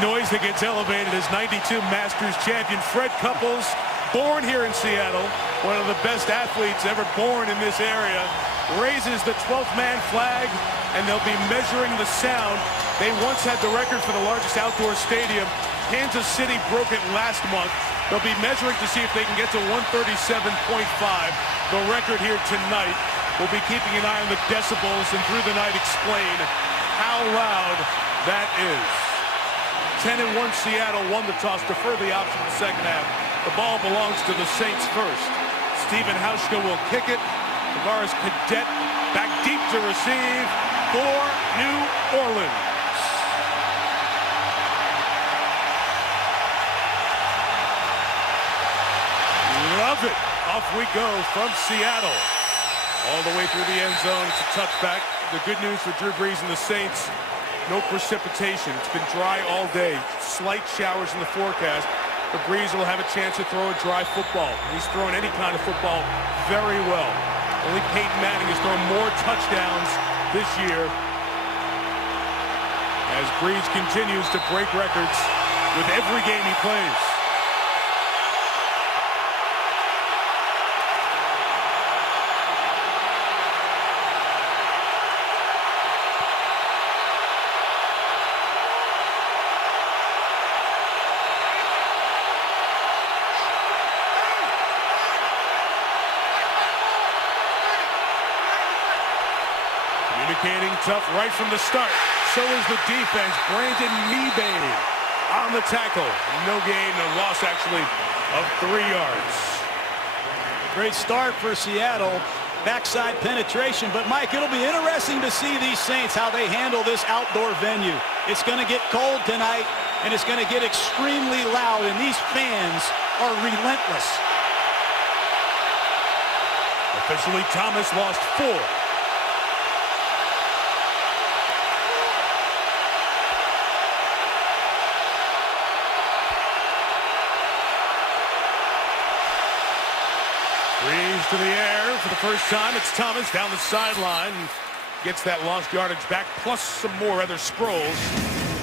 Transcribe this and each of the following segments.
noise that gets elevated as 92 Masters champion Fred Couples, born here in Seattle, one of the best athletes ever born in this area, raises the 12th man flag, and they'll be measuring the sound. They once had the record for the largest outdoor stadium. Kansas City broke it last month. They'll be measuring to see if they can get to 137.5, the record here tonight. We'll be keeping an eye on the decibels and through the night explain how loud that is. 10-1 Seattle won the toss, defer the option in the second half. The ball belongs to the Saints first. Steven Hauschka will kick it. Tavares Cadet back deep to receive for New Orleans. Love it. Off we go from Seattle. All the way through the end zone. It's a touchback. The good news for Drew Brees and the Saints, no precipitation. It's been dry all day. Slight showers in the forecast. But Brees will have a chance to throw a dry football. He's thrown any kind of football very well. Only Peyton Manning has thrown more touchdowns this year as Brees continues to break records with every game he plays. Communicating tough right from the start. So is the defense. Brandon Mebane on the tackle. No gain, a loss actually of 3 yards. Great start for Seattle. Backside penetration. But Mike, it'll be interesting to see these Saints, how they handle this outdoor venue. It's going to get cold tonight, and it's going to get extremely loud, and these fans are relentless. Officially, Thomas lost 4. Brees to the air for the first time. It's Thomas down the sideline. Gets that lost yardage back, plus some more. Rather Sproles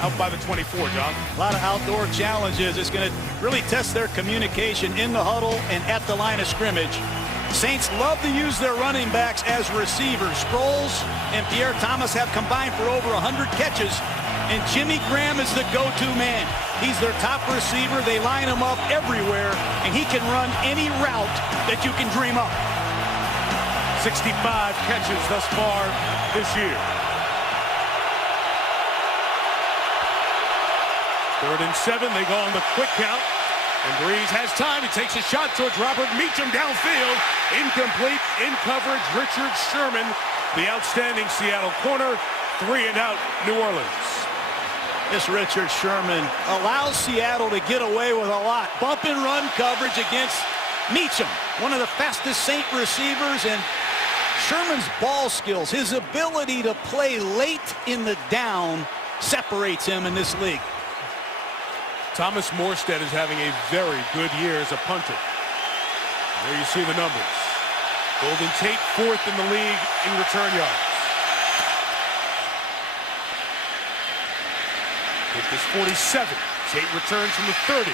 out by the 24, John. A lot of outdoor challenges. It's going to really test their communication in the huddle and at the line of scrimmage. Saints love to use their running backs as receivers. Sproles and Pierre Thomas have combined for over 100 catches, and Jimmy Graham is the go-to man. He's their top receiver. They line him up everywhere, and he can run any route that you can dream up. 65 catches thus far this year. 3rd and 7. They go on the quick count. And Brees has time. He takes a shot towards Robert Meacham downfield. Incomplete, in coverage. Richard Sherman, the outstanding Seattle corner. 3 and out, New Orleans. This Richard Sherman allows Seattle to get away with a lot. Bump and run coverage against Meacham, one of the fastest Saint receivers, and Sherman's ball skills, his ability to play late in the down separates him in this league. Thomas Morstead is having a very good year as a punter. There you see the numbers. Golden Tate 4th in the league in return yards. Kick is 47. Tate returns from the 30.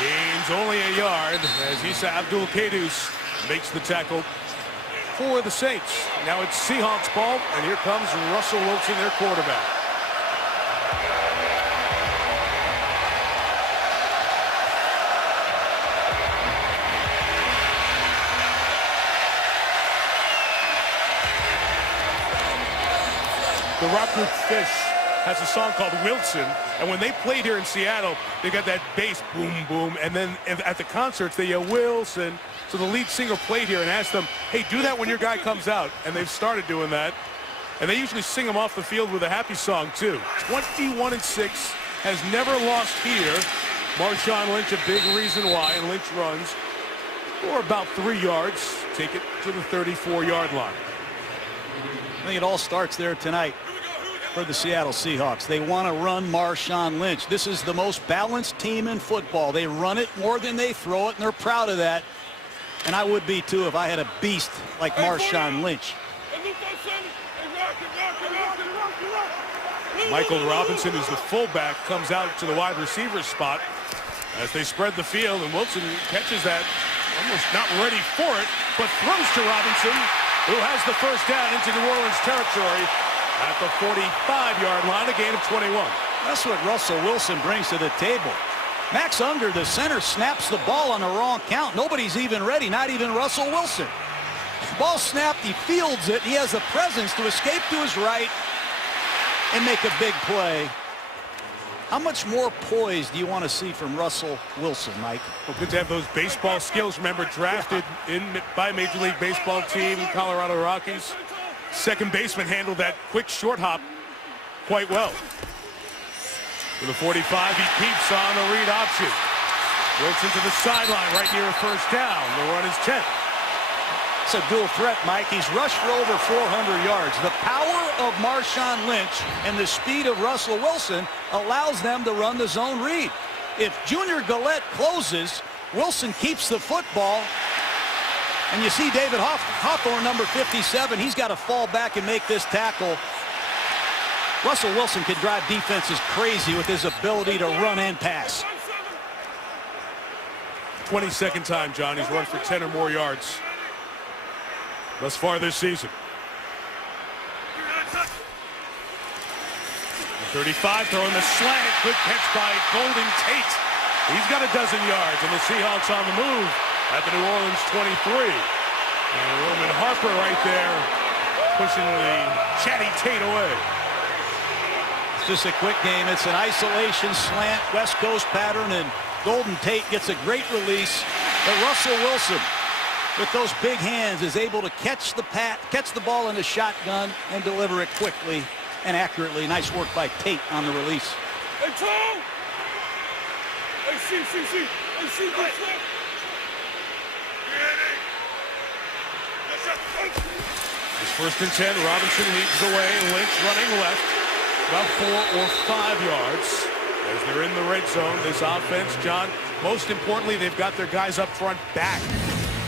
Gains only a yard as Issa Abdul-Kadus makes the tackle for the Saints. Now it's Seahawks ball, and here comes Russell Wilson, their quarterback. The rock group Fish has a song called Wilson, and when they played here in Seattle, they got that bass boom, boom, and then at the concerts, they yell Wilson. So the lead singer played here and asked them, hey, do that when your guy comes out, and they've started doing that. And they usually sing them off the field with a happy song, too. 21-6, has never lost here. Marshawn Lynch, a big reason why, and Lynch runs for about 3 yards. Take it to the 34-yard line. I think it all starts there tonight for the Seattle Seahawks. They want to run Marshawn Lynch. This is the most balanced team in football. They run it more than they throw it, and they're proud of that. And I would be, too, if I had a beast like Marshawn Lynch. Michael Robinson, who's the fullback, comes out to the wide receiver spot as they spread the field, and Wilson catches that, almost not ready for it, but throws to Robinson, who has the first down into New Orleans territory at the 45-yard line, a gain of 21. That's what Russell Wilson brings to the table. Max Unger, the center, snaps the ball on the wrong count. Nobody's even ready, not even Russell Wilson. Ball snapped, he fields it. He has the presence to escape to his right and make a big play. How much more poise do you want to see from Russell Wilson, Mike? Well, good to have those baseball skills. Remember, drafted by Major League Baseball team, Colorado Rockies. Second baseman handled that quick short hop quite well. With a 45, he keeps on the read option. Wilson to the sideline right near a first down. The run is 10. It's a dual threat, Mike. He's rushed for over 400 yards. The power of Marshawn Lynch and the speed of Russell Wilson allows them to run the zone read. If Junior Gillette closes, Wilson keeps the football. And you see David Hawthorne, number 57, he's got to fall back and make this tackle. Russell Wilson can drive defenses crazy with his ability to run and pass. 22nd time, John, he's run for 10 or more yards thus far this season. 35, throwing the slant. Good catch by Golden Tate. He's got a dozen yards, and the Seahawks on the move at the New Orleans 23. And Roman Harper right there pushing the chatty Tate away. It's just a quick game. It's an isolation slant, West Coast pattern, and Golden Tate gets a great release. But Russell Wilson, with those big hands, is able to catch the ball in the shotgun and deliver it quickly and accurately. Nice work by Tate on the release. Hey, Tom! Hey, see. It's first and 10. Robinson leads the way, and Lynch running left. About 4 or 5 yards as they're in the red zone. This offense, John, most importantly, they've got their guys up front back.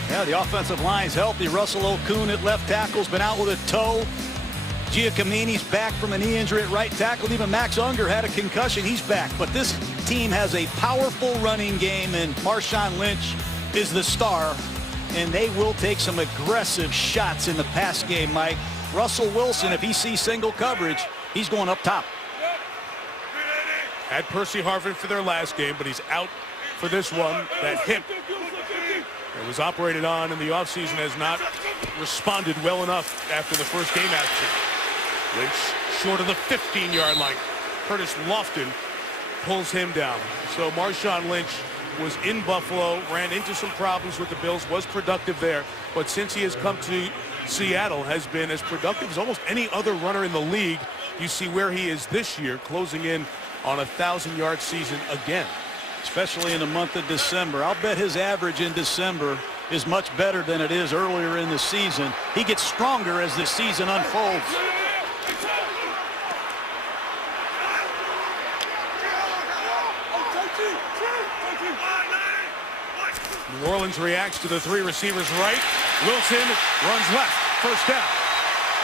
Yeah, the offensive line's healthy. Russell Okun at left tackle's been out with a toe. Giacomini's back from a knee injury at right tackle. Even Max Unger had a concussion. He's back. But this team has a powerful running game, and Marshawn Lynch is the star. And they will take some aggressive shots in the pass game, Mike. Russell Wilson, if he sees single coverage, he's going up top. Had Percy Harvin for their last game, but he's out for this one. That hip that was operated on in the offseason has not responded well enough after the first game action. Lynch short of the 15-yard line. Curtis Lofton pulls him down. So Marshawn Lynch was in Buffalo, ran into some problems with the Bills, was productive there, but since he has come to Seattle, has been as productive as almost any other runner in the league. You see where he is this year, closing in on a 1,000-yard season again. Especially in the month of December. I'll bet his average in December is much better than it is earlier in the season. He gets stronger as the season unfolds. New Orleans reacts to the 3 receivers right. Wilson runs left. First down.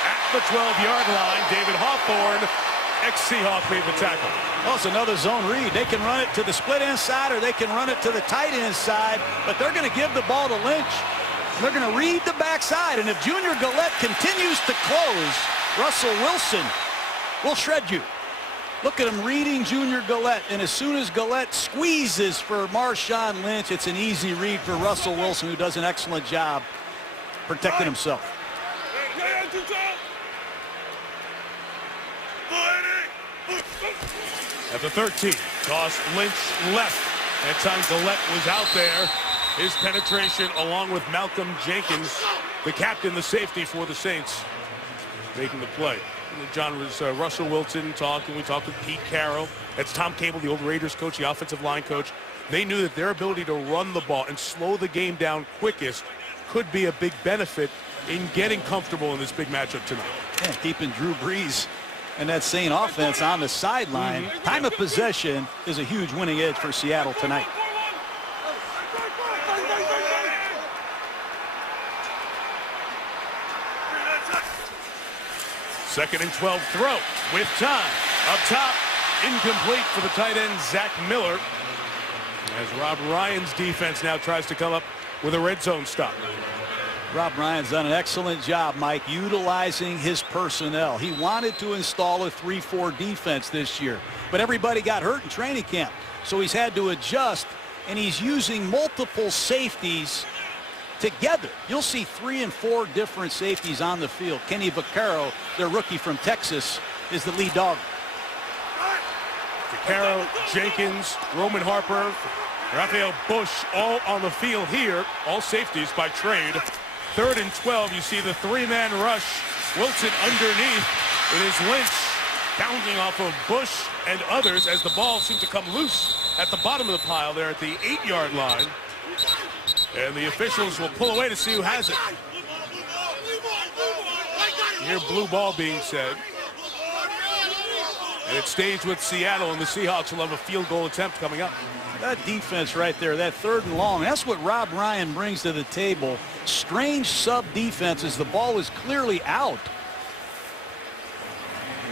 At the 12-yard line, David Hawthorne, ex-Seahawk, made the tackle. Well, it's another zone read. They can run it to the split end side or they can run it to the tight end side, but they're going to give the ball to Lynch. They're going to read the backside, and if Junior Gillette continues to close, Russell Wilson will shred you. Look at him reading Junior Gillette, and as soon as Gillette squeezes for Marshawn Lynch, it's an easy read for Russell Wilson, who does an excellent job protecting himself. At the 13, toss Lynch left. That time Gillette was out there. His penetration along with Malcolm Jenkins, the captain, the safety for the Saints, making the play. And John, was Russell Wilson talking. We talked with Pete Carroll. That's Tom Cable, the old Raiders coach, the offensive line coach. They knew that their ability to run the ball and slow the game down quickest could be a big benefit in getting comfortable in this big matchup tonight. Yeah, keeping Drew Brees and that Saint offense on the sideline. Time of possession is a huge winning edge for Seattle tonight. Second and 12 throw with time. Up top, incomplete for the tight end, Zach Miller. As Rob Ryan's defense now tries to come up with a red zone stop. Rob Ryan's done an excellent job, Mike, utilizing his personnel. He wanted to install a 3-4 defense this year, but everybody got hurt in training camp. So he's had to adjust, and he's using multiple safeties together. You'll see 3 and 4 different safeties on the field. Kenny Vaccaro, their rookie from Texas, is the lead dog. Vaccaro, Jenkins, Roman Harper, Raphael Bush all on the field here. All safeties by trade. 3rd and 12. You see the 3-man rush. Wilson underneath. It is Lynch bounding off of Bush and others as the ball seems to come loose at the bottom of the pile there at the 8-yard line. And the officials will pull away to see who has it. You hear blue ball being said. And it stays with Seattle, and the Seahawks will have a field goal attempt coming up. That defense right there, that 3rd and long, that's what Rob Ryan brings to the table. Strange sub defenses. The ball is clearly out.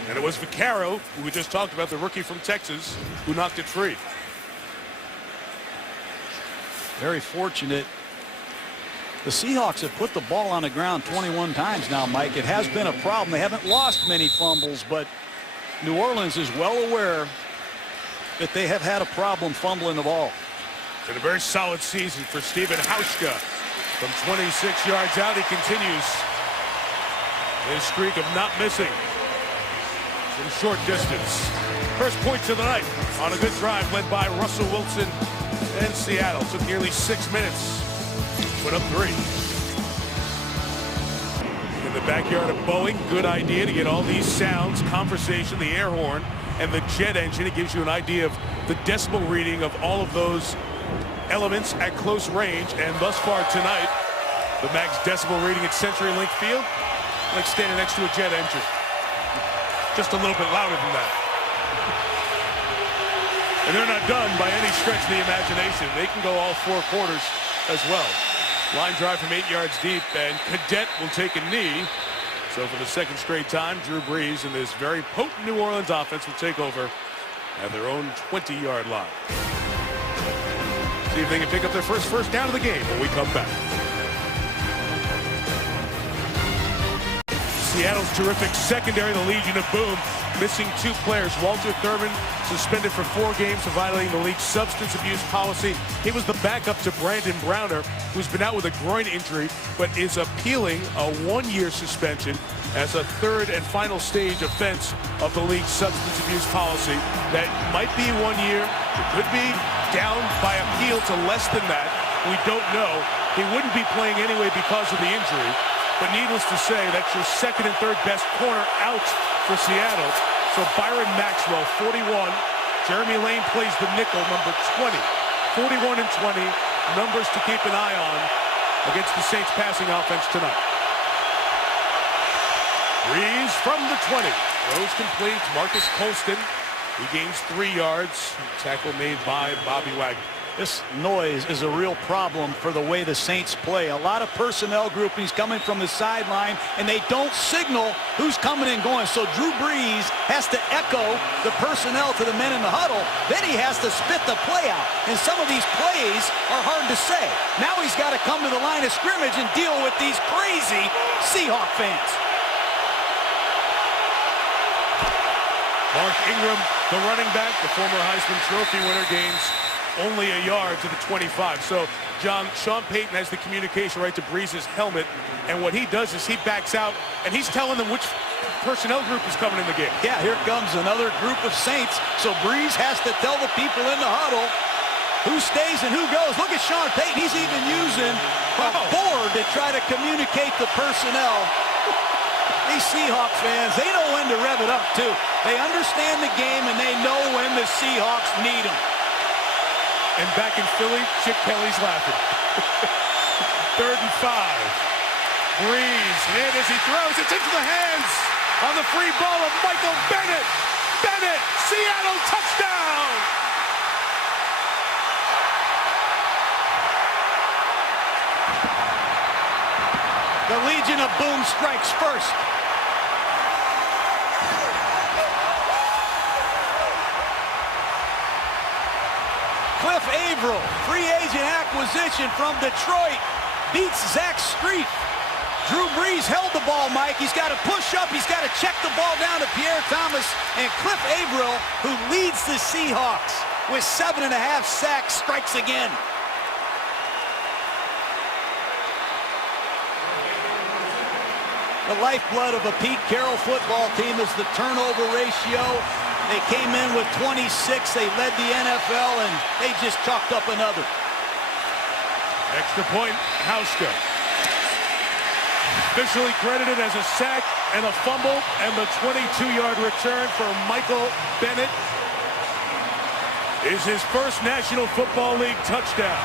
And it was Vaccaro, who we just talked about, the rookie from Texas, who knocked it free. Very fortunate. The Seahawks have put the ball on the ground 21 times now, Mike. It has been a problem. They haven't lost many fumbles, but New Orleans is well aware that they have had a problem fumbling the ball. And a very solid season for Stephen Hauschka. From 26 yards out, he continues his streak of not missing from short distance. First points of the night on a good drive led by Russell Wilson and Seattle. Took nearly 6 minutes. Put up 3. In the backyard of Boeing, good idea to get all these sounds, conversation, the air horn, and the jet engine. It gives you an idea of the decibel reading of all of those elements at close range. And thus far tonight, the max decibel reading at CenturyLink Field, like standing next to a jet engine. Just a little bit louder than that. And they're not done by any stretch of the imagination. They can go all 4 quarters as well. Line drive from 8 yards deep, and Cadet will take a knee. So for the 2nd straight time, Drew Brees and this very potent New Orleans offense will take over at their own 20-yard line. See if they can pick up their first down of the game when we come back. Seattle's terrific secondary, the Legion of Boom, missing 2 players. Walter Thurman suspended for 4 games for violating the league's substance abuse policy. He was the backup to Brandon Browner, who's been out with a groin injury, but is appealing a 1-year suspension as a 3rd and final stage offense of the league's substance abuse policy. That might be 1 year. It could be down by appeal to less than that. We don't know. He wouldn't be playing anyway because of the injury. But needless to say, that's your 2nd and 3rd best corner out for Seattle. So Byron Maxwell, 41. Jeremy Lane plays the nickel, number 20. 41 and 20, numbers to keep an eye on against the Saints passing offense tonight. Brees from the 20. Throws complete. Marcus Colston. He gains 3 yards. Tackle made by Bobby Wagner. This noise is a real problem for the way the Saints play. A lot of personnel groupings coming from the sideline, and they don't signal who's coming and going. So Drew Brees has to echo the personnel to the men in the huddle. Then he has to spit the play out. And some of these plays are hard to say. Now he's got to come to the line of scrimmage and deal with these crazy Seahawk fans. Mark Ingram, the running back, the former Heisman Trophy winner, gains only a yard to the 25. So, John, Sean Payton has the communication right to Brees' helmet, and what he does is he backs out, and he's telling them which personnel group is coming in the game. Yeah, here comes another group of Saints. So Brees has to tell the people in the huddle who stays and who goes. Look at Sean Payton. He's even using a board to try to communicate the personnel. These Seahawks fans, they know when to rev it up, too. They understand the game, and they know when the Seahawks need them. And back in Philly, Chip Kelly's laughing. 3rd and 5. Brees, and as he throws, it's into the hands on the free ball of Michael Bennett. Bennett, Seattle touchdown! The Legion of Boom strikes first. Cliff Averill, free agent acquisition from Detroit, beats Zach Strief. Drew Brees held the ball, Mike. He's got to push up. He's got to check the ball down to Pierre Thomas. And Cliff Averill, who leads the Seahawks with 7.5 sacks, strikes again. The lifeblood of a Pete Carroll football team is the turnover ratio. They came in with 26. They led the NFL, and they just chalked up another. Extra point, Hauschka. Officially credited as a sack and a fumble, and the 22-yard return for Michael Bennett is his first National Football League touchdown.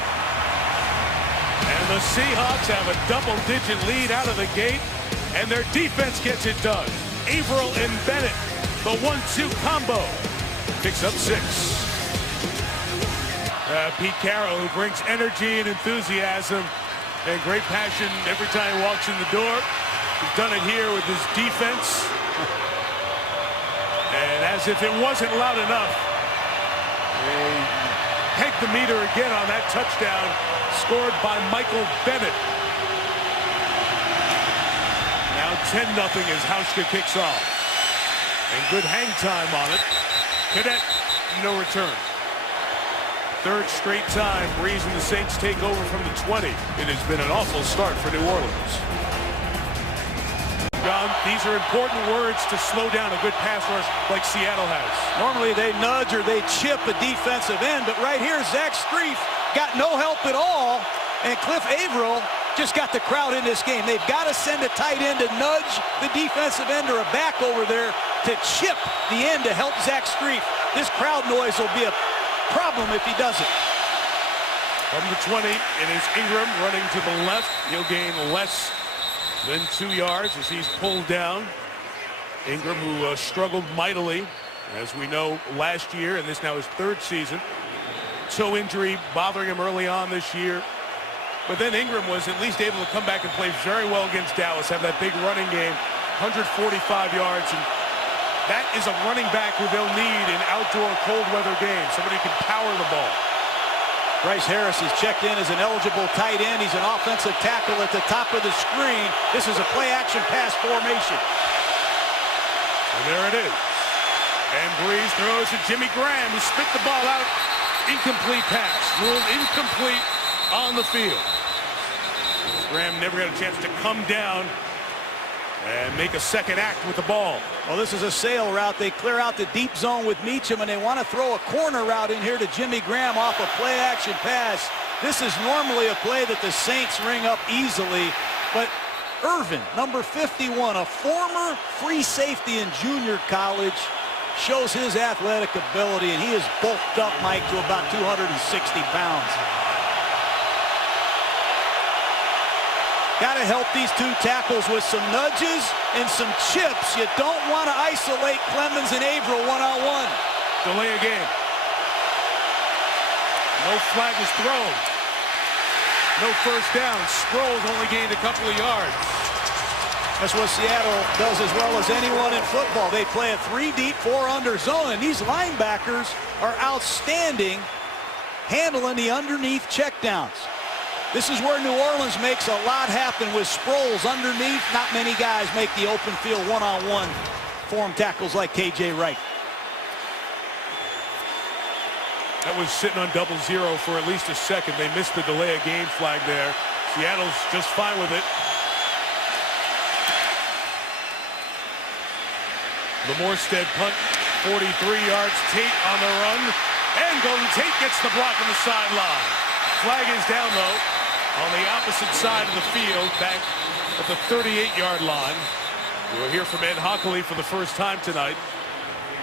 And the Seahawks have a double-digit lead out of the gate, and their defense gets it done. Averill and Bennett, the 1-2 combo, picks up 6. Pete Carroll, who brings energy and enthusiasm and great passion every time he walks in the door. He's done it here with his defense. And as if it wasn't loud enough, they pegged the meter again on that touchdown scored by Michael Bennett. Now 10-0 as Hauschka kicks off. And good hang time on it. Cadet, no return. Third straight time Brees and the Saints take over from the 20. It has been an awful start for New Orleans. John, these are important words to slow down a good pass rush like Seattle has. Normally they nudge or they chip a defensive end, but right here Zach Strief got no help at all, and Cliff Averill just got the crowd in this game. They've got to send a tight end to nudge the defensive end or a back over there to chip the end to help Zach Strief. This crowd noise will be a problem if he doesn't. From the 20, it is Ingram running to the left. He'll gain less than 2 yards as he's pulled down. Ingram, who struggled mightily, as we know, last year, and this now his third season. Toe injury bothering him early on this year. But then Ingram was at least able to come back and play very well against Dallas, have that big running game, 145 yards. And that is a running back who they'll need in outdoor cold weather games. Somebody who can power the ball. Bryce Harris is checked in as an eligible tight end. He's an offensive tackle at the top of the screen. This is a play-action pass formation. And there it is. And Brees throws to Jimmy Graham, who spit the ball out. Incomplete pass. Ruled incomplete on the field. Graham never got a chance to come down and make a second act with the ball. Well, this is a sail route. They clear out the deep zone with Meacham, and they want to throw a corner route in here to Jimmy Graham off a play-action pass. This is normally a play that the Saints ring up easily, but Irvin, number 51, a former free safety in junior college, shows his athletic ability, and he is bulked up, Mike, to about 260 pounds. Got to help these two tackles with some nudges and some chips. You don't want to isolate Clemens and Averill one-on-one. Delay a game. No flag is thrown. No first down. Sproles only gained a couple of yards. That's what Seattle does as well as anyone in football. They play a 3 deep, 4 under zone, and these linebackers are outstanding handling the underneath checkdowns. This is where New Orleans makes a lot happen with Sproles underneath. Not many guys make the open field one-on-one form tackles like K.J. Wright. That was sitting on 0-0 for at least a second. They missed the delay of game flag there. Seattle's just fine with it. The Morstead punt, 43 yards. Tate on the run. And Golden Tate gets the block on the sideline. Flag is down, though, on the opposite side of the field, back at the 38-yard line. We'll hear from Ed Hockley for the first time tonight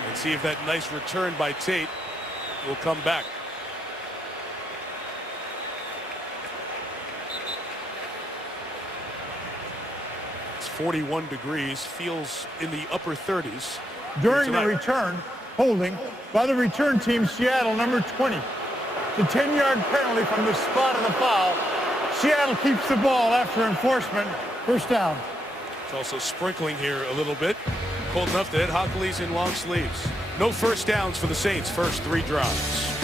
and see if that nice return by Tate will come back. It's 41 degrees, feels in the upper 30s. During the return, holding by the return team, Seattle, number 20. The 10-yard penalty from the spot of the foul. Seattle keeps the ball after enforcement. First down. It's also sprinkling here a little bit. Cold enough that Ed Hockley's in long sleeves. No first downs for the Saints' first 3 drives.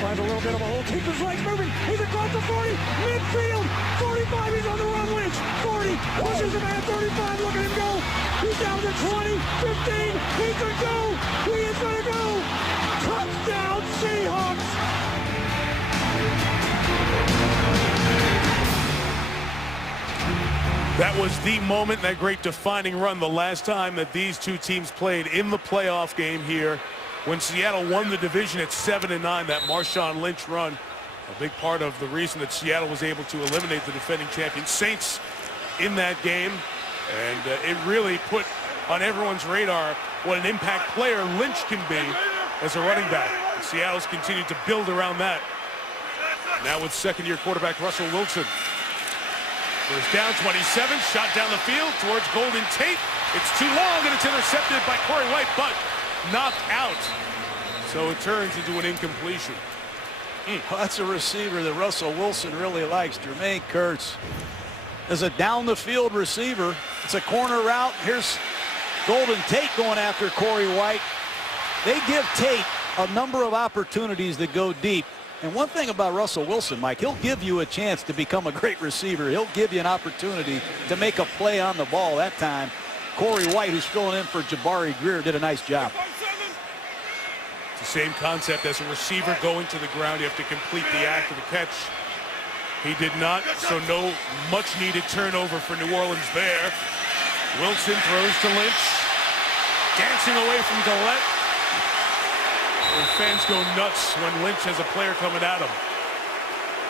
Finds a little bit of a hole, keeps his legs moving, he's across the 40, midfield, 45, he's on the run, Lynch, 40, pushes him at 35, look at him go, he's down to 20, 15, he could go, he is gonna go, touchdown Seahawks! That was the moment, that great defining run, the last time that these two teams played in the playoff game here. When Seattle won the division at 7-9, that Marshawn Lynch run, a big part of the reason that Seattle was able to eliminate the defending champion Saints in that game. And it really put on everyone's radar what an impact player Lynch can be as a running back. And Seattle's continued to build around that. Now with second-year quarterback Russell Wilson. First down, 27, shot down the field towards Golden Tate. It's too long, and it's intercepted by Corey White, but knocked out. So it turns into an incompletion. Well, that's a receiver that Russell Wilson really likes. Jermaine Kearse is a down-the-field receiver. It's a corner route. Here's Golden Tate going after Corey White. They give Tate a number of opportunities to go deep. And one thing about Russell Wilson, Mike, he'll give you a chance to become a great receiver. He'll give you an opportunity to make a play on the ball. That time, Corey White, who's filling in for Jabari Greer, did a nice job. It's the same concept as a receiver going to the ground. You have to complete the act of the catch. He did not, so no much-needed turnover for New Orleans there. Wilson throws to Lynch. Dancing away from Gillette. And fans go nuts when Lynch has a player coming at him.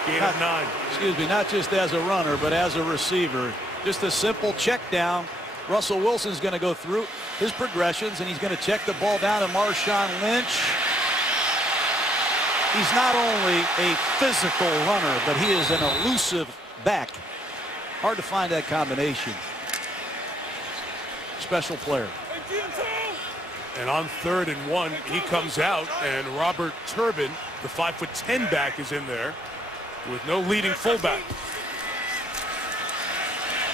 Gain of 9. Excuse me, not just as a runner, but as a receiver. Just a simple check down. Russell Wilson's going to go through his progressions, and he's going to check the ball down to Marshawn Lynch. He's not only a physical runner, but he is an elusive back. Hard to find that combination. Special player. And on 3rd and 1, he comes out, and Robert Turbin, the 5'10" back, is in there with no leading fullback.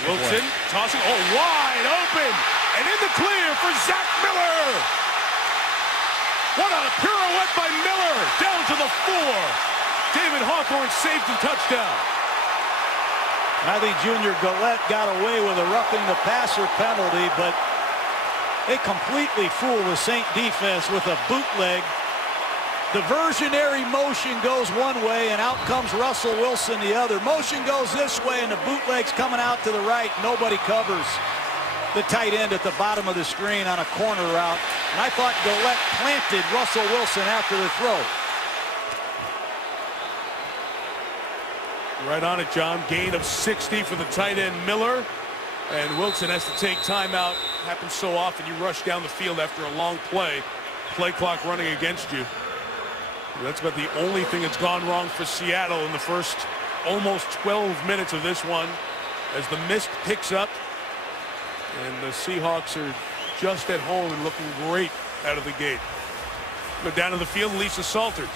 Wilson tossing, wide open, and in the clear for Zach Miller. What a pirouette by Miller, down to the 4. David Hawthorne saved the touchdown. I think Junior Gillette got away with a roughing the passer penalty, but they completely fooled the Saint defense with a bootleg. Diversionary motion goes one way, and out comes Russell Wilson the other. Motion goes this way, and the bootleg's coming out to the right. Nobody covers the tight end at the bottom of the screen on a corner route. And I thought Gillette planted Russell Wilson after the throw. Right on it, John. Gain of 60 for the tight end Miller. And Wilson has to take timeout. Happens so often. You rush down the field after a long play. Play clock running against you. That's about the only thing that's gone wrong for Seattle in the first almost 12 minutes of this one, as the mist picks up and the Seahawks are just at home and looking great out of the gate. Go down to the field, Lisa Salters.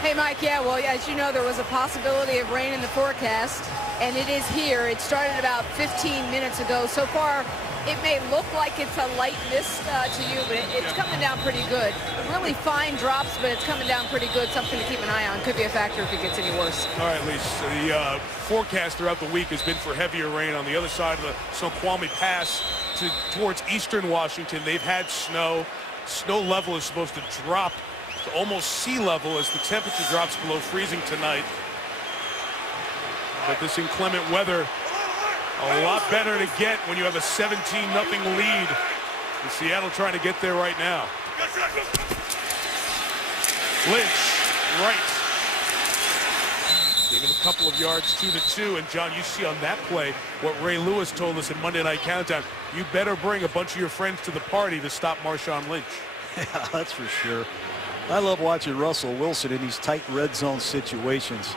Hey, Mike, yeah, well, as you know, there was a possibility of rain in the forecast, and it is here. It started about 15 minutes ago. So far, it may look like it's a light mist to you, but it's coming down pretty good. Really fine drops, but it's coming down pretty good. Something to keep an eye on. Could be a factor if it gets any worse. All right, Lisa, the forecast throughout the week has been for heavier rain on the other side of the Snoqualmie Pass towards eastern Washington. They've had snow. Snow level is supposed to drop to almost sea level as the temperature drops below freezing tonight. But this inclement weather, a lot better to get when you have a 17-0 lead. And Seattle trying to get there right now. Lynch, right. Gave him a couple of yards, 2-2. And John, you see on that play what Ray Lewis told us in Monday Night Countdown. You better bring a bunch of your friends to the party to stop Marshawn Lynch. Yeah, that's for sure. I love watching Russell Wilson in these tight red zone situations.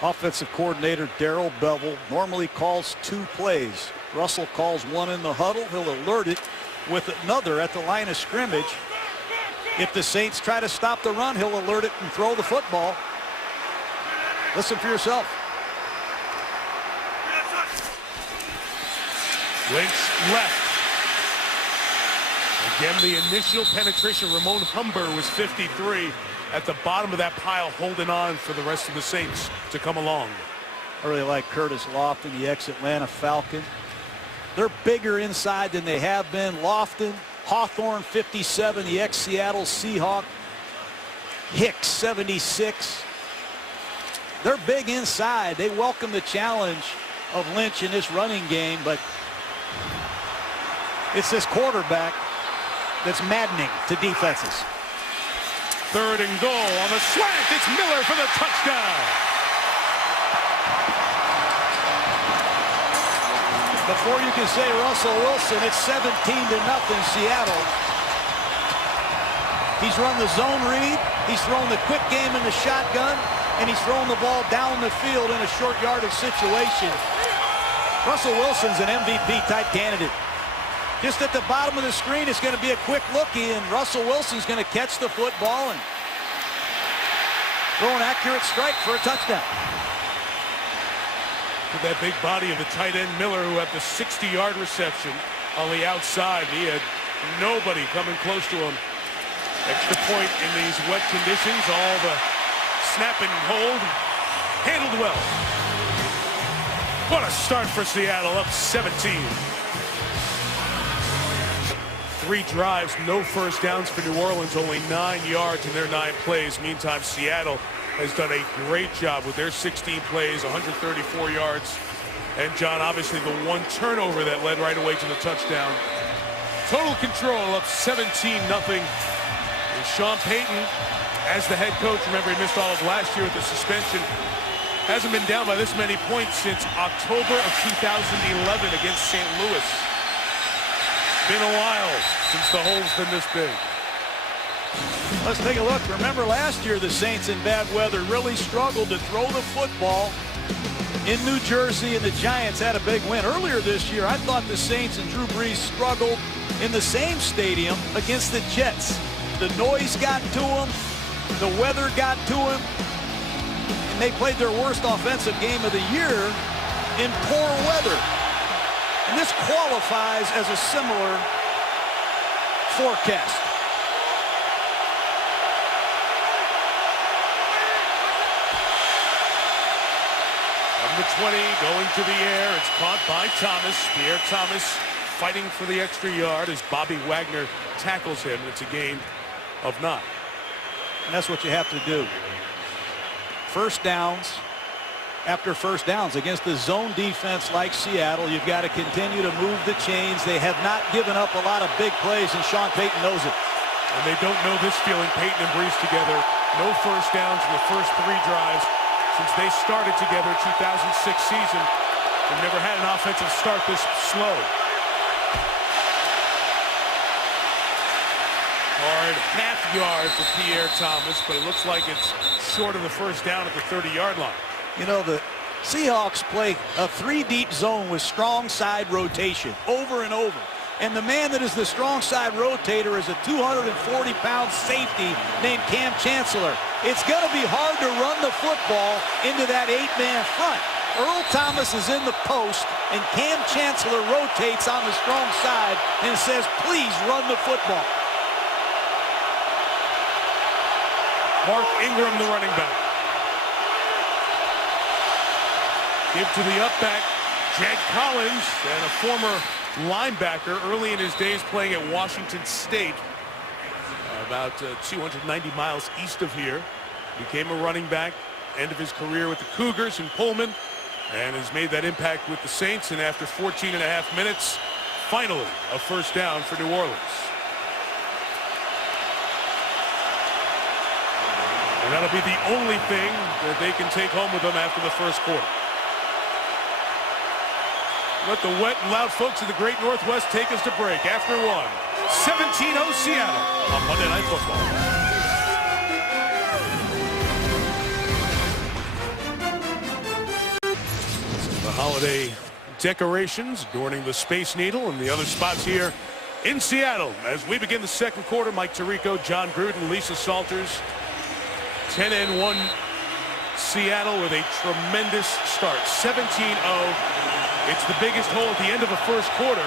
Offensive coordinator Darrell Bevell normally calls 2 plays. Russell calls one in the huddle. He'll alert it with another at the line of scrimmage. If the Saints try to stop the run, he'll alert it and throw the football. Listen for yourself. Lynch left. Again, the initial penetration, Ramon Humber was 53 at the bottom of that pile, holding on for the rest of the Saints to come along. I really like Curtis Lofton, the ex-Atlanta Falcon. They're bigger inside than they have been. Lofton, Hawthorne, 57, the ex-Seattle Seahawk. Hicks, 76. They're big inside. They welcome the challenge of Lynch in this running game, but it's this quarterback that's maddening to defenses. 3rd and goal on the slant. It's Miller for the touchdown. Before you can say Russell Wilson, it's 17-0 Seattle. He's run the zone read. He's thrown the quick game in the shotgun, and he's thrown the ball down the field in a short yardage situation. Russell Wilson's an MVP type candidate. Just at the bottom of the screen, it's going to be a quick lookie, and Russell Wilson's going to catch the football and throw an accurate strike for a touchdown. With that big body of the tight end Miller, who had the 60-yard reception on the outside. He had nobody coming close to him. Extra point in these wet conditions. All the snap and hold. Handled well. What a start for Seattle, up 17. 3 drives, no first downs for New Orleans, only 9 yards in their 9 plays. Meantime, Seattle has done a great job with their 16 plays, 134 yards. And John, obviously the 1 turnover that led right away to the touchdown. Total control, up 17-0. And Sean Payton, as the head coach, remember he missed all of last year with the suspension, hasn't been down by this many points since October of 2011 against St. Louis. Been a while since the hole's been this big. Let's take a look. Remember last year the Saints in bad weather really struggled to throw the football in New Jersey, and the Giants had a big win. Earlier this year, I thought the Saints and Drew Brees struggled in the same stadium against the Jets. The noise got to them, the weather got to them, and they played their worst offensive game of the year in poor weather. And this qualifies as a similar forecast. Number 20 going to the air. It's caught by Thomas. Pierre Thomas fighting for the extra yard as Bobby Wagner tackles him. It's a gain of 9. And that's what you have to do. First downs after first downs against the zone defense like Seattle. You've got to continue to move the chains. They have not given up a lot of big plays, and Sean Payton knows it. And they don't know this feeling, Payton and Brees together. No first downs in the first 3 drives since they started together 2006 season. They've never had an offensive start this slow. Hard half yard for Pierre Thomas, but it looks like it's short of the first down at the 30-yard line. You know, the Seahawks play a 3-deep zone with strong side rotation over and over. And the man that is the strong side rotator is a 240-pound safety named Cam Chancellor. It's going to be hard to run the football into that 8-man front. Earl Thomas is in the post, and Cam Chancellor rotates on the strong side and says, please run the football. Mark Ingram, the running back. Give to the up back, Jed Collins, and a former linebacker early in his days playing at Washington State, about 290 miles east of here. Became a running back, end of his career with the Cougars in Pullman, and has made that impact with the Saints. And after 14.5 minutes, finally a first down for New Orleans. And that'll be the only thing that they can take home with them after the first quarter. Let the wet and loud folks of the great Northwest take us to break after 1. 17-0 Seattle on Monday Night Football. The holiday decorations adorning the Space Needle and the other spots here in Seattle. As we begin the second quarter, Mike Tirico, John Gruden, Lisa Salters. 10-1 Seattle with a tremendous start. 17-0. It's the biggest hole at the end of the first quarter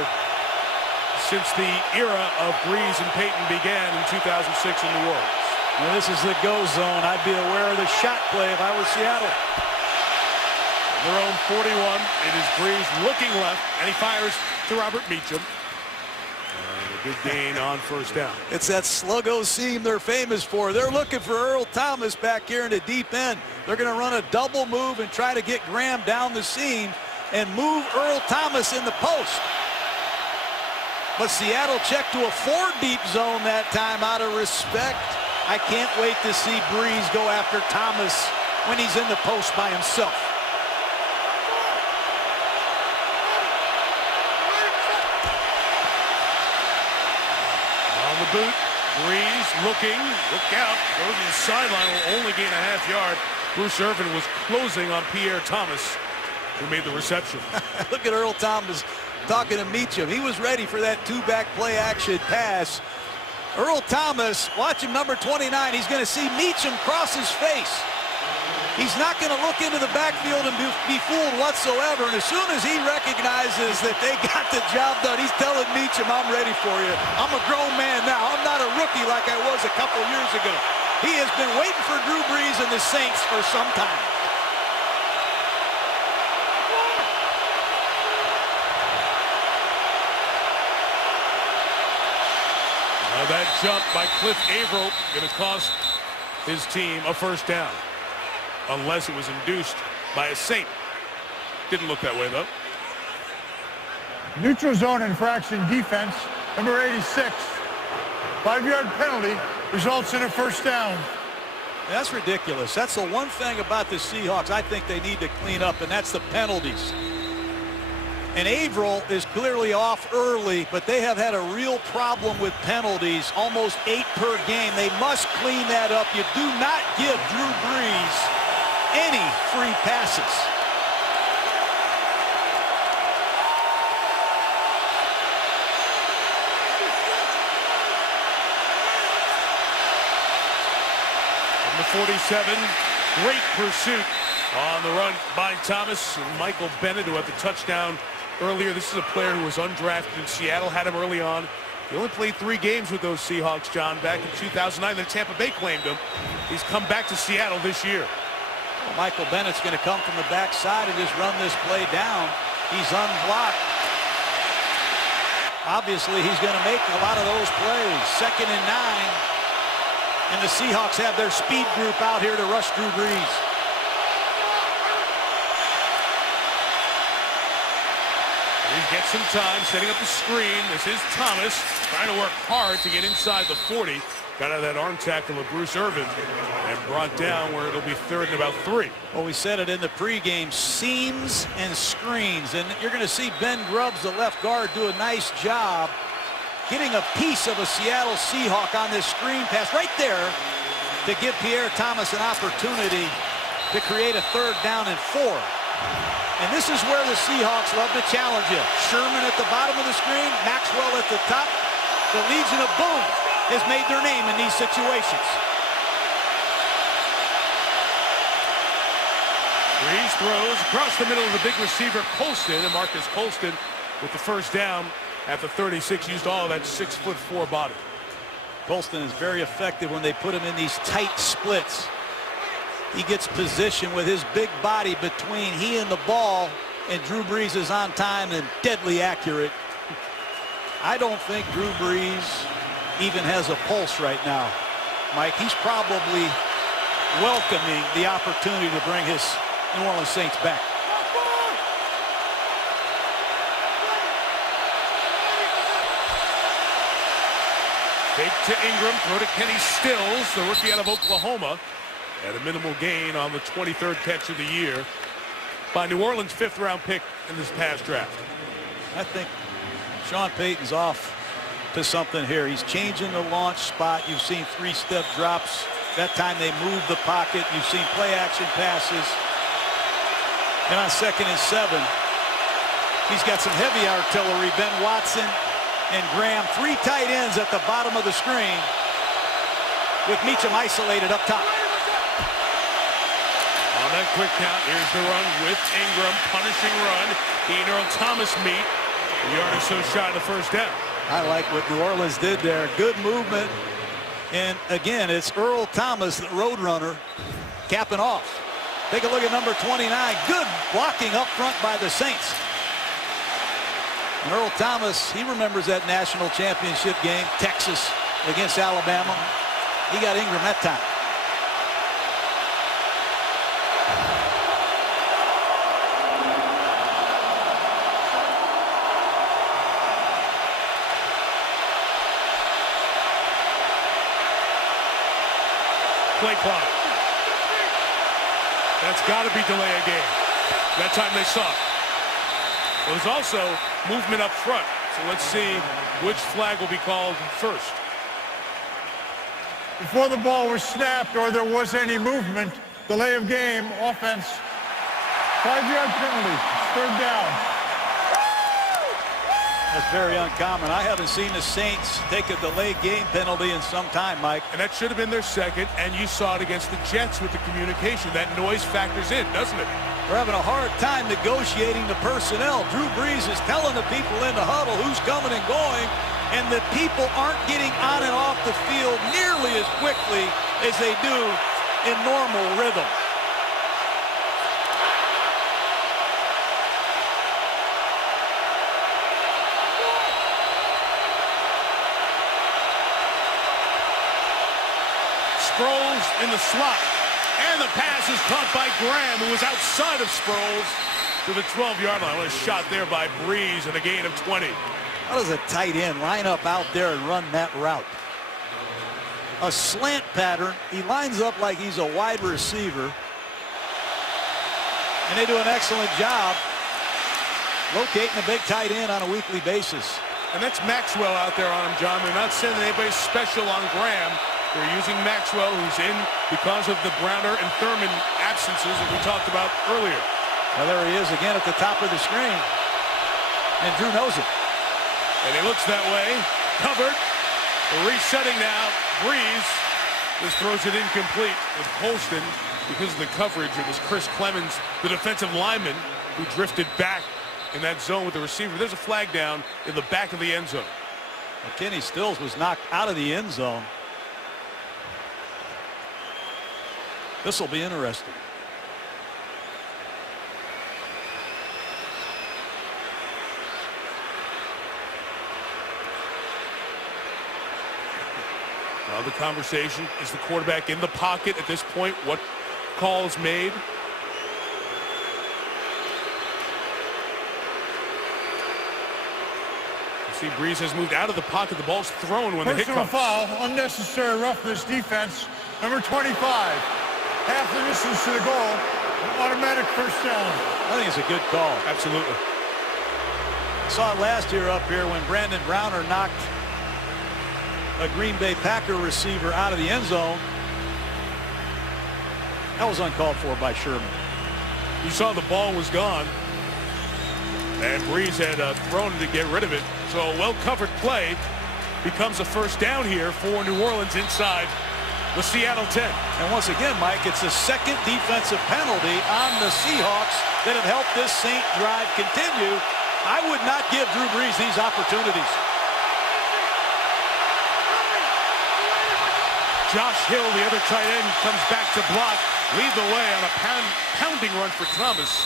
since the era of Brees and Peyton began in 2006 in New Orleans. Well, this is the go zone. I'd be aware of the shot play if I were Seattle. Their own 41. It is Brees looking left, and he fires to Robert Meacham. A good gain on first down. It's that sluggo seam they're famous for. They're looking for Earl Thomas back here in the deep end. They're going to run a double move and try to get Graham down the seam and move Earl Thomas in the post. But Seattle checked to a 4-deep zone that time out of respect. I can't wait to see Brees go after Thomas when he's in the post by himself. On the boot, Brees looking, look out, goes to the sideline, will only gain a half yard. Bruce Irvin was closing on Pierre Thomas, who made the reception. Look at Earl Thomas talking to Meacham. He was ready for that two-back play action pass. Earl Thomas, watch him, number 29. He's going to see Meacham cross his face. He's not going to look into the backfield and be fooled whatsoever. And as soon as he recognizes that they got the job done, he's telling Meacham, I'm ready for you. I'm a grown man now. I'm not a rookie like I was a couple years ago. He has been waiting for Drew Brees and the Saints for some time. That jump by Cliff Averill going to cost his team a first down, unless it was induced by a Saint. Didn't look that way, though. Neutral zone infraction defense, number 86. 5-yard penalty results in a first down. That's ridiculous. That's the one thing about the Seahawks I think they need to clean up, and that's the penalties. And Averill is clearly off early, but they have had a real problem with penalties, almost 8 per game. They must clean that up. You do not give Drew Brees any free passes. From the 47, great pursuit on the run by Thomas. And Michael Bennett, who had the touchdown earlier. This is a player who was undrafted in Seattle, had him early on. He only played 3 games with those Seahawks, John, back in 2009. Then Tampa Bay claimed him. He's come back to Seattle this year. Well, Michael Bennett's going to come from the backside and just run this play down. He's unblocked. Obviously, he's going to make a lot of those plays. 2nd and 9. And the Seahawks have their speed group out here to rush Drew Brees. He gets some time setting up the screen. This is Thomas trying to work hard to get inside the 40. Got out of that arm tackle of Bruce Irvin and brought down where it'll be 3rd and about 3. Well, we said it in the pregame, seams and screens. And you're going to see Ben Grubbs, the left guard, do a nice job getting a piece of a Seattle Seahawk on this screen pass right there to give Pierre Thomas an opportunity to create a 3rd down and 4. And this is where the Seahawks love to challenge you. Sherman at the bottom of the screen, Maxwell at the top. The Legion of Boom has made their name in these situations. Brees throws across the middle of the big receiver, Colston, and Marcus Colston with the first down at the 36. Used all of that 6'4" body. Colston is very effective when they put him in these tight splits. He gets position with his big body between he and the ball, and Drew Brees is on time and deadly accurate. I don't think Drew Brees even has a pulse right now, Mike. He's probably welcoming the opportunity to bring his New Orleans Saints back. Fake to Ingram, throw to Kenny Stills, the rookie out of Oklahoma. At a minimal gain on the 23rd catch of the year by New Orleans' 5th-round pick in this past draft. I think Sean Payton's off to something here. He's changing the launch spot. You've seen 3-step drops. That time they moved the pocket. You've seen play-action passes. And on 2nd and 7, he's got some heavy artillery. Ben Watson and Graham, 3 tight ends at the bottom of the screen with Meacham isolated up top. On that quick count, here's the run with Ingram, punishing run. He and Earl Thomas meet. A yard or so shy of the first down. I like what New Orleans did there. Good movement. And again, it's Earl Thomas, the Roadrunner, capping off. Take a look at number 29. Good blocking up front by the Saints. And Earl Thomas, he remembers that national championship game, Texas against Alabama. He got Ingram that time. Play clock. That's got to be delay a game. That time they saw it. There's also movement up front. So let's see which flag will be called first. Before the ball was snapped or there was any movement, delay of game, offense, 5-yard penalty, 3rd down. That's very uncommon. I haven't seen the Saints take a delayed game penalty in some time, Mike. And that should have been their second, and you saw it against the Jets with the communication. That noise factors in, doesn't it? They're having a hard time negotiating the personnel. Drew Brees is telling the people in the huddle who's coming and going, and the people aren't getting on and off the field nearly as quickly as they do in normal rhythm. Sproles in the slot. And the pass is caught by Graham, who was outside of Sproles to the 12-yard line. What a shot there by Brees and a gain of 20. How does a tight end line up out there and run that route? A slant pattern. He lines up like he's a wide receiver. And they do an excellent job locating a big tight end on a weekly basis. And that's Maxwell out there on him, John. They're not sending anybody special on Graham. They're using Maxwell, who's in because of the Browner and Thurman absences that we talked about earlier. Well, there he is again at the top of the screen. And Drew knows it. And he looks that way. Covered. Resetting now. Brees. This throws it incomplete with Holston. Because of the coverage, it was Chris Clemens, the defensive lineman, who drifted back in that zone with the receiver. There's a flag down in the back of the end zone. Well, Kenny Stills was knocked out of the end zone. This will be interesting. Now the conversation, is the quarterback in the pocket at this point? What call is made? You see Brees has moved out of the pocket. The ball's thrown when the hit comes. Personal foul, unnecessary roughness defense, number 25. Half the distance to the goal, automatic first down. I think it's a good call. Absolutely. Saw it last year up here when Brandon Browner knocked a Green Bay Packer receiver out of the end zone. That was uncalled for by Sherman. You saw the ball was gone, and Brees had thrown it to get rid of it. So a well-covered play becomes a first down here for New Orleans inside the Seattle 10. And once again, Mike, it's the second defensive penalty on the Seahawks that have helped this Saint drive continue. I would not give Drew Brees these opportunities. Josh Hill, the other tight end, comes back to block, lead the way on a pounding run for Thomas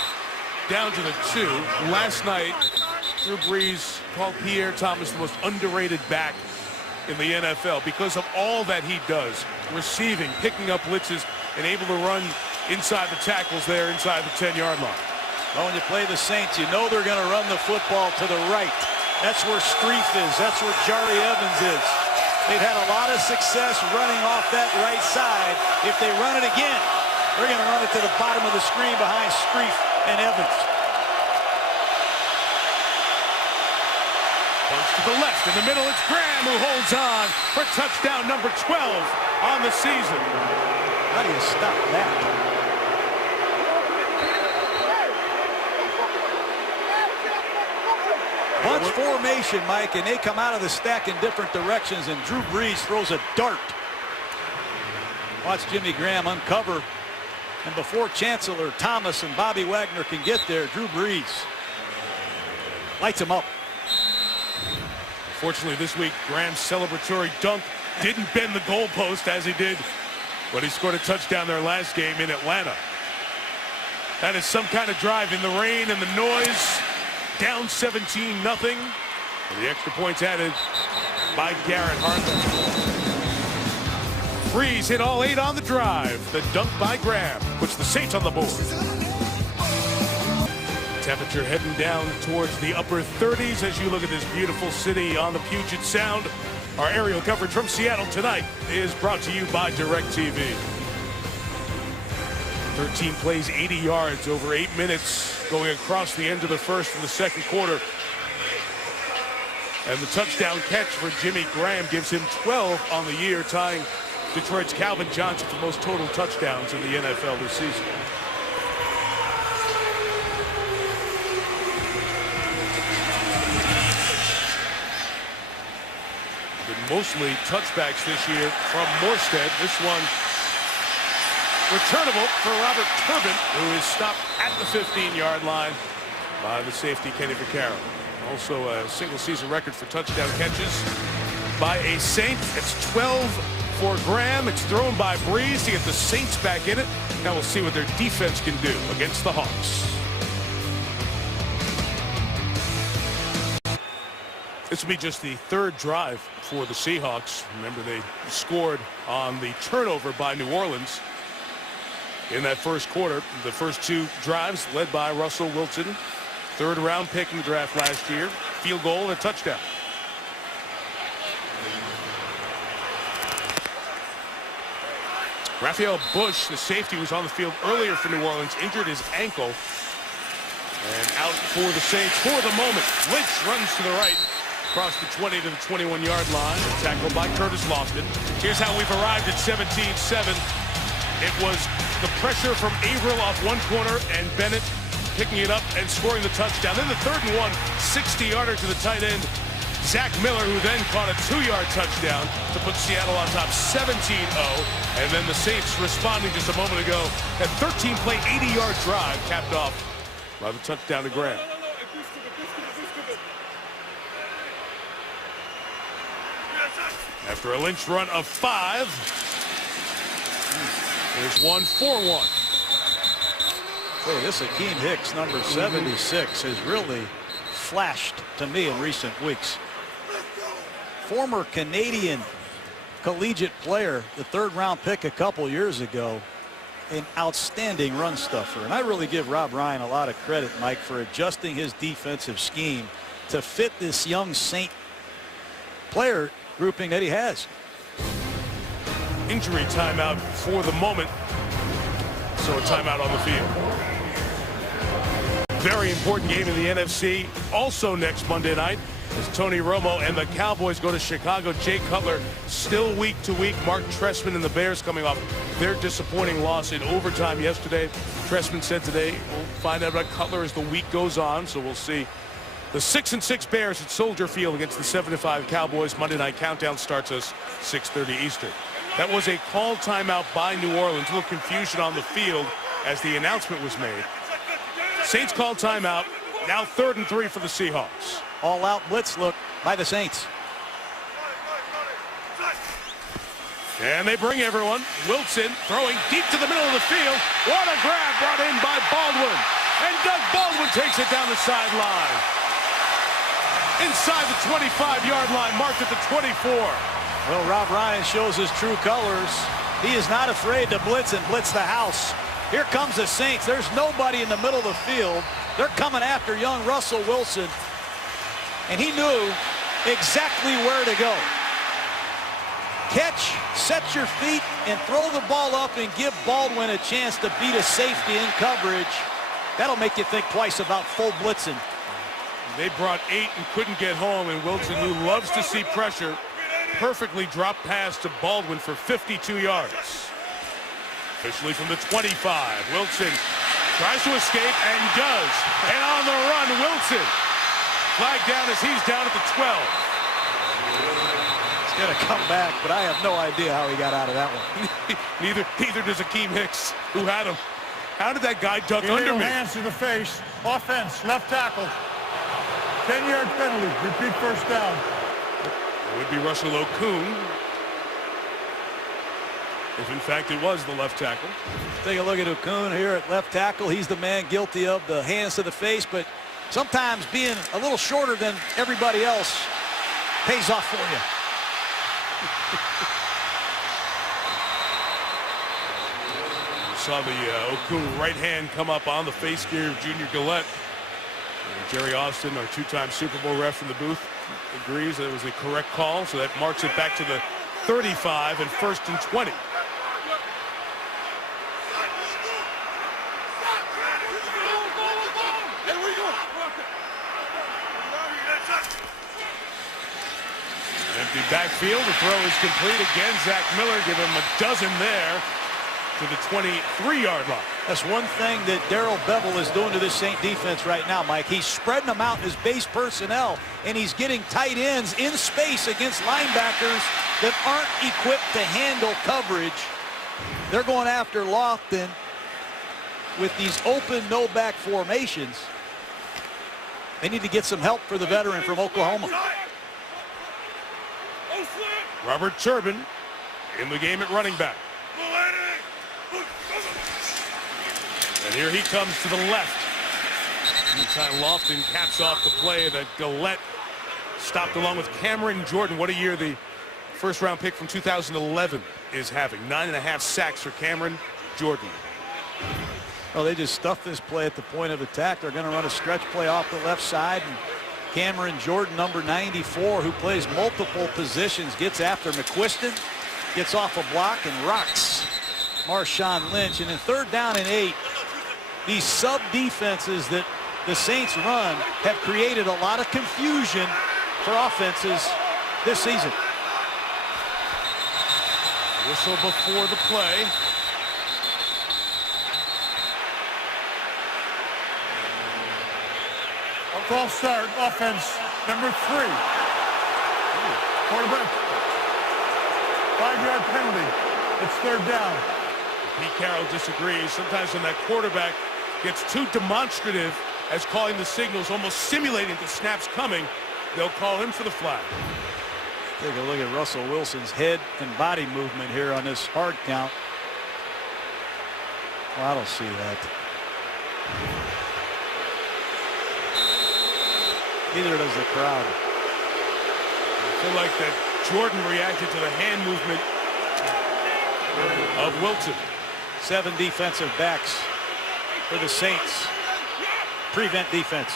down to the 2. Last night, Drew Brees called Pierre Thomas the most underrated back in the NFL because of all that he does, receiving, picking up blitzes, and able to run inside the tackles there inside the 10-yard line. Well, when you play the Saints, you know they're going to run the football to the right. That's where Streif is. That's where Jari Evans is. They've had a lot of success running off that right side. If they run it again, they're going to run it to the bottom of the screen behind Streif and Evans. To the left, in the middle, it's Graham who holds on for touchdown number 12 on the season. How do you stop that? Bunch formation, Mike, and they come out of the stack in different directions, and Drew Brees throws a dart. Watch Jimmy Graham uncover, and before Chancellor, Thomas, and Bobby Wagner can get there, Drew Brees lights him up. Fortunately, this week, Graham's celebratory dunk didn't bend the goalpost as he did when he scored a touchdown their last game in Atlanta. That is some kind of drive in the rain and the noise. Down 17-0. The extra points added by Garrett Hartman. Brees hit all 8 on the drive. The dunk by Graham puts the Saints on the board. Temperature heading down towards the upper 30s as you look at this beautiful city on the Puget Sound. Our aerial coverage from Seattle tonight is brought to you by DirecTV. 13 plays, 80 yards over 8 minutes going across the end of the first and the second quarter. And the touchdown catch for Jimmy Graham gives him 12 on the year, tying Detroit's Calvin Johnson for most total touchdowns in the NFL this season. Been mostly touchbacks this year from Morstead. This one returnable for Robert Turbin, who is stopped at the 15-yard line by the safety Kenny Vaccaro. Also a single-season record for touchdown catches by a Saint. It's 12 for Graham. It's thrown by Brees to get the Saints back in it. Now we'll see what their defense can do against the Hawks. This will be just the third drive for the Seahawks. Remember, they scored on the turnover by New Orleans in that first quarter. The first 2 drives led by Russell Wilson, 3rd-round pick in the draft last year. Field goal and a touchdown. Raphael Bush, the safety, was on the field earlier for New Orleans, injured his ankle. And out for the Saints for the moment. Lynch runs to the right, across the 20 to the 21-yard line. Tackled by Curtis Lofton. Here's how we've arrived at 17-7. It was the pressure from Averill off one corner and Bennett picking it up and scoring the touchdown. Then the 3rd and 1, 60-yarder to the tight end, Zach Miller, who then caught a 2-yard touchdown to put Seattle on top 17-0. And then the Saints responding just a moment ago. That 13-play, 80-yard drive capped off by the touchdown to Graham. After a Lynch run of 5, there's one for 1. Hey, this Akeem Hicks, number 76, has really flashed to me in recent weeks. Former Canadian collegiate player, the 3rd-round pick a couple years ago, an outstanding run stuffer. And I really give Rob Ryan a lot of credit, Mike, for adjusting his defensive scheme to fit this young Saint player grouping that he has. Injury timeout for the moment. So a timeout on the field. Very important game in the NFC. Also next Monday night, as Tony Romo and the Cowboys go to Chicago. Jay Cutler still week to week. Mark Trestman and the Bears coming off their disappointing loss in overtime yesterday. Trestman said today we'll find out about Cutler as the week goes on. So we'll see. The 6-6 Bears at Soldier Field against the 7-5 Cowboys. Monday night countdown starts us 6:30 Eastern. That was a call timeout by New Orleans. A little confusion on the field as the announcement was made. Saints call timeout. Now 3rd and 3 for the Seahawks. All-out blitz look by the Saints. And they bring everyone. Wilson throwing deep to the middle of the field. What a grab brought in by Baldwin. And Doug Baldwin takes it down the sideline. Inside the 25-yard line, marked at the 24. Well, Rob Ryan shows his true colors. He is not afraid to blitz and blitz the house. Here comes the Saints. There's nobody in the middle of the field. They're coming after young Russell Wilson. And he knew exactly where to go. Catch, set your feet, and throw the ball up and give Baldwin a chance to beat a safety in coverage. That'll make you think twice about full blitzing. They brought 8 and couldn't get home, and Wilson, who loves to see pressure, perfectly dropped pass to Baldwin for 52 yards. Officially from the 25, Wilson tries to escape and does. And on the run, Wilson. Flag down as he's down at the 12. He's going to come back, but I have no idea how he got out of that one. Neither does Akeem Hicks, who had him. How did that guy duck under me? Hands to the face. Offense, left tackle. 10-yard penalty. Repeat first down. It would be Russell Okung, if in fact it was the left tackle. Take a look at Okung here at left tackle. He's the man guilty of the hands to the face, but sometimes being a little shorter than everybody else pays off for you. You saw the Okung right hand come up on the face gear of Junior Gillette. And Jerry Austin, our two-time Super Bowl ref in the booth, agrees that it was the correct call, so that marks it back to the 35 and 1st and 20. Empty backfield. The throw is complete again. Zach Miller give him a dozen there to the 23-yard line. That's one thing that Darrell Bevel is doing to this Saint defense right now, Mike. He's spreading them out in his base personnel, and he's getting tight ends in space against linebackers that aren't equipped to handle coverage. They're going after Lofton with these open no-back formations. They need to get some help for the veteran from Oklahoma. Robert Turbin in the game at running back. And here he comes to the left. Meantime, Lofton caps off the play that Gillette stopped along with Cameron Jordan. What a year the first-round pick from 2011 is having. 9.5 sacks for Cameron Jordan. Well, they just stuffed this play at the point of attack. They're going to run a stretch play off the left side. And Cameron Jordan, number 94, who plays multiple positions, gets after McQuiston, gets off a block and rocks Marshawn Lynch. And in 3rd down and 8, these sub-defenses that the Saints run have created a lot of confusion for offenses this season. Whistle before the play. False start, offense number 3. Quarterback. 5-yard penalty. It's 3rd down. Pete Carroll disagrees. Sometimes when that quarterback gets too demonstrative as calling the signals, almost simulating the snaps coming, they'll call him for the flag. Take a look at Russell Wilson's head and body movement here on this hard count. Well, I don't see that. Neither does the crowd. I feel like that Jordan reacted to the hand movement of Wilson. 7 defensive backs for the Saints. Prevent defense.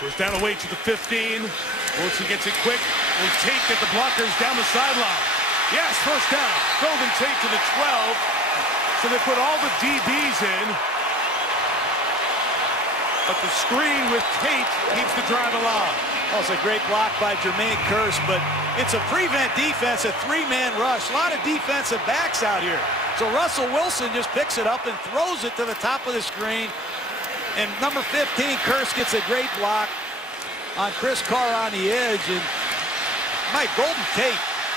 First down away to the 15. Wilson gets it quick. Will Tate get the blockers down the sideline. Yes, first down. Golden Tate to the 12. So they put all the DBs in. But the screen with Tate keeps the drive alive. Oh, it's a great block by Jermaine Kearse, but it's a prevent defense, a 3-man rush. A lot of defensive backs out here. So Russell Wilson just picks it up and throws it to the top of the screen. And number 15, Kearse, gets a great block on Chris Carr on the edge. And Mike, Golden Tate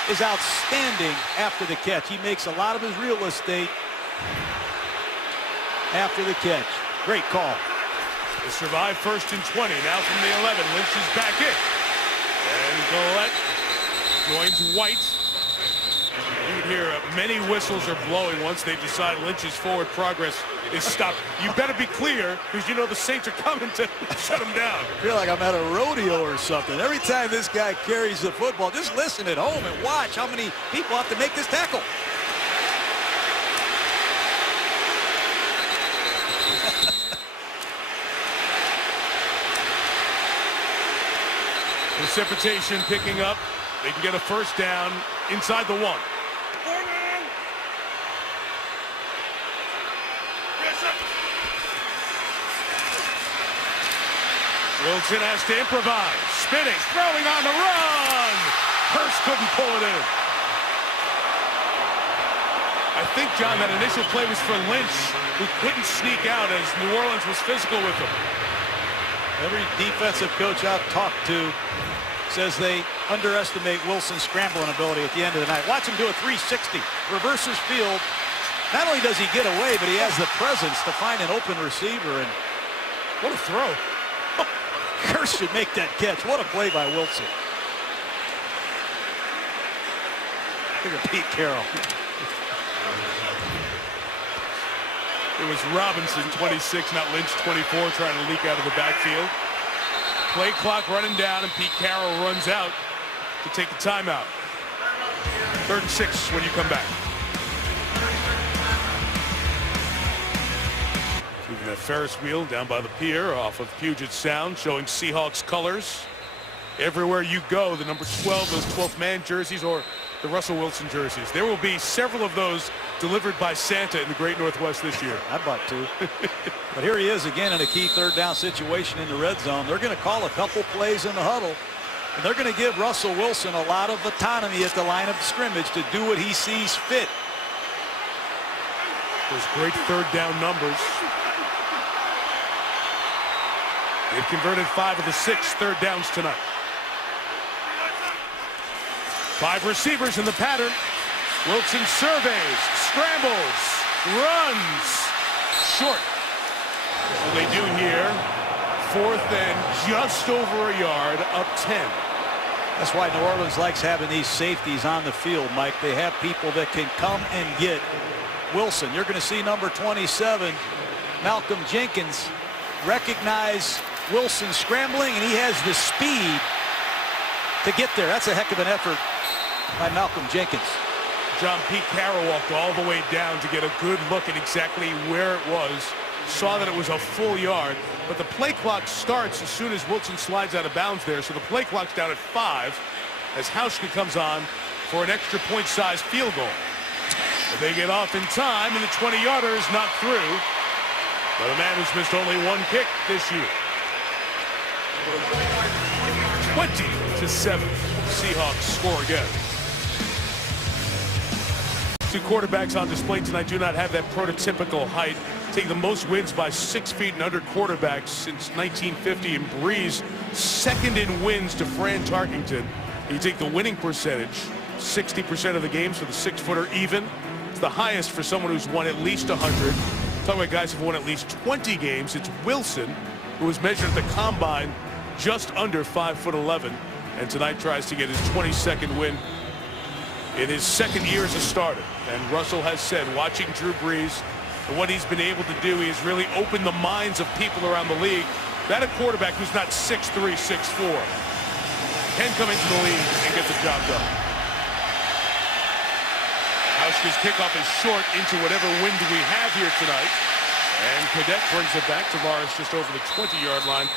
is outstanding after the catch. He makes a lot of his real estate after the catch. Great call. They survive 1st and 20. Now from the 11, Lynch is back in. And Gillette joins White. You can hear many whistles are blowing once they decide Lynch's forward progress is stopped. You better be clear, because you know the Saints are coming to shut him down. I feel like I'm at a rodeo or something. Every time this guy carries the football, just listen at home and watch how many people have to make this tackle. Precipitation picking up. They can get a first down inside the 1. Wilson has to improvise. Spinning, throwing on the run. Kearse couldn't pull it in. I think, John, that initial play was for Lynch, who couldn't sneak out as New Orleans was physical with him. Every defensive coach I've talked to says they underestimate Wilson's scrambling ability at the end of the night. Watch him do a 360, reverses field. Not only does he get away, but he has the presence to find an open receiver. And what a throw. Curse should make that catch. What a play by Wilson. Look at Pete Carroll. It was Robinson, 26, not Lynch, 24, trying to leak out of the backfield. Play clock running down, and Pete Carroll runs out to take the timeout. 3rd and 6 when you come back. Moving that Ferris wheel down by the pier off of Puget Sound, showing Seahawks colors. Everywhere you go, the number 12, those 12th man jerseys, or the Russell Wilson jerseys. There will be several of those delivered by Santa in the Great Northwest this year. I bought 2. But here he is again in a key 3rd down situation in the red zone. They're going to call a couple plays in the huddle, and they're going to give Russell Wilson a lot of autonomy at the line of scrimmage to do what he sees fit. Those great 3rd down numbers. They've converted 5 of the 6 3rd downs tonight. 5 receivers in the pattern. Wilson surveys, scrambles, runs, short. What they do here, 4th and just over a yard, up 10. That's why New Orleans likes having these safeties on the field, Mike. They have people that can come and get Wilson. You're going to see number 27, Malcolm Jenkins, recognize Wilson scrambling, and he has the speed to get there. That's a heck of an effort by Malcolm Jenkins. John Pete Carroll walked all the way down to get a good look at exactly where it was. Saw that it was a full yard, but the play clock starts as soon as Wilson slides out of bounds there. So the play clock's down at 5 as Hauschka comes on for an extra point-sized field goal. But they get off in time, and the 20-yarder is knocked through. But a man who's missed only 1 kick this year. 20-7. Seahawks score again. 2 quarterbacks on display tonight do not have that prototypical height. Take the most wins by 6 feet and under quarterbacks since 1950, and Brees 2nd in wins to Fran Tarkington. You take the winning percentage, 60% of the games for the 6-footer even. It's the highest for someone who's won at least 100. Talking about guys who've won at least 20 games. It's Wilson, who was measured at the combine just under 5'11", and tonight tries to get his 22nd win in his 2nd year as a starter. And Russell has said, watching Drew Brees and what he's been able to do, he has really opened the minds of people around the league that a quarterback who's not 6'3", 6'4", can come into the league and get the job done. Hauschka's kickoff is short into whatever wind we have here tonight. And Cadet brings it back. Tavares just over the 20-yard line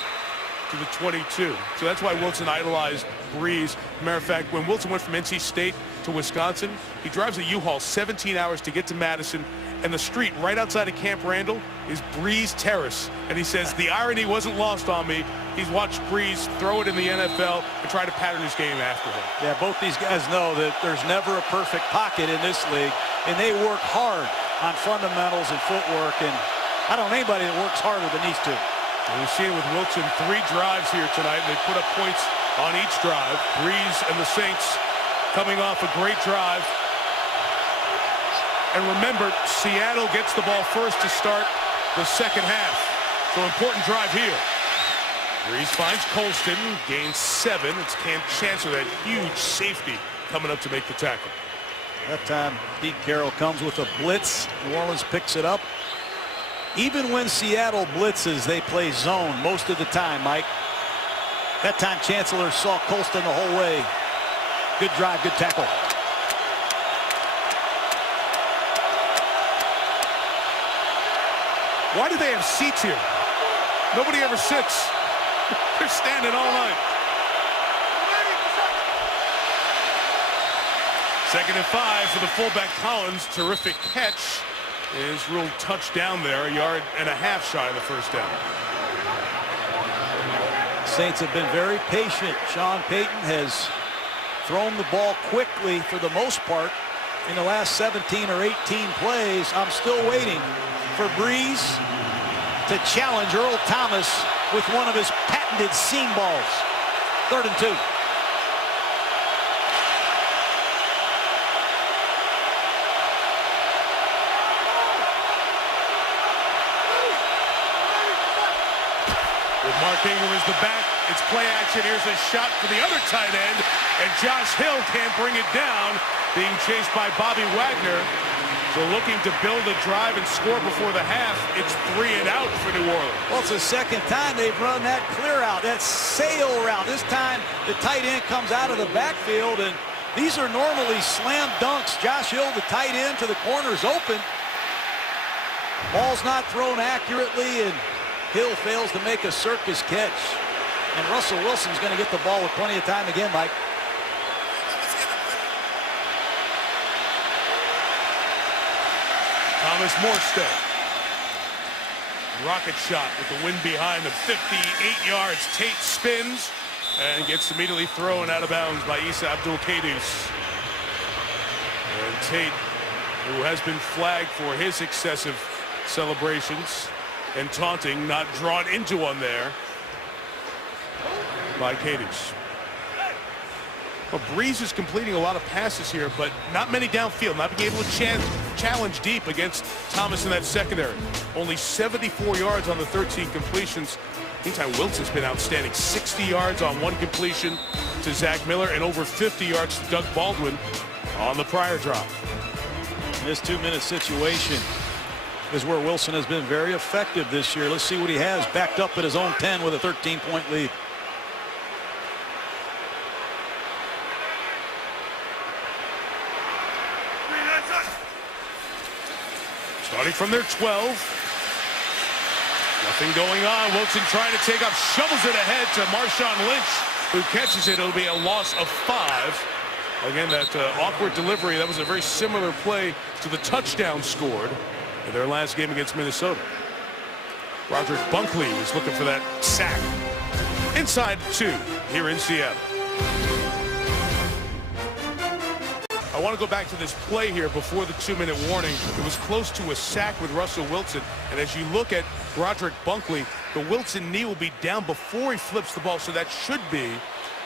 to the 22. So that's why Wilson idolized Brees. Matter of fact, when Wilson went from NC State to Wisconsin, he drives a U-Haul 17 hours to get to Madison, and the street right outside of Camp Randall is Brees Terrace. And he says, the irony wasn't lost on me. He's watched Brees throw it in the NFL and try to pattern his game after him. Yeah, both these guys know that there's never a perfect pocket in this league, and they work hard on fundamentals and footwork, and I don't know anybody that works harder than these 2. And we've seen with Wilson 3 drives here tonight, and they put up points on each drive. Brees and the Saints coming off a great drive. And remember, Seattle gets the ball first to start the 2nd half. So important drive here. Brees finds Colston, gains 7. It's Cam Chancellor, that huge safety, coming up to make the tackle. That time, Pete Carroll comes with a blitz. New Orleans picks it up. Even when Seattle blitzes, they play zone most of the time, Mike. That time, Chancellor saw Colston the whole way. Good drive, good tackle. Why do they have seats here? Nobody ever sits. They're standing all night. 2nd and 5 for the fullback Collins. Terrific catch. Is ruled touchdown there, a yard and a half shy of the 1st down. Saints have been very patient. Sean Payton has thrown the ball quickly for the most part in the last 17 or 18 plays. I'm still waiting for Brees to challenge Earl Thomas with one of his patented seam balls. 3rd and 2. With Mark Ingram as the back, It's play action. Here's a shot for the other tight end, and Josh Hill can't bring it down, being chased by Bobby Wagner. So looking to build a drive and score before the half. It's 3 and out for New Orleans. Well, it's the second time they've run that clear out, that sail route. This time the tight end comes out of the backfield, and these are normally slam dunks. Josh Hill, the tight end, to the corners open. Ball's not thrown accurately, and Hill fails to make a circus catch. And Russell Wilson's going to get the ball with plenty of time again, Mike. Thomas Morstead. Rocket shot with the wind behind him. 58 yards. Tate spins and gets immediately thrown out of bounds by Issa Abdul-Kadus. And Tate, who has been flagged for his excessive celebrations and taunting, not drawn into one there by Kadus. Well, Brees is completing a lot of passes here, but not many downfield. Not being able to challenge deep against Thomas in that secondary. Only 74 yards on the 13 completions. Meantime, Wilson's been outstanding. 60 yards on one completion to Zach Miller and over 50 yards to Doug Baldwin on the prior drop. This 2-minute situation is where Wilson has been very effective this year. Let's see what he has, backed up at his own 10 with a 13-point lead. Starting from their 12. Nothing going on. Wilson trying to take off, shovels it ahead to Marshawn Lynch, who catches it. It'll be a loss of 5. Again, that awkward delivery, that was a very similar play to the touchdown scored in their last game against Minnesota. Roderick Bunkley was looking for that sack. Inside 2 here in Seattle. I want to go back to this play here before the 2-minute warning. It was close to a sack with Russell Wilson. And as you look at Roderick Bunkley, the Wilson knee will be down before he flips the ball. So that should be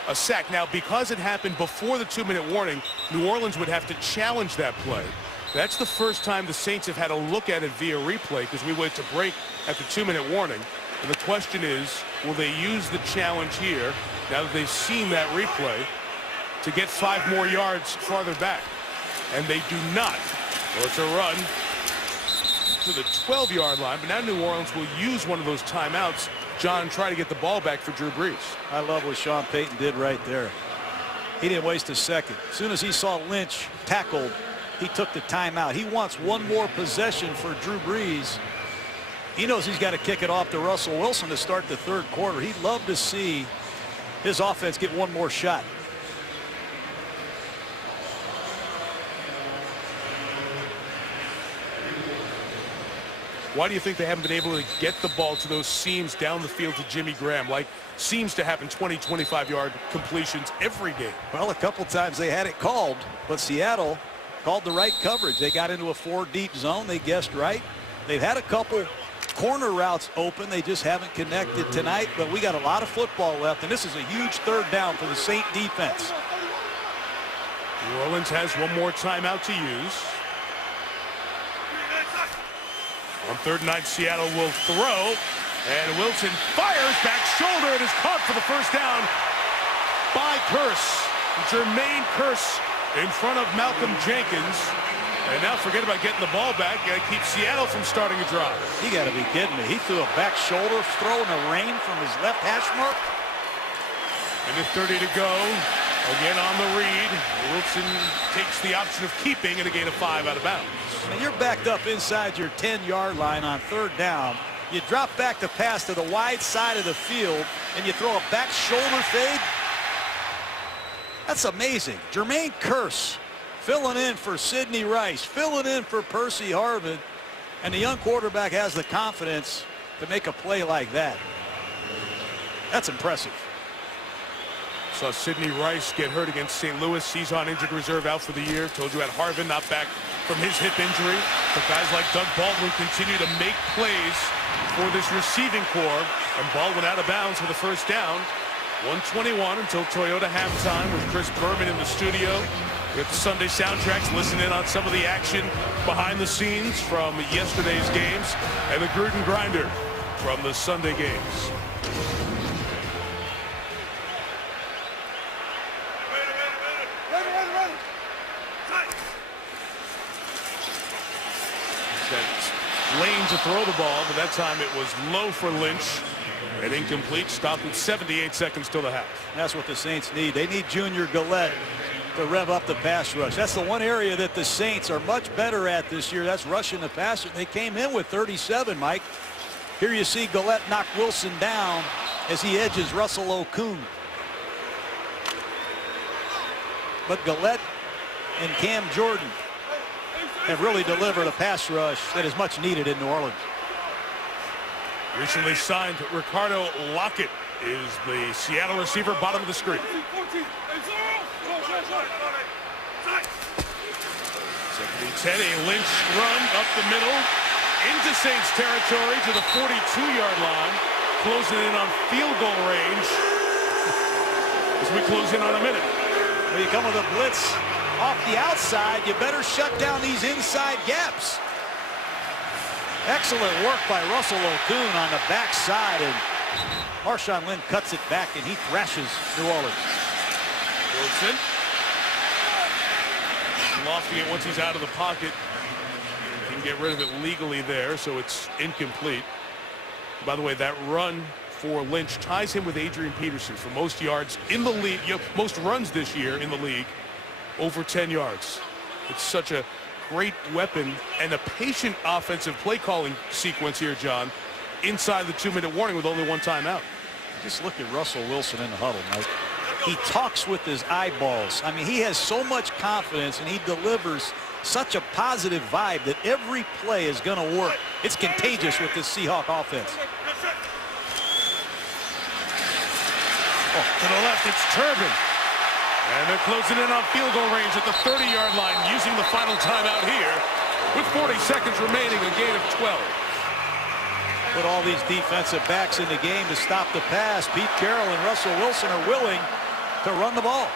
a sack. Now, because it happened before the 2-minute warning, New Orleans would have to challenge that play. That's the first time the Saints have had a look at it via replay, because we went to break at the 2-minute warning. And the question is, will they use the challenge here, now that they've seen that replay, to get 5 more yards farther back? And they do not. Well, it's a run to the 12-yard line, but now New Orleans will use one of those timeouts. John, try to get the ball back for Drew Brees. I love what Sean Payton did right there. He didn't waste a second. As soon as he saw Lynch tackled, he took the timeout. He wants one more possession for Drew Brees. He knows he's got to kick it off to Russell Wilson to start the 3rd quarter. He'd love to see his offense get one more shot. Why do you think they haven't been able to get the ball to those seams down the field to Jimmy Graham, like seems to happen 20, 25-yard completions every game? Well, a couple times they had it called, but Seattle called the right coverage. They got into a 4-deep zone. They guessed right. They've had a couple corner routes open. They just haven't connected tonight, but we got a lot of football left, and this is a huge 3rd down for the Saint defense. New Orleans has one more timeout to use. On 3rd and 9, Seattle will throw, and Wilson fires back shoulder and is caught for the 1st down by Kearse. Jermaine Kearse in front of Malcolm Jenkins. And now forget about getting the ball back. Got to keep Seattle from starting a drive. You got to be kidding me. He threw a back shoulder throw in the rain from his left hash mark. And with 30 to go, again on the read, Wilson takes the option of keeping and a gain of 5 out of bounds. Now you're backed up inside your 10-yard line on 3rd down. You drop back the pass to the wide side of the field, and you throw a back shoulder fade. That's amazing. Jermaine Kearse filling in for Sidney Rice, filling in for Percy Harvin, and the young quarterback has the confidence to make a play like that. That's impressive. Saw Sidney Rice get hurt against St. Louis. He's on injured reserve, out for the year. Told you at Harvin not back from his hip injury. But guys like Doug Baldwin continue to make plays for this receiving corps. And Baldwin out of bounds for the 1st down. 1:21 until Toyota halftime with Chris Berman in the studio. We got the Sunday soundtracks, listening in on some of the action behind the scenes from yesterday's games, and the Gruden Grinder from the Sunday games. throw the ball, but that time it was low for Lynch and incomplete. Stopped with 78 seconds till the half. That's what the Saints need. They need Junior Gillette to rev up the pass rush. That's the one area that the Saints are much better at this year. That's rushing the passer. They came in with 37, Mike. Here you see Gillette knock Wilson down as he edges Russell Okung. But Gillette and Cam Jordan have really delivered a pass rush that is much needed in New Orleans. Recently signed Ricardo Lockett is the Seattle receiver, bottom of the screen. Second and 10, a Lynch run up the middle into Saints territory to the 42-yard line, closing in on field goal range as we close in on a minute. When you come with a blitz off the outside, you better shut down these inside gaps. Excellent work by Russell Okung on the backside, and Marshawn Lynch cuts it back and he thrashes New Orleans. Wilson lofting it once he's out of the pocket. He can get rid of it legally there, so it's incomplete. By the way, that run for Lynch ties him with Adrian Peterson for most yards in the league, most runs this year in the league, over 10 yards. It's such a great weapon and a patient offensive play calling sequence here, John, inside the 2-minute warning with only one timeout. Just look at Russell Wilson in the huddle, Mike. He talks with his eyeballs. I mean, he has so much confidence and he delivers such a positive vibe that every play is going to work. It's contagious with this Seahawk offense. Oh, to the left, it's Turbin. And they're closing in on field goal range at the 30-yard line, using the final timeout here with 40 seconds remaining, a gain of 12. Put all these defensive backs in the game to stop the pass. Pete Carroll and Russell Wilson are willing to run the ball.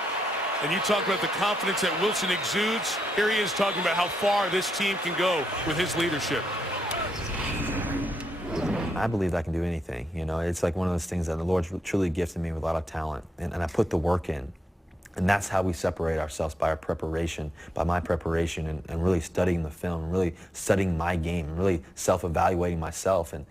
And you talk about the confidence that Wilson exudes. Here he is talking about how far this team can go with his leadership. I believe I can do anything. You know, it's like one of those things that the Lord truly gifted me with a lot of talent, and I put the work in. And that's how we separate ourselves, by our preparation, by my preparation, and really studying the film, and really studying my game, and really self-evaluating myself. And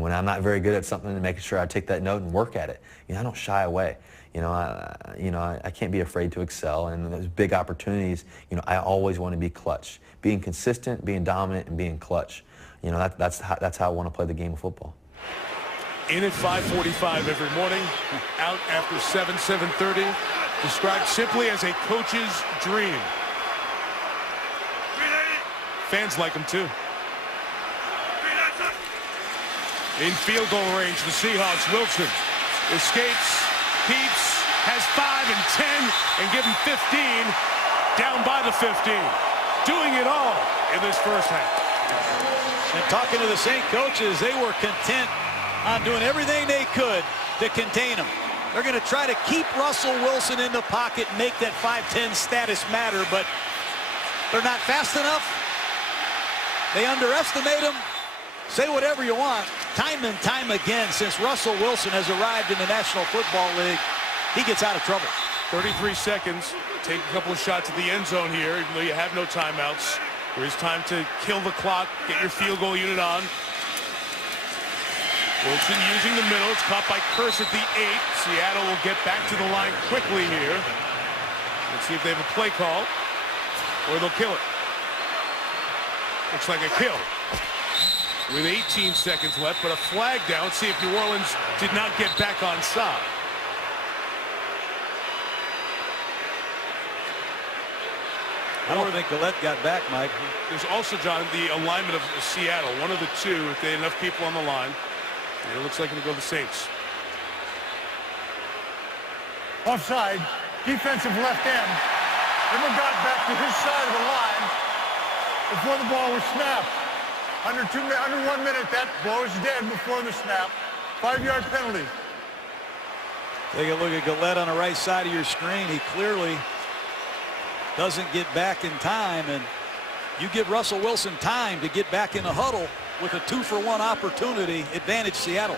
when I'm not very good at something, and making sure I take that note and work at it. You know, I don't shy away. You know, I can't be afraid to excel. And those big opportunities, you know, I always want to be clutch, being consistent, being dominant, and being clutch. You know, that's how I want to play the game of football. In at 5:45 every morning, out after 7:30. Described simply as a coach's dream. Fans like him too. In field goal range, the Seahawks. Wilson escapes, keeps, has 5 and 10, and give him 15. Down by the 15. Doing it all in this first half. And talking to the Saint coaches, they were content on doing everything they could to contain him. They're going to try to keep Russell Wilson in the pocket and make that 5'10" status matter, but they're not fast enough. They underestimate him. Say whatever you want. Time and time again, since Russell Wilson has arrived in the National Football League, he gets out of trouble. 33 seconds. Take a couple of shots at the end zone here, even though you have no timeouts. There is time to kill the clock, get your field goal unit on. Wilson using the middle. It's caught by Curse at the 8. Seattle will get back to the line quickly here. Let's see if they have a play call, or they'll kill it. Looks like a kill. With 18 seconds left, but a flag down. Let's see if New Orleans did not get back on side. I don't think Gillette got back, Mike. There's also, John, the alignment of Seattle. One of the two, if they had enough people on the line. It looks like it'll go the Saints. Offside, defensive left end. Never got back to his side of the line before the ball was snapped. Under 1 minute, that ball is dead before the snap. 5-yard penalty. Take a look at Gillette on the right side of your screen. He clearly doesn't get back in time, and you give Russell Wilson time to get back in the huddle with a 2-for-1 opportunity. Advantage Seattle.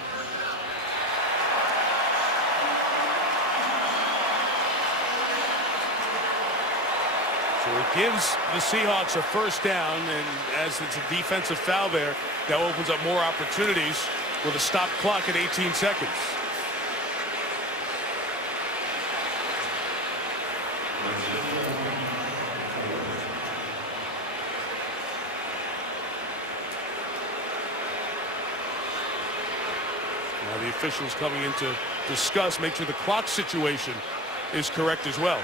So it gives the Seahawks a first down, and as it's a defensive foul there, Now opens up more opportunities with a stop clock at 18 seconds. Now the officials coming in to discuss, make sure the clock situation is correct as well.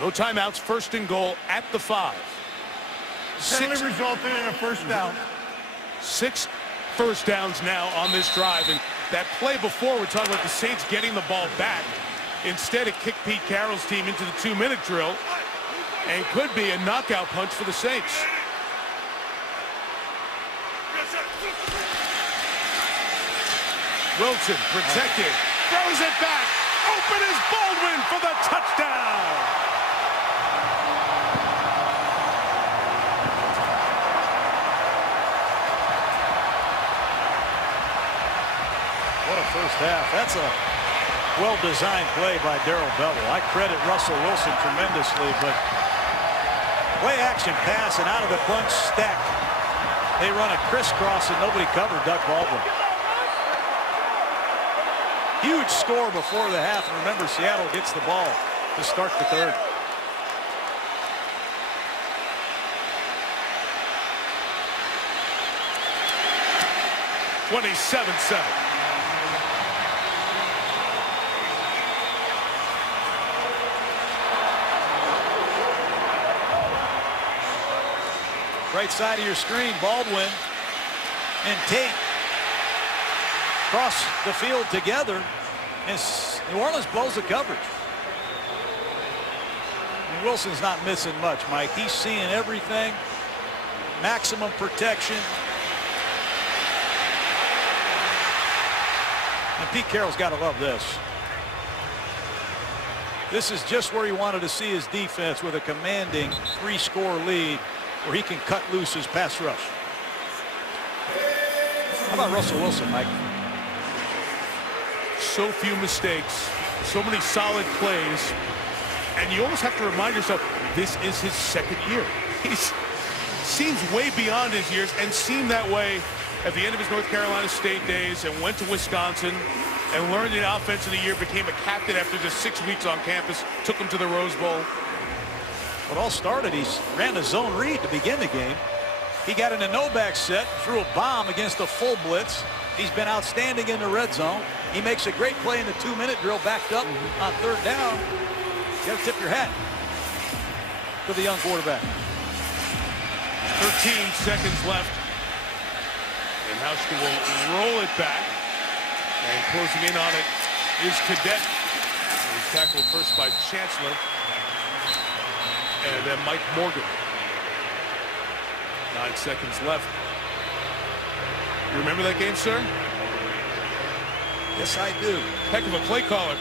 No timeouts, first and goal at the 5. Penalty resulted in a first down. 6 first downs now on this drive. And that play before, we're talking about the Saints getting the ball back. Instead, it kicked Pete Carroll's team into the 2-minute drill and could be a knockout punch for the Saints. Wilson protected, throws it back. Open is Baldwin for the touchdown. What a first half. That's a well-designed play by Darrell Bevell. I credit Russell Wilson tremendously, but play action pass and out of the bunch stack. They run a crisscross and nobody covered Doug Baldwin. Huge score before the half. And remember, Seattle gets the ball to start the third. (27-7). Right side of your screen, Baldwin and Tate cross the field together, and New Orleans blows the coverage. And Wilson's not missing much, Mike. He's seeing everything. Maximum protection. And Pete Carroll's got to love this. This is just where he wanted to see his defense, with a commanding 3-score lead, where he can cut loose his pass rush. How about Russell Wilson, Mike? So few mistakes, so many solid plays, and you almost have to remind yourself, this is his second year. He seems way beyond his years, and seemed that way at the end of his North Carolina State days, and went to Wisconsin and learned the offense of the year, became a captain after just 6 weeks on campus, took him to the Rose Bowl. It all started, he ran a zone read to begin the game. He got in a no-back set, threw a bomb against a full blitz. He's been outstanding in the red zone. He makes a great play in the 2-minute drill, backed up on third down. You got to tip your hat to the young quarterback. 13 seconds left. And Hauschka will roll it back. And closing in on it is Cadet. He's tackled first by Chancellor. And then Mike Morgan. 9 seconds left. You remember that game, sir? Yes, I do. Heck of a play caller.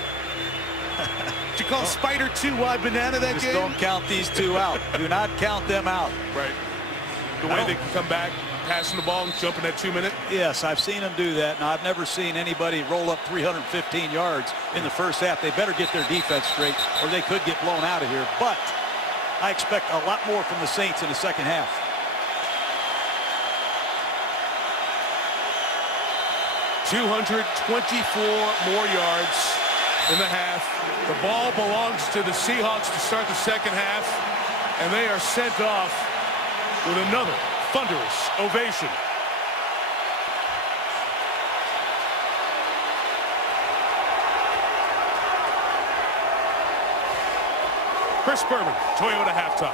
Did you call Spider 2-wide banana that Just game? don't count these two out. Do not count them out. Right. The way they can come back, passing the ball and jumping that 2-minute. Yes, I've seen them do that. Now, I've never seen anybody roll up 315 yards in the first half. They better get their defense straight, or they could get blown out of here. But I expect a lot more from the Saints in the second half. $224 more yards in the half. The ball belongs to the Seahawks to start the second half, and they are sent off with another thunderous ovation. Chris Berman, Toyota halftime.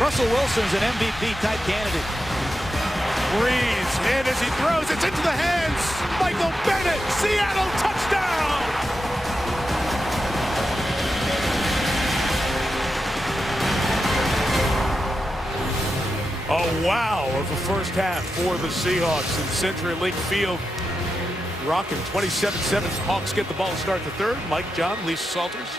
Russell Wilson's an MVP-type candidate. Brees, and as he throws, it's into the hands. Michael Bennett, Seattle touchdown. A wow of a first half for the Seahawks in CenturyLink Field. Rocking 27-7. Hawks get the ball to start the third. Mike, John, Lisa Salters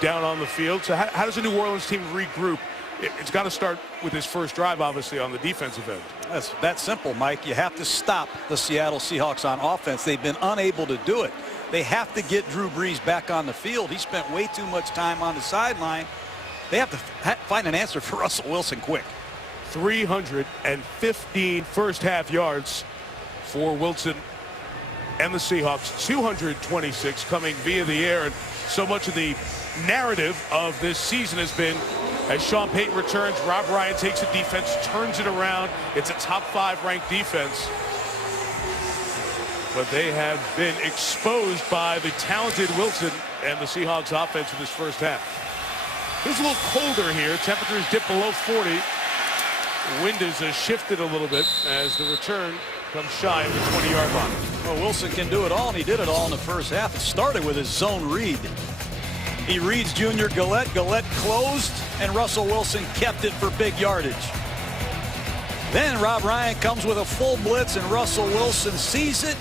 down on the field. So how does a New Orleans team regroup it's got to start with his first drive, obviously, on the defensive end. That's that simple, Mike. You have to stop the Seattle Seahawks on offense. They've been unable to do it. They have to get Drew Brees back on the field. He spent way too much time on the sideline. They have to find an answer for Russell Wilson quick. 315 first half yards for Wilson and the Seahawks. 226 coming via the air. And so much of the narrative of this season has been, as Sean Payton returns, Rob Ryan takes the defense, turns it around. It's a top 5 ranked defense. But they have been exposed by the talented Wilson and the Seahawks offense in this first half. It's a little colder here. Temperatures dip below 40. The wind is shifted a little bit as the return comes shy of the 20-yard line. Well, Wilson can do it all, and he did it all in the first half. It started with his zone read. He reads Junior Gillette. Gillette closed, and Russell Wilson kept it for big yardage. Then Rob Ryan comes with a full blitz, and Russell Wilson sees it.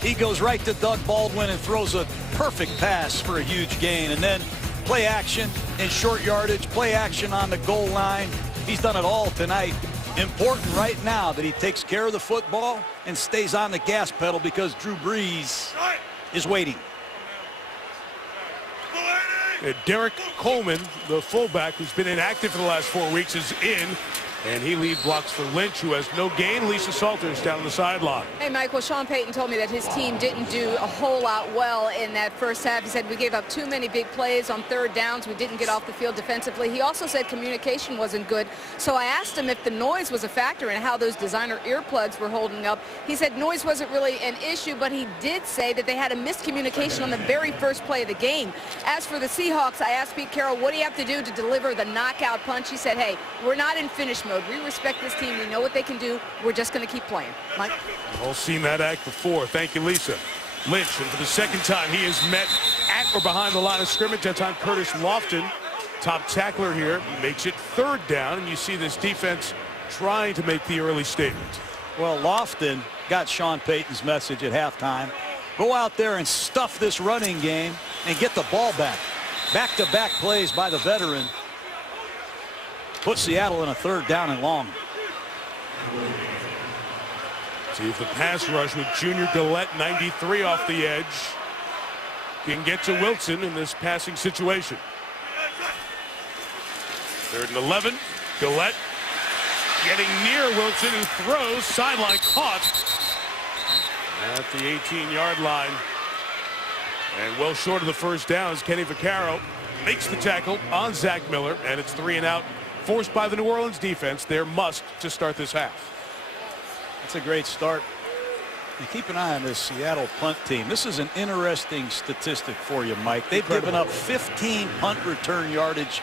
He goes right to Doug Baldwin and throws a perfect pass for a huge gain. And then play action in short yardage, play action on the goal line. He's done it all tonight. Important right now that he takes care of the football and stays on the gas pedal because Drew Brees is waiting. Derek Coleman, the fullback who's been inactive for the last 4 weeks, is in. And he lead blocks for Lynch, who has no gain. Lisa Salters down the sideline. Hey, Mike, well, Sean Payton told me that his team didn't do a whole lot well in that first half. He said we gave up too many big plays on third downs. We didn't get off the field defensively. He also said communication wasn't good. So I asked him if the noise was a factor in how those designer earplugs were holding up. He said noise wasn't really an issue, but he did say that they had a miscommunication on the very first play of the game. As for the Seahawks, I asked Pete Carroll, what do you have to do to deliver the knockout punch? He said, hey, we're not in finish mode. We respect this team. We know what they can do. We're just going to keep playing. Mike? We've all seen that act before. Thank you, Lisa. Lynch, and for the second time, he is met at or behind the line of scrimmage. That time, Curtis Lofton, top tackler here, makes it third down, and you see this defense trying to make the early statement. Well, Lofton got Sean Payton's message at halftime. Go out there and stuff this running game and get the ball back. Back-to-back plays by the veteran. Put Seattle in a third down and long. See if the pass rush with Junior Gillette, 93 off the edge, can get to Wilson in this passing situation. 3rd and 11. Gillette getting near Wilson, who throws, sideline caught at the 18-yard line. And well short of the first down as Kenny Vaccaro makes the tackle on Zach Miller, and it's 3 and out. Forced by the New Orleans defense, their must to start this half. That's a great start. You keep an eye on this Seattle punt team. This is an interesting statistic for you, Mike. They've given up 15 punt return yardage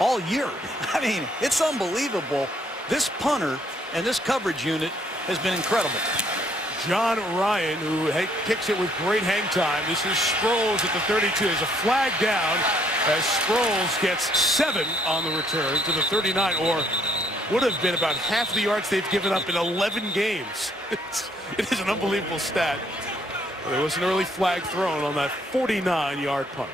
all year. I mean, it's unbelievable. This punter and this coverage unit has been incredible. John Ryan, who kicks it with great hang time. This is Sproles at the 32. There's a flag down as Sproles gets 7 on the return to the 39, or would have been about half the yards they've given up in 11 games. It is an unbelievable stat. There was an early flag thrown on that 49-yard punt.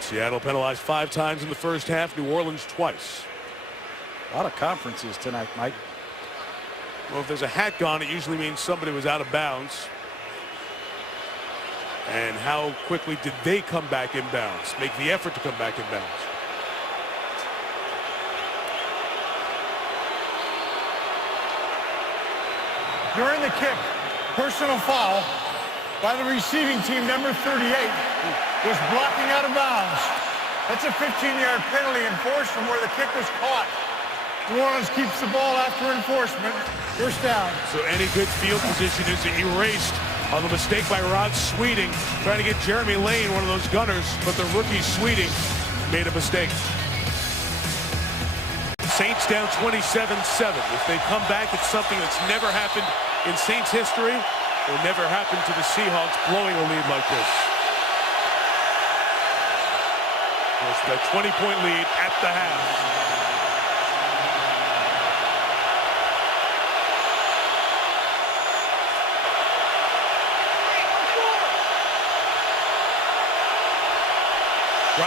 Seattle penalized 5 times in the first half, New Orleans twice. A lot of conferences tonight, Mike. Well, if there's a hat gone, it usually means somebody was out of bounds. And how quickly did they come back in bounds, make the effort to come back in bounds? During the kick, personal foul by the receiving team, number 38, was blocking out of bounds. That's a 15-yard penalty enforced from where the kick was caught. New Orleans keeps the ball after enforcement. First down. So any good field position is erased on the mistake by Rod Sweeting, trying to get Jeremy Lane, one of those gunners, but the rookie Sweeting made a mistake. Saints down 27-7. If they come back, it's something that's never happened in Saints history, or never happened to the Seahawks blowing a lead like this. It's the 20-point lead at the half.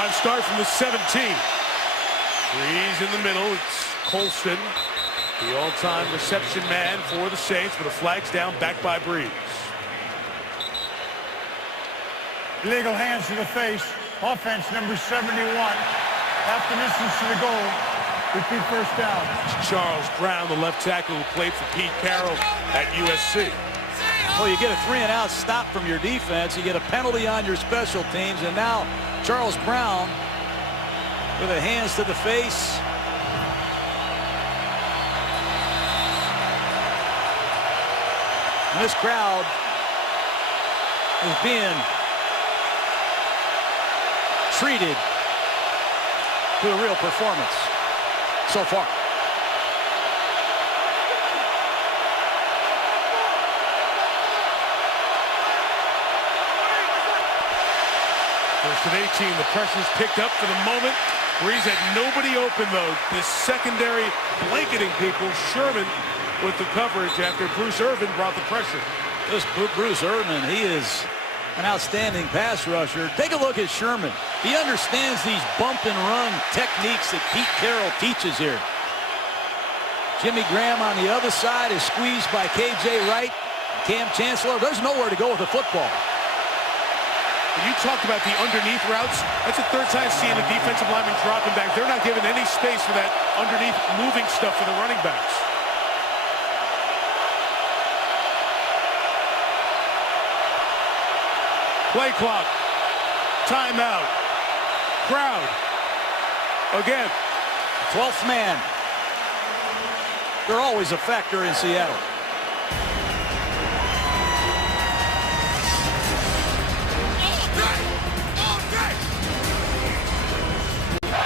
halftime start from the 17. Brees in the middle. It's Colston, the all-time reception man for the Saints, but a flag's down, back by Brees. Illegal hands to the face. Offense number 71. Half the distance to the goal. Repeat first down. Charles Brown, the left tackle who played for Pete Carroll at USC. Well, you get a 3-and-out stop from your defense. You get a penalty on your special teams. And now Charles Brown with the hands to the face. And this crowd is being treated to a real performance so far. First and 18, the pressure's picked up for the moment. Brees had nobody open, though. This secondary blanketing people. Sherman with the coverage after Bruce Irvin brought the pressure. This Bruce Irvin, he is an outstanding pass rusher. Take a look at Sherman. He understands these bump and run techniques that Pete Carroll teaches here. Jimmy Graham on the other side is squeezed by KJ Wright. Cam Chancellor, there's nowhere to go with the football. You talked about the underneath routes. That's the third time seeing the defensive lineman dropping back. They're not giving any space for that underneath moving stuff for the running backs. Play clock. Timeout. Crowd. Again. 12th man. They're always a factor in Seattle.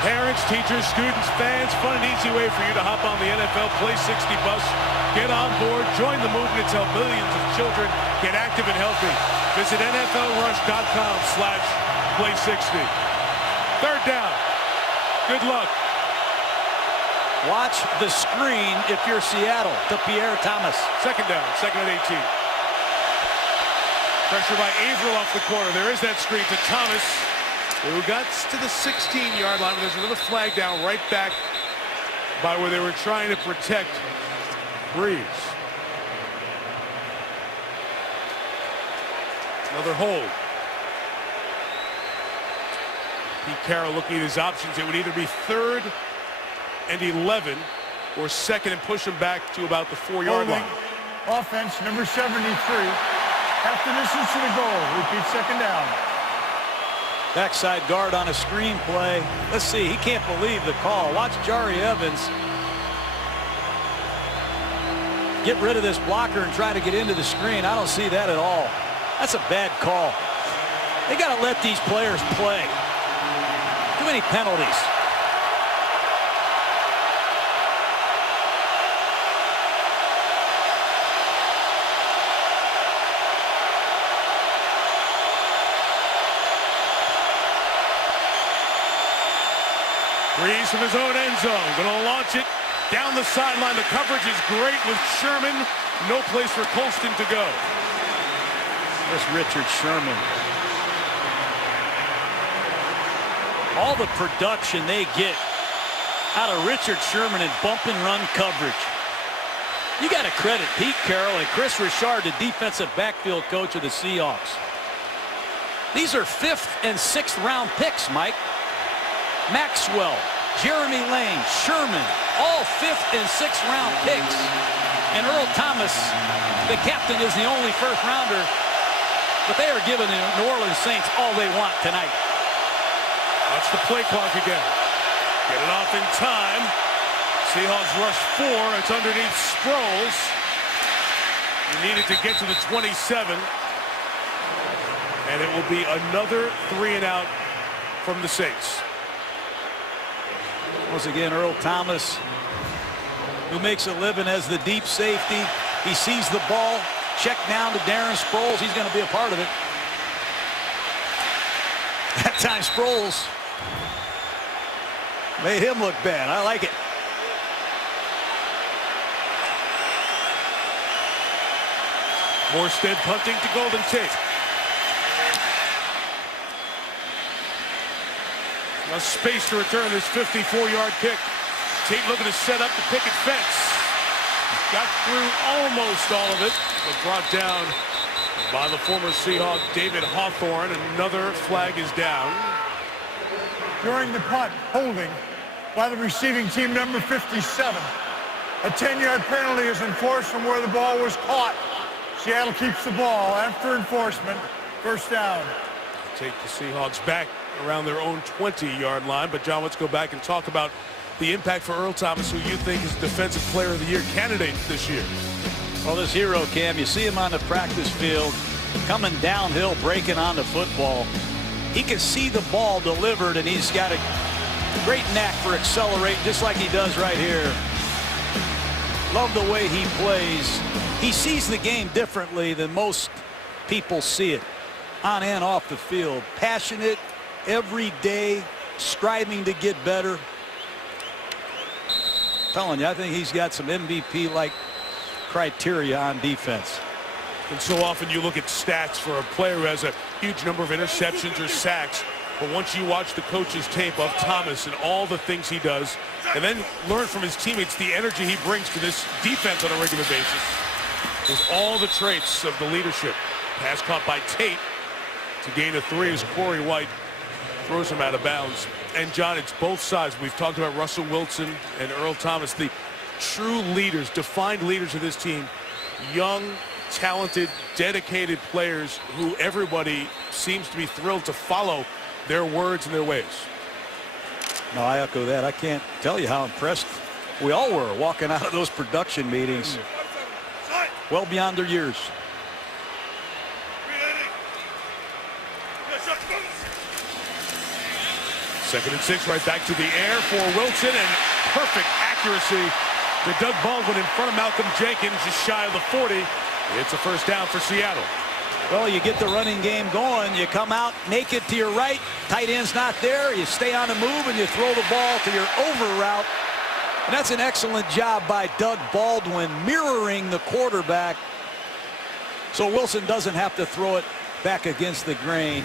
Parents, teachers, students, fans, fun and easy way for you to hop on the NFL Play 60 bus. Get on board, join the movement to help millions of children get active and healthy. Visit NFLrush.com/Play60. Third down. Good luck. Watch the screen if you're Seattle to Pierre Thomas. Second down, second and 18. Pressure by Averill off the corner. There is that screen to Thomas, who got to the 16-yard line. There's another flag down right back by where they were trying to protect Brees. Another hold. Pete Carroll looking at his options. It would either be 3rd and 11 or 2nd and push him back to about the 4-yard line. Offense number 73. Half the distance to the goal. Repeat second down. Backside guard on a screen play. Let's see. He can't believe the call. Watch Jari Evans get rid of this blocker and try to get into the screen. I don't see that at all. That's a bad call. They got to let these players play. Too many penalties. Brees from his own end zone. Going to launch it down the sideline. The coverage is great with Sherman. No place for Colston to go. There's Richard Sherman. All the production they get out of Richard Sherman in bump and run coverage. You got to credit Pete Carroll and Chris Richard, the defensive backfield coach of the Seahawks. These are 5th and 6th round picks, Mike. Maxwell, Jeremy Lane, Sherman, all 5th and 6th round picks. And Earl Thomas, the captain, is the only 1st rounder. But they are giving the New Orleans Saints all they want tonight. Watch the play clock again. Get it off in time. Seahawks rush 4. It's underneath Sproles. He needed to get to the 27. And it will be another 3-and-out from the Saints. Once again, Earl Thomas, who makes a living as the deep safety. He sees the ball. Check down to Darren Sproles. He's going to be a part of it. That time Sproles made him look bad. I like it. Morstead punting to Golden Tate. A space to return this 54-yard kick. Tate looking to set up the picket fence. Got through almost all of it, but brought down by the former Seahawk, David Hawthorne. Another flag is down. During the punt, holding by the receiving team, number 57. A 10-yard penalty is enforced from where the ball was caught. Seattle keeps the ball after enforcement. First down. Take the Seahawks back around their own 20-yard line. But, John, let's go back and talk about the impact for Earl Thomas, who you think is Defensive Player of the Year candidate this year. Well, this hero, Cam, you see him on the practice field, coming downhill, breaking on the football. He can see the ball delivered, and he's got a great knack for accelerating, just like he does right here. Love the way he plays. He sees the game differently than most people see it, on and off the field. Passionate every day, striving to get better. I'm telling you, I think he's got some MVP-like criteria on defense. And so often you look at stats for a player who has a huge number of interceptions or sacks, but once you watch the coach's tape of Thomas and all the things he does, and then learn from his teammates the energy he brings to this defense on a regular basis, there's all the traits of the leadership. Pass caught by Tate to gain a 3 as Corey White throws him out of bounds. And, John, it's both sides. We've talked about Russell Wilson and Earl Thomas, the true leaders, defined leaders of this team. Young, talented, dedicated players who everybody seems to be thrilled to follow their words and their ways. No, I echo that. I can't tell you how impressed we all were walking out of those production meetings. Well beyond their years. Second and 6, right back to the air for Wilson, and perfect accuracy to Doug Baldwin in front of Malcolm Jenkins, just shy of the 40. It's a first down for Seattle. Well, you get the running game going. You come out naked to your right. Tight end's not there. You stay on the move, and you throw the ball to your over route. And that's an excellent job by Doug Baldwin, mirroring the quarterback, so Wilson doesn't have to throw it back against the grain.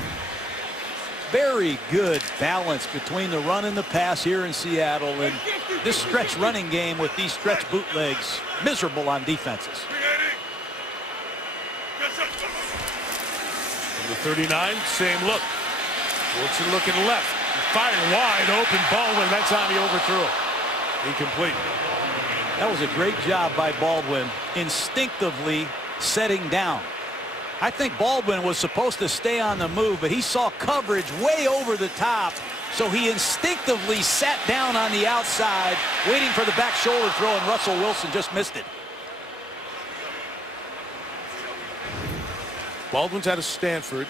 Very good balance between the run and the pass here in Seattle, and this stretch running game with these stretch bootlegs, miserable on defenses. Number 39, same look. Wilson looking left. Firing wide open. Baldwin, that time he overthrew it. Incomplete. That was a great job by Baldwin, instinctively setting down. I think Baldwin was supposed to stay on the move, but he saw coverage way over the top, so he instinctively sat down on the outside, waiting for the back shoulder throw, and Russell Wilson just missed it. Baldwin's out of Stanford.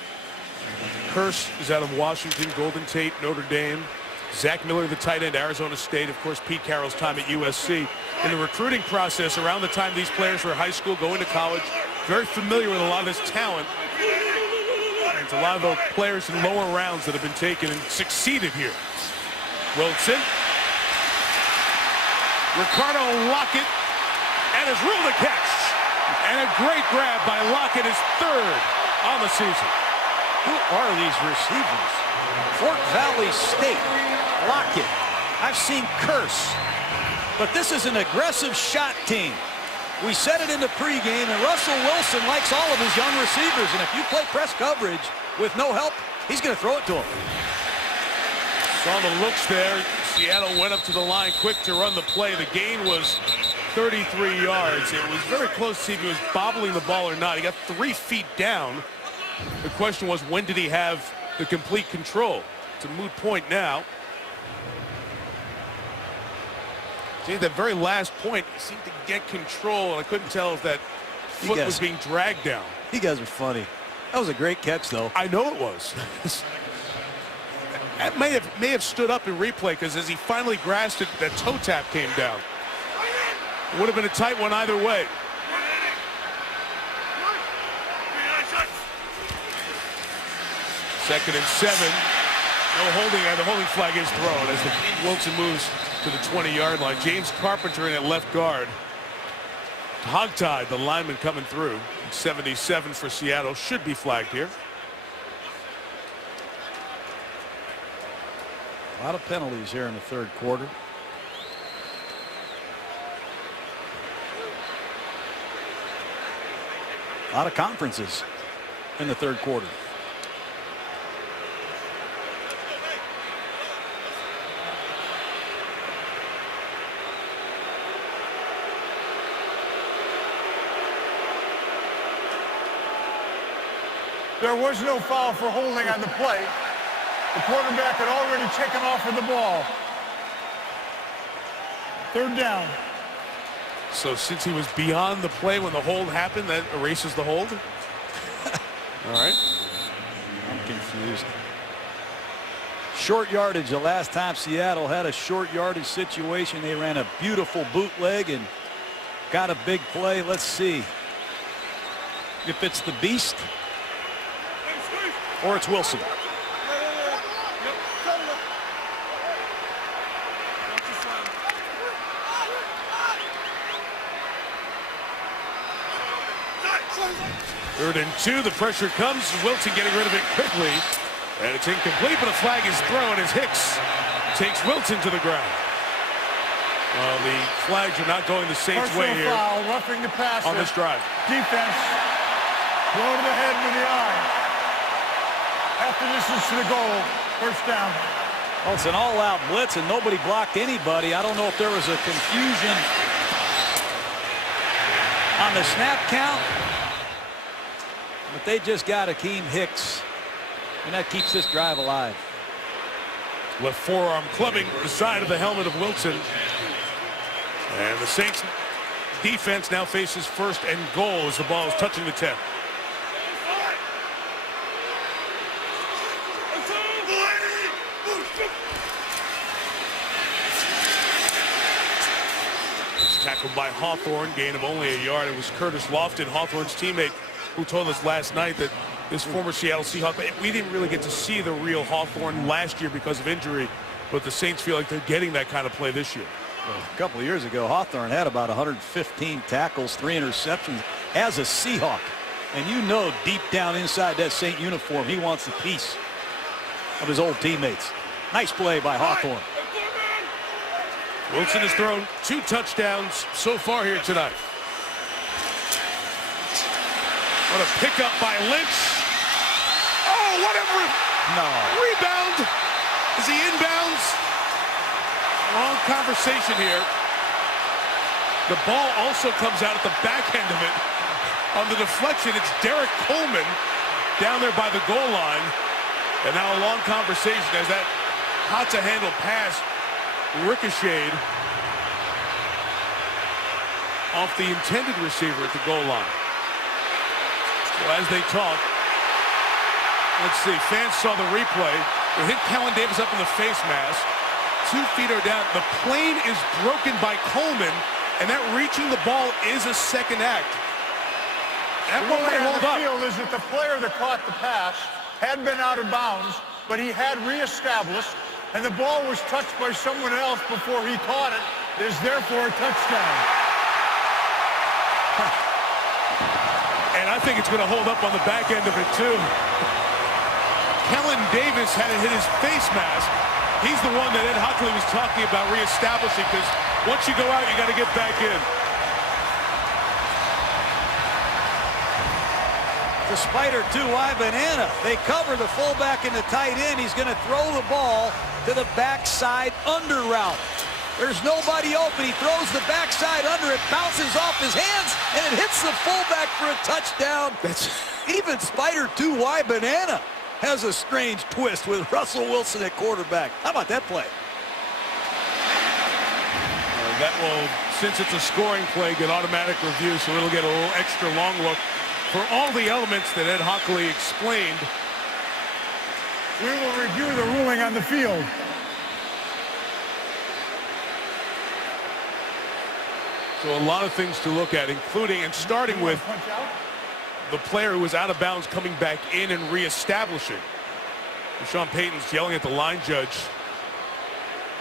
Kearse is out of Washington. Golden Tate, Notre Dame. Zach Miller, the tight end, Arizona State. Of course, Pete Carroll's time at USC. In the recruiting process, around the time these players were high school, going to college, very familiar with a lot of this talent. And it's a lot of those players in lower rounds that have been taken and succeeded here. Wilson. Ricardo Lockett, and his rule to catch. And a great grab by Lockett, his third on the season. Who are these receivers? Fort Valley State, Lockett. I've seen Kearse. But this is an aggressive shot team. We said it in the pregame, and Russell Wilson likes all of his young receivers. And if you play press coverage with no help, he's going to throw it to him. Saw the looks there. Seattle went up to the line quick to run the play. The gain was 33 yards. It was very close to see if he was bobbling the ball or not. He got 3 feet down. The question was, when did he have the complete control? It's a moot point now. See, at the very last point, he seemed to get control, and I couldn't tell if that foot was being dragged down. You guys are funny. That was a great catch, though. I know it was. That may have stood up in replay, because as he finally grasped it, that toe tap came down. It would have been a tight one either way. Second and 7. No holding. The holding flag is thrown as the Wilson moves to the 20-yard line. James Carpenter in at left guard. Hogtied, the lineman coming through. 77 for Seattle. Should be flagged here. A lot of penalties here in the third quarter. A lot of conferences in the third quarter. There was no foul for holding on the play. The quarterback had already taken off with the ball. Third down. So since he was beyond the play when the hold happened, that erases the hold? All right. I'm confused. Short yardage. The last time Seattle had a short yardage situation, they ran a beautiful bootleg and got a big play. Let's see if it's the Beast or it's Wilson. Third and 2, the pressure comes. Wilson getting rid of it quickly. And it's incomplete, but a flag is thrown as Hicks takes Wilson to the ground. Well, the flags are not going the Saints' way here foul, roughing the passer. on this drive. Defense. Blow to the head with the eye. Half the distance to the goal. First down. Well, it's an all-out blitz, and nobody blocked anybody. I don't know if there was a confusion on the snap count, but they just got Akeem Hicks, and that keeps this drive alive. Left forearm clubbing the side of the helmet of Wilson. And the Saints defense now faces first and goal as the ball is touching the 10. Tackled by Hawthorne, gain of only a yard. It was Curtis Lofton, Hawthorne's teammate, who told us last night that this former Seattle Seahawk, we didn't really get to see the real Hawthorne last year because of injury, but the Saints feel like they're getting that kind of play this year. Well, a couple of years ago, Hawthorne had about 115 tackles, 3 interceptions as a Seahawk. And you know deep down inside that Saint uniform, he wants a piece of his old teammates. Nice play by Hawthorne. Wilson has thrown 2 touchdowns so far here tonight. What a pickup by Lynch. Oh, whatever. No. Rebound. Is he inbounds? Long conversation here. The ball also comes out at the back end of it. On the deflection, it's Derek Coleman down there by the goal line. And now a long conversation as that hot-to-handle pass ricocheted off the intended receiver at the goal line. So as they talk, let's see, fans saw the replay. They hit Kellen Davis up in the face mask. 2 feet are down. The plane is broken by Coleman, and that reaching the ball is a second act. That one might hold up. The field is that the player that caught the pass had been out of bounds, but he had reestablished, and the ball was touched by someone else before he caught it. It is therefore a touchdown. And I think it's going to hold up on the back end of it, too. Kellen Davis had to hit his face mask. He's the one that Ed Hockley was talking about reestablishing, because once you go out, you got to get back in. The Spider 2-Y banana. They cover the fullback and the tight end. He's going to throw the ball to the backside under route. There's nobody open. He throws the backside under. It bounces off his hands, and it hits the fullback for a touchdown. Even Spider 2-Y banana has a strange twist with Russell Wilson at quarterback. How about that play? That will, since it's a scoring play, get automatic review, so it'll get a little extra long look. For all the elements that Ed Hockley explained, we will review the ruling on the field. So a lot of things to look at, including and starting with the player who was out of bounds coming back in and reestablishing. Sean Payton's yelling at the line judge,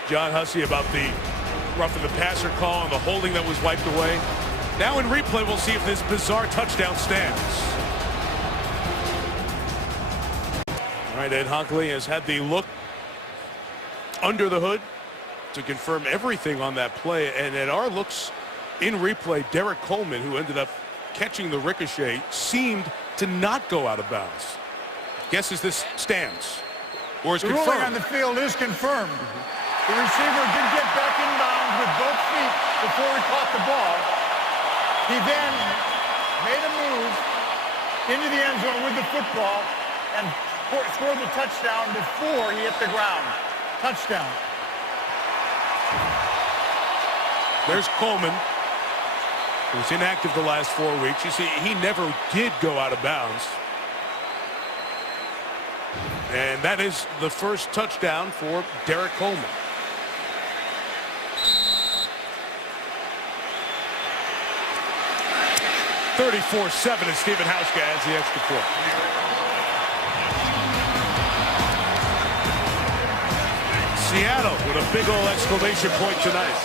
John Hussey, about the roughing the passer call and the holding that was wiped away. Now in replay, we'll see if this bizarre touchdown stands. All right, Ed Hockley has had the look under the hood to confirm everything on that play. And at our looks in replay, Derek Coleman, who ended up catching the ricochet, seemed to not go out of bounds. Guess as this stands or is the confirmed. ruling on the field is confirmed. The receiver did get back in bounds with both feet before he caught the ball. He then made a move into the end zone with the football and scored the touchdown before he hit the ground. Touchdown. There's Coleman, who was inactive the last 4 weeks. You see, he never did go out of bounds. And that is the first touchdown for Derek Coleman. (34-7) as Stephen Hauschka adds the extra point. Seattle with a big old exclamation point tonight.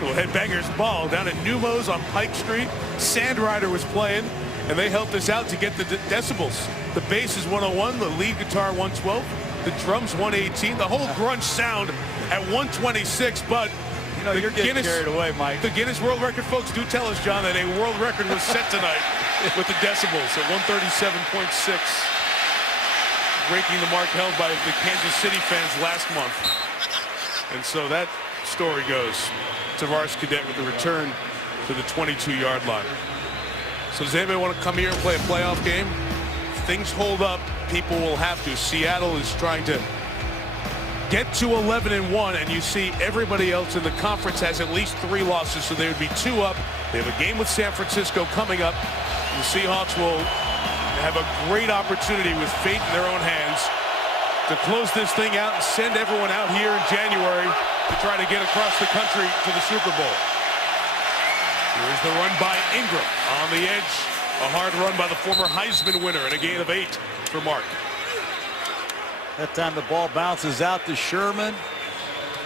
Little headbangers ball down at Neumos on Pike Street. Sandrider was playing, and they helped us out to get the decibels. The bass is 101, the lead guitar 112, the drums 118, the whole grunge sound at 126. But you know, you're getting carried away, Mike. The Guinness World Record folks do tell us, John, that a world record was set tonight with the decibels at 137.6, breaking the mark held by the Kansas City fans last month. And so that story goes. Tavares Cadet with the return to the 22-yard line. So does anybody want to come here and play a playoff game? If things hold up, people will have to. Seattle is trying to get to 11-1, and you see everybody else in the conference has at least 3 losses, so they would be 2 up. They have a game with San Francisco coming up. The Seahawks will have a great opportunity with fate in their own hands to close this thing out and send everyone out here in January to try to get across the country to the Super Bowl. Here's the run by Ingram on the edge. A hard run by the former Heisman winner and a gain of 8 for Mark. That time the ball bounces out to Sherman.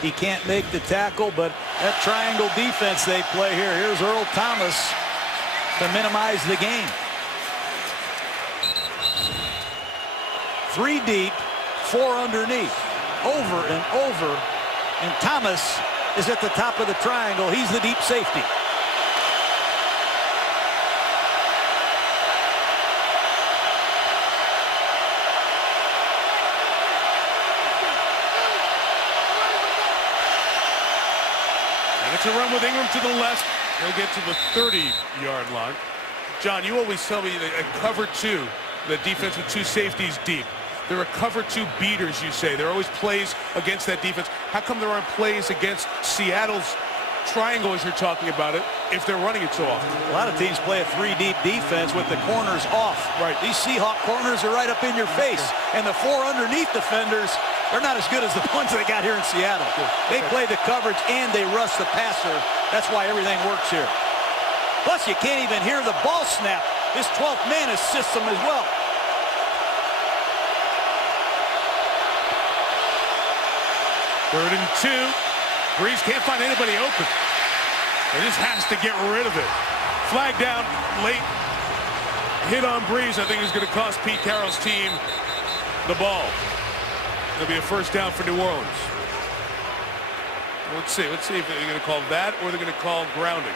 He can't make the tackle, but that triangle defense they play here. Here's Earl Thomas to minimize the gain. 3 deep, 4 underneath, over and over, and Thomas is at the top of the triangle. He's the deep safety. And it's a run with Ingram to the left. He'll get to the 30-yard line. John, you always tell me that at cover 2, the defense with 2 safeties deep. There are cover 2 beaters, you say. There are always plays against that defense. How come there aren't plays against Seattle's triangle, as you're talking about it, if they're running it so often? A lot of teams play a 3-deep defense with the corners off. Right. These Seahawk corners are right up in your face. And the 4 underneath defenders, they're not as good as the ones they got here in Seattle. They play the coverage and they rush the passer. That's why everything works here. Plus, you can't even hear the ball snap. This 12th man assists them as well. Third and 2. Brees can't find anybody open. He just has to get rid of it. Flag down late. Hit on Brees. I think is going to cost Pete Carroll's team the ball. It'll be a first down for New Orleans. Let's see. Let's see if they're going to call that or they're going to call grounding.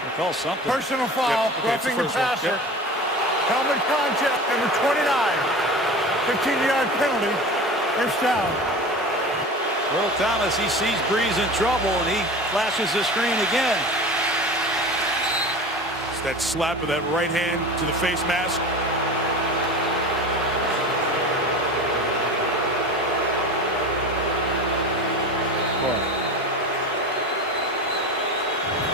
They'll call something. Personal foul, roughing the passer. Helmet contact, number 29. 15-yard penalty. First down. Earl Thomas, he sees Brees in trouble, and he flashes the screen again. It's that slap of that right hand to the face mask.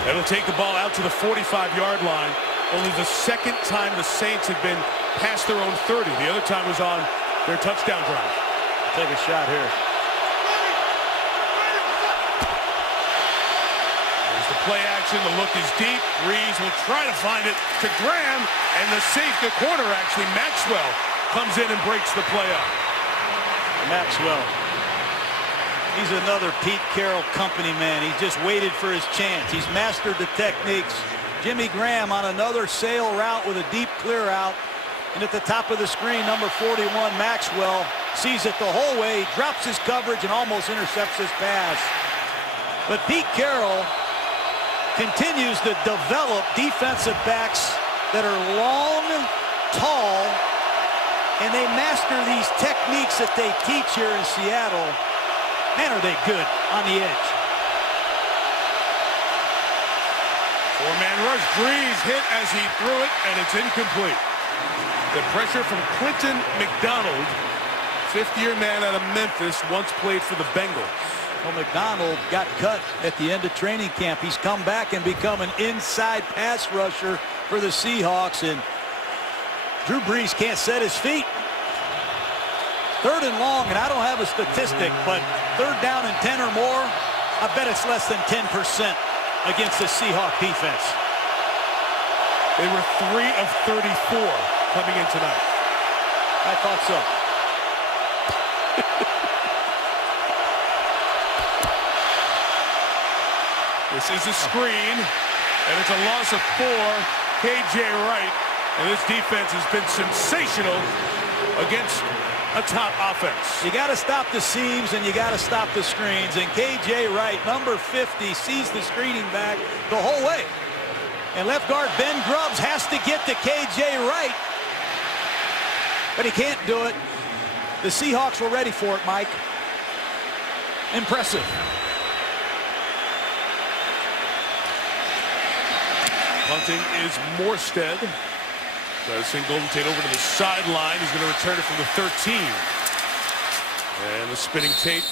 That'll take the ball out to the 45-yard line. Only the second time the Saints have been past their own 30. The other time was on their touchdown drive. Take a shot here. The play action, the look is deep. Brees will try to find it to Graham, and the safety corner, actually, Maxwell, comes in and breaks the play up. Maxwell. He's another Pete Carroll company man. He just waited for his chance. He's mastered the techniques. Jimmy Graham on another sail route with a deep clear out. And at the top of the screen, number 41, Maxwell, sees it the whole way, drops his coverage, and almost intercepts his pass. But Pete Carroll continues to develop defensive backs that are long, tall, and they master these techniques that they teach here in Seattle. Man, are they good on the edge. Four-man rush. Brees hit as he threw it, and it's incomplete. The pressure from Clinton McDonald, fifth-year man out of Memphis, once played for the Bengals. Well, McDonald got cut at the end of training camp. He's come back and become an inside pass rusher for the Seahawks, and Drew Brees can't set his feet. Third and long, and I don't have a statistic, but third down and 10 or more, I bet it's less than 10% against the Seahawk defense. They were 3 of 34 coming in tonight. I thought so. This is a screen, and it's a loss of 4. K.J. Wright, and this defense has been sensational against a top offense. You got to stop the seams, and you got to stop the screens. And K.J. Wright, number 50, sees the screening back the whole way. And left guard Ben Grubbs has to get to K.J. Wright, but he can't do it. The Seahawks were ready for it, Mike. Impressive. Punting is Morstead. Tries to send Golden Tate over to the sideline. He's going to return it from the 13. And the spinning Tate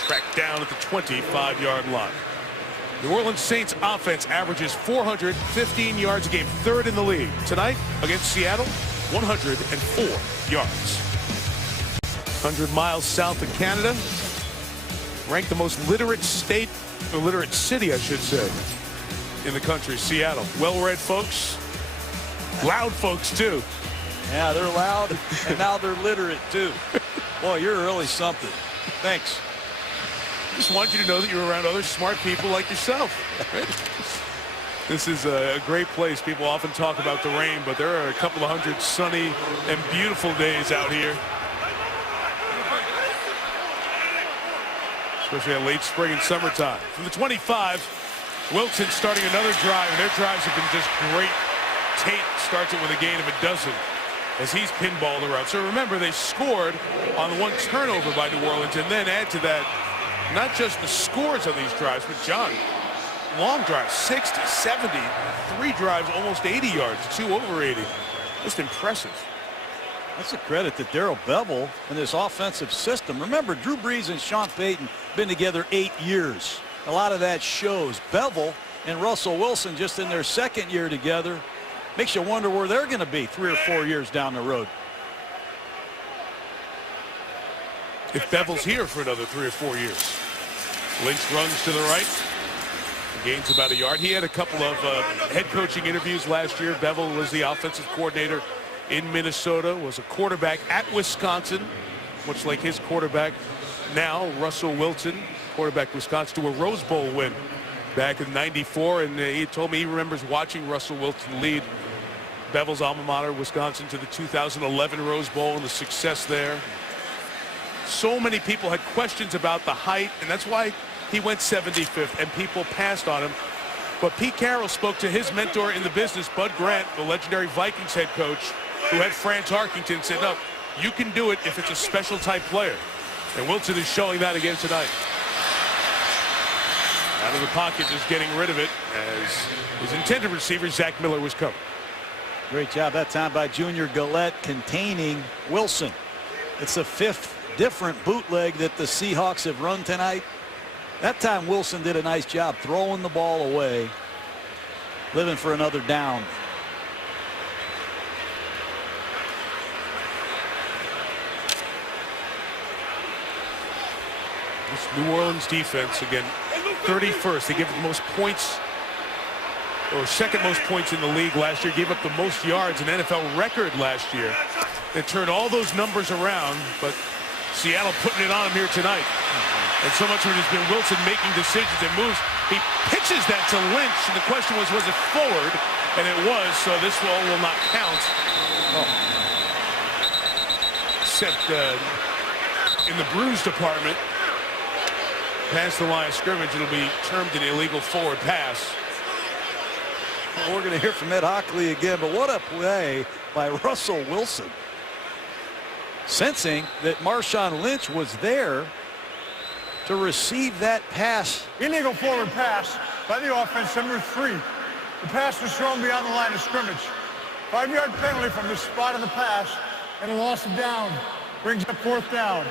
tracked down at the 25-yard line. New Orleans Saints offense averages 415 yards a game, third in the league. Tonight against Seattle, 104 yards. 100 miles south of Canada, ranked the most literate state, or literate city, I should say, in the country, Seattle. Well-read folks, loud folks too. Yeah, they're loud, and now they're literate too. Boy, you're really something. Thanks. Just want you to know that you're around other smart people like yourself. Right? This is a great place. People often talk about the rain, but there are a couple of hundred sunny and beautiful days out here. Especially in late spring and summertime. From the 25, Wilson starting another drive, and their drives have been just great. Tate starts it with a gain of 12 as he's pinballed around. So remember, they scored on the one turnover by New Orleans, and then add to that not just the scores on these drives, but John, long drives, 60, 70, 3 drives, almost 80 yards, 2 over 80. Just impressive. That's a credit to Darrell Bevell and this offensive system. Remember, Drew Brees and Sean Payton been together 8 years. A lot of that shows. Bevell and Russell Wilson just in their second year together. Makes you wonder where they're going to be 3 or 4 years down the road. If Bevell's here for another 3 or 4 years. Lynch runs to the right. Gains about a yard. He had a couple of head coaching interviews last year. Bevell was the offensive coordinator in Minnesota, was a quarterback at Wisconsin, much like his quarterback now, Russell Wilson, quarterback Wisconsin, to a Rose Bowl win back in '94, and he told me he remembers watching Russell Wilson lead Bevell's alma mater, Wisconsin, to the 2011 Rose Bowl and the success there. So many people had questions about the height, and that's why he went 75th, and people passed on him. But Pete Carroll spoke to his mentor in the business, Bud Grant, the legendary Vikings head coach, who had Fran Tarkington, said, no, you can do it if it's a special type player. And Wilson is showing that again tonight. Out of the pocket, just getting rid of it as his intended receiver, Zach Miller, was covered. Great job that time by Junior Gillette containing Wilson. It's the 5th different bootleg that the Seahawks have run tonight. That time Wilson did a nice job throwing the ball away, living for another down. This New Orleans defense, again, 31st. They gave the most points, or second most points in the league last year. Gave up the most yards, an NFL record last year. They turned all those numbers around, but Seattle putting it on them here tonight. And so much of it has been Wilson making decisions and moves. He pitches that to Lynch, and the question was it forward? And it was, so this will not count. except in the bruise department. Past the line of scrimmage, it'll be termed an illegal forward pass. We're going to hear from Ed Hockley again, but what a play by Russell Wilson. Sensing that Marshawn Lynch was there to receive that pass. Illegal forward pass by the offense, number 3. The pass was thrown beyond the line of scrimmage. 5-yard penalty from the spot of the pass, and a loss of down. Brings up 4th down.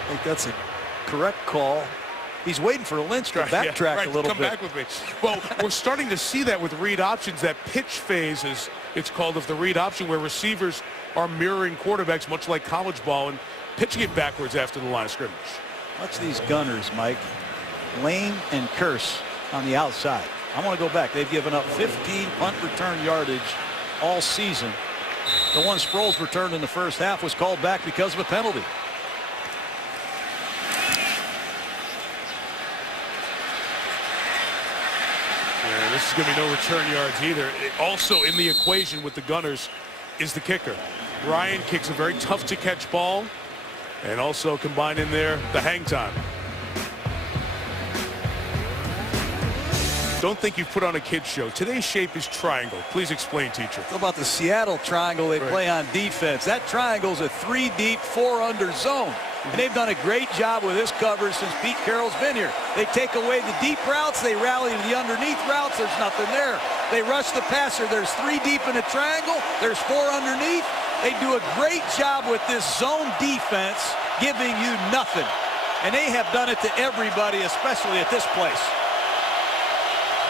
I think that's a correct call. He's waiting for Lynch to backtrack a little come bit. Back with me. Well, we're starting to see that with read options, that pitch phase, as it's called, of the read option, where receivers are mirroring quarterbacks, much like college ball, and pitching it backwards after the line of scrimmage. Watch these gunners, Mike. Lane and Curse on the outside. I want to go back. They've given up 15 punt return yardage all season. The one Sproles returned in the first half was called back because of a penalty. Yeah, this is going to be no return yards either. Also in the equation with the Gunners is the kicker. Ryan kicks a very tough to catch ball, and also combined in there the hang time. Don't think you've put on a kid's show. Today's shape is triangle. Please explain, teacher. How about the Seattle triangle they play on defense? That triangle is a 3 deep, 4 under zone. And they've done a great job with this coverage since Pete Carroll's been here. They take away the deep routes. They rally to the underneath routes. There's nothing there. They rush the passer. There's 3 deep in the triangle. There's 4 underneath. They do a great job with this zone defense, giving you nothing. And they have done it to everybody, especially at this place.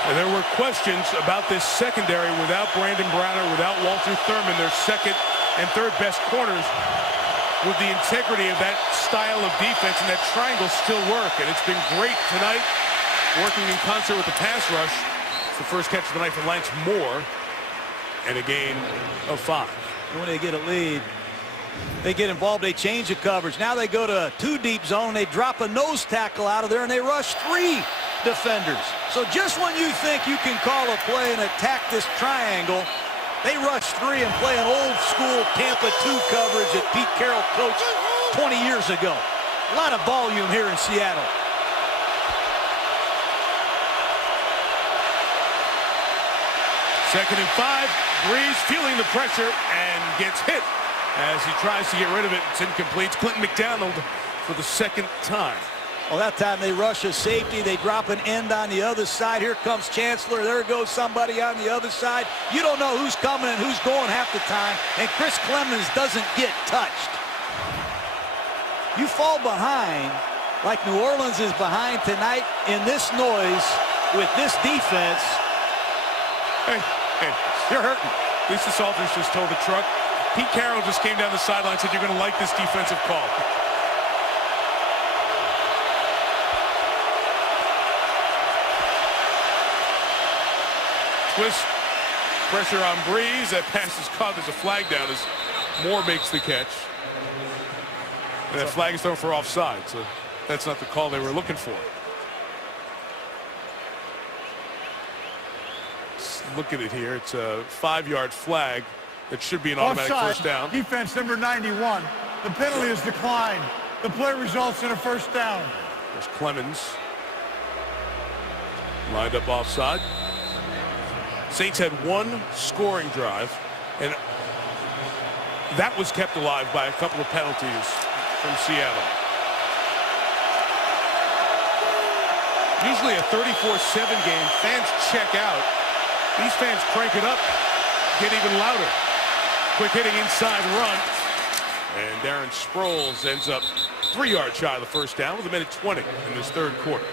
And there were questions about this secondary without Brandon Browner, without Walter Thurman, their second and third best corners. Would the integrity of that style of defense and that triangle still work? And it's been great tonight, working in concert with the pass rush. It's the first catch of the night for Lance Moore, and a gain of 5. When they get a lead, they get involved, they change the coverage. Now they go to a 2 deep zone, they drop a nose tackle out of there, and they rush 3 defenders. So just when you think you can call a play and attack this triangle, they rush 3 and play an old school Tampa 2 coverage that Pete Carroll coached 20 years ago. A lot of volume here in Seattle. Second and 5. Brees feeling the pressure and gets hit as he tries to get rid of it. It's incomplete. Clinton McDonald for the second time. Well, that time they rush a safety. They drop an end on the other side. Here comes Chancellor. There goes somebody on the other side. You don't know who's coming and who's going half the time. And Chris Clemens doesn't get touched. You fall behind like New Orleans is behind tonight in this noise with this defense. Hey, you're hurting. Lisa Salters just told the truck. Pete Carroll just came down the sideline and said, you're going to like this defensive call. Twist, pressure on Brees. That pass is caught. There's a flag down as Moore makes the catch. And that flag is thrown for offside, so that's not the call they were looking for. Let's look at it here. It's a 5-yard flag. That should be an automatic Offside. first down. Defense number 91. The penalty is declined. The play results in a first down. There's Clemens. Lined up offside. Saints had 1 scoring drive, and that was kept alive by a couple of penalties from Seattle. Usually a 34-7 game, fans check out. These fans crank it up, get even louder. Quick hitting inside run, and Darren Sproles ends up 3 yards shy of the first down with 1:20 in this third quarter.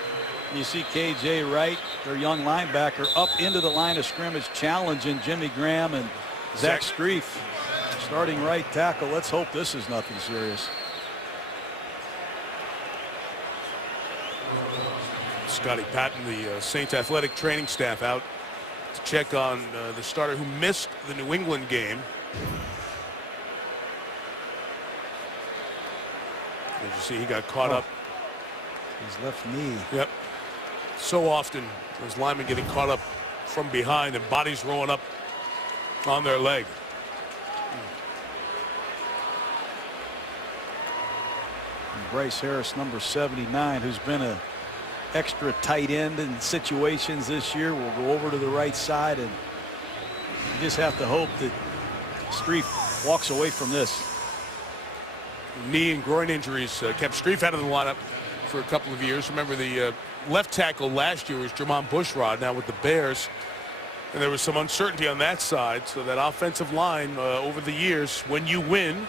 You see KJ Wright, their young linebacker, up into the line of scrimmage, challenging Jimmy Graham and Zach Strief. Starting right tackle. Let's hope this is nothing serious. Scotty Patton, the Saints athletic training staff, out to check on the starter who missed the New England game. As you see, he got caught up. His left knee. Yep. So often those linemen getting caught up from behind and bodies rolling up on their leg. Bryce Harris, number 79, who's been a extra tight end in situations this year, will go over to the right side, and you just have to hope that Streif walks away from this. Knee and groin injuries kept Streif out of the lineup for a couple of years. Remember, the left tackle last year was Jermon Bushrod, now with the Bears, and there was some uncertainty on that side. So that offensive line over the years, when you win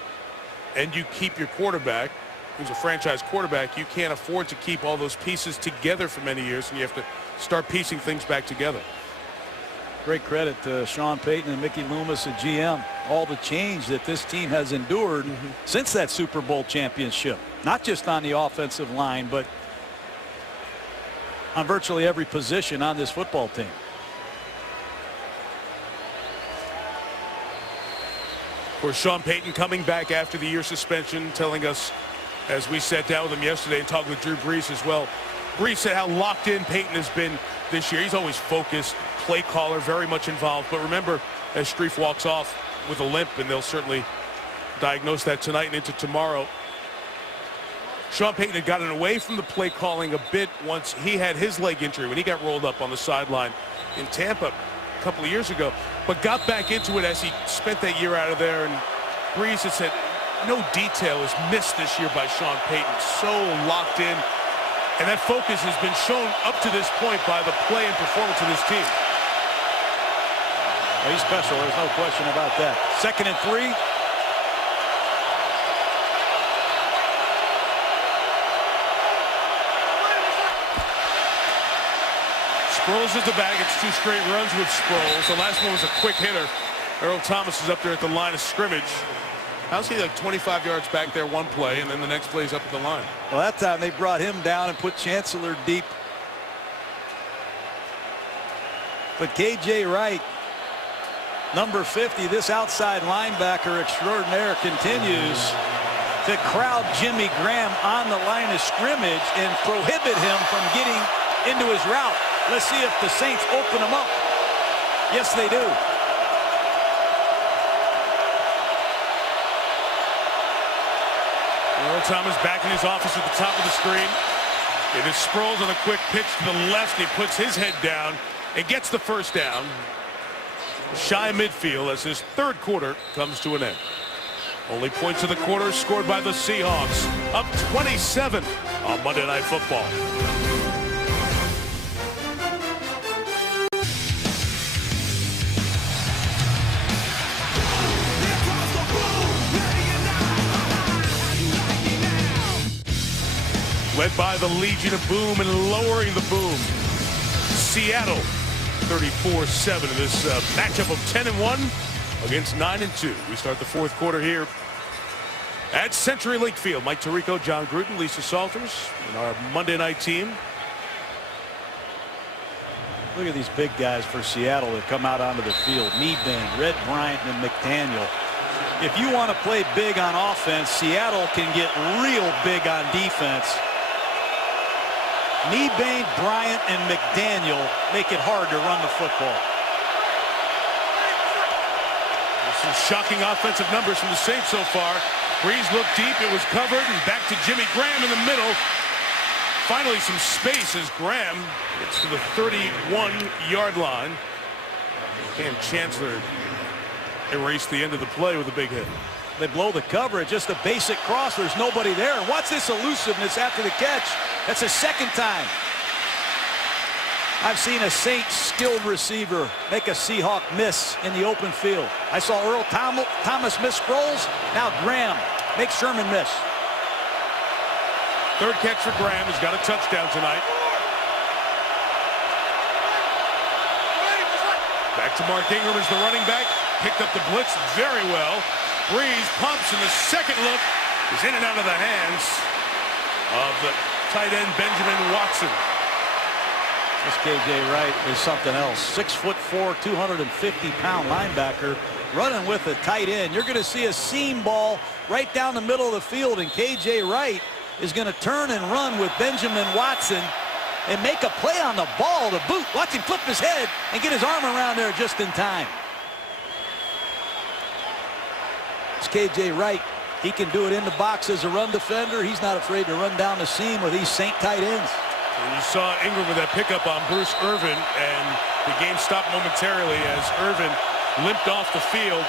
and you keep your quarterback, who's a franchise quarterback, you can't afford to keep all those pieces together for many years, and you have to start piecing things back together. Great credit to Sean Payton and Mickey Loomis at GM. All the change that this team has endured since that Super Bowl championship. Not just on the offensive line, but on virtually every position on this football team. Of course, Sean Payton coming back after the year suspension, telling us, as we sat down with him yesterday and talked with Drew Brees as well. Brees said how locked in Payton has been this year. He's always focused, play caller, very much involved. But remember, as Streif walks off with a limp, and they'll certainly diagnose that tonight and into tomorrow, Sean Payton had gotten away from the play calling a bit once he had his leg injury when he got rolled up on the sideline in Tampa a couple of years ago, but got back into it as he spent that year out of there. And Brees had said no detail is missed this year by Sean Payton. So locked in. And that focus has been shown up to this point by the play and performance of this team. Well, he's special. There's no question about that. 2nd and 3. Sproles is the back. It's 2 straight runs with Sproles. The last one was a quick hitter. Earl Thomas is up there at the line of scrimmage. How's he like 25 yards back there one play, and then the next play is up at the line? Well, that time they brought him down and put Chancellor deep. But K.J. Wright, number 50, this outside linebacker extraordinaire, continues to crowd Jimmy Graham on the line of scrimmage and prohibit him from getting into his route. Let's see if the Saints open him up. Yes, they do. Earl Thomas back in his office at the top of the screen. It is Sproles on a quick pitch to the left. He puts his head down and gets the first down. Shy midfield as his 3rd quarter comes to an end. Only points of the quarter scored by the Seahawks. Up 27 on Monday Night Football. Led by the Legion of Boom and lowering the boom. Seattle 34-7 in this matchup of 10-1 against 9-2. We start the 4th quarter here at CenturyLink Field. Mike Tirico, John Gruden, Lisa Salters, and our Monday night team. Look at these big guys for Seattle that come out onto the field. Meebane, Red Bryant, and McDaniel. If you want to play big on offense, Seattle can get real big on defense. Meebane, Bryant, and McDaniel make it hard to run the football. There's some shocking offensive numbers from the Saints so far. Brees looked deep, it was covered, and back to Jimmy Graham in the middle. Finally some space as Graham gets to the 31-yard line. And Chancellor erased the end of the play with a big hit. They blow the coverage, just a basic cross. There's nobody there. And watch this elusiveness after the catch. That's the 2nd time I've seen a Saints skilled receiver make a Seahawk miss in the open field. I saw Earl Thomas miss Sproles. Now Graham makes Sherman miss. 3rd catch for Graham. He's got a touchdown tonight. Back to Mark Ingram as the running back. Picked up the blitz very well. Brees pumps, and the 2nd look is in and out of the hands of the tight end Benjamin Watson. This K.J. Wright is something else. 6'4", 250-pound linebacker running with a tight end. You're going to see a seam ball right down the middle of the field, and K.J. Wright is going to turn and run with Benjamin Watson and make a play on the ball to boot. Watch him flip his head and get his arm around there just in time. It's K.J. Wright He can do it in the box as a run defender. He's not afraid to run down the seam with these Saint tight ends. And you saw Ingram with that pickup on Bruce Irvin, and the game stopped momentarily as Irvin limped off the field,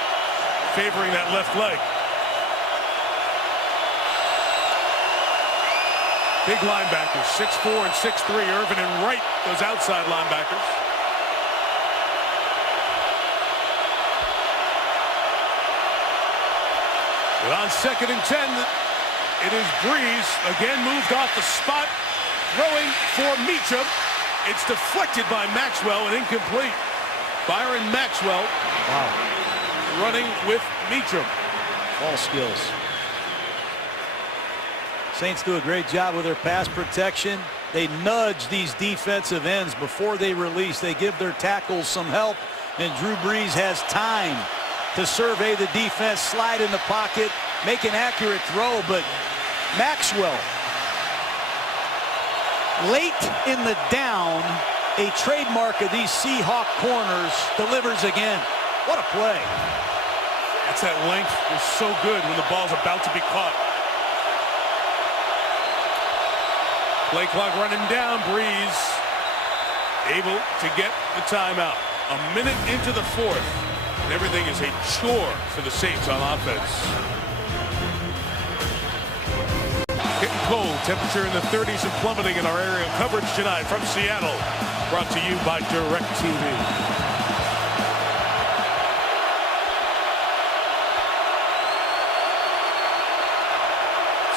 favoring that left leg. Big linebackers, 6'4" and 6'3", Irvin and Wright, those outside linebackers. But on 2nd and 10, it is Brees, again moved off the spot, throwing for Meacham. It's deflected by Maxwell and incomplete. Byron Maxwell, running with Meacham. All skills. Saints do a great job with their pass protection. They nudge these defensive ends before they release. They give their tackles some help, and Drew Brees has time to survey the defense, slide in the pocket, make an accurate throw. But Maxwell, late in the down, a trademark of these Seahawk corners, delivers again. What a play. That's that length is so good when the ball's about to be caught. Play clock running down. Brees able to get the timeout. A minute into the 4th, and everything is a chore for the Saints on offense. Getting cold. Temperature in the 30s and plummeting in our area. Coverage tonight from Seattle. Brought to you by DirecTV.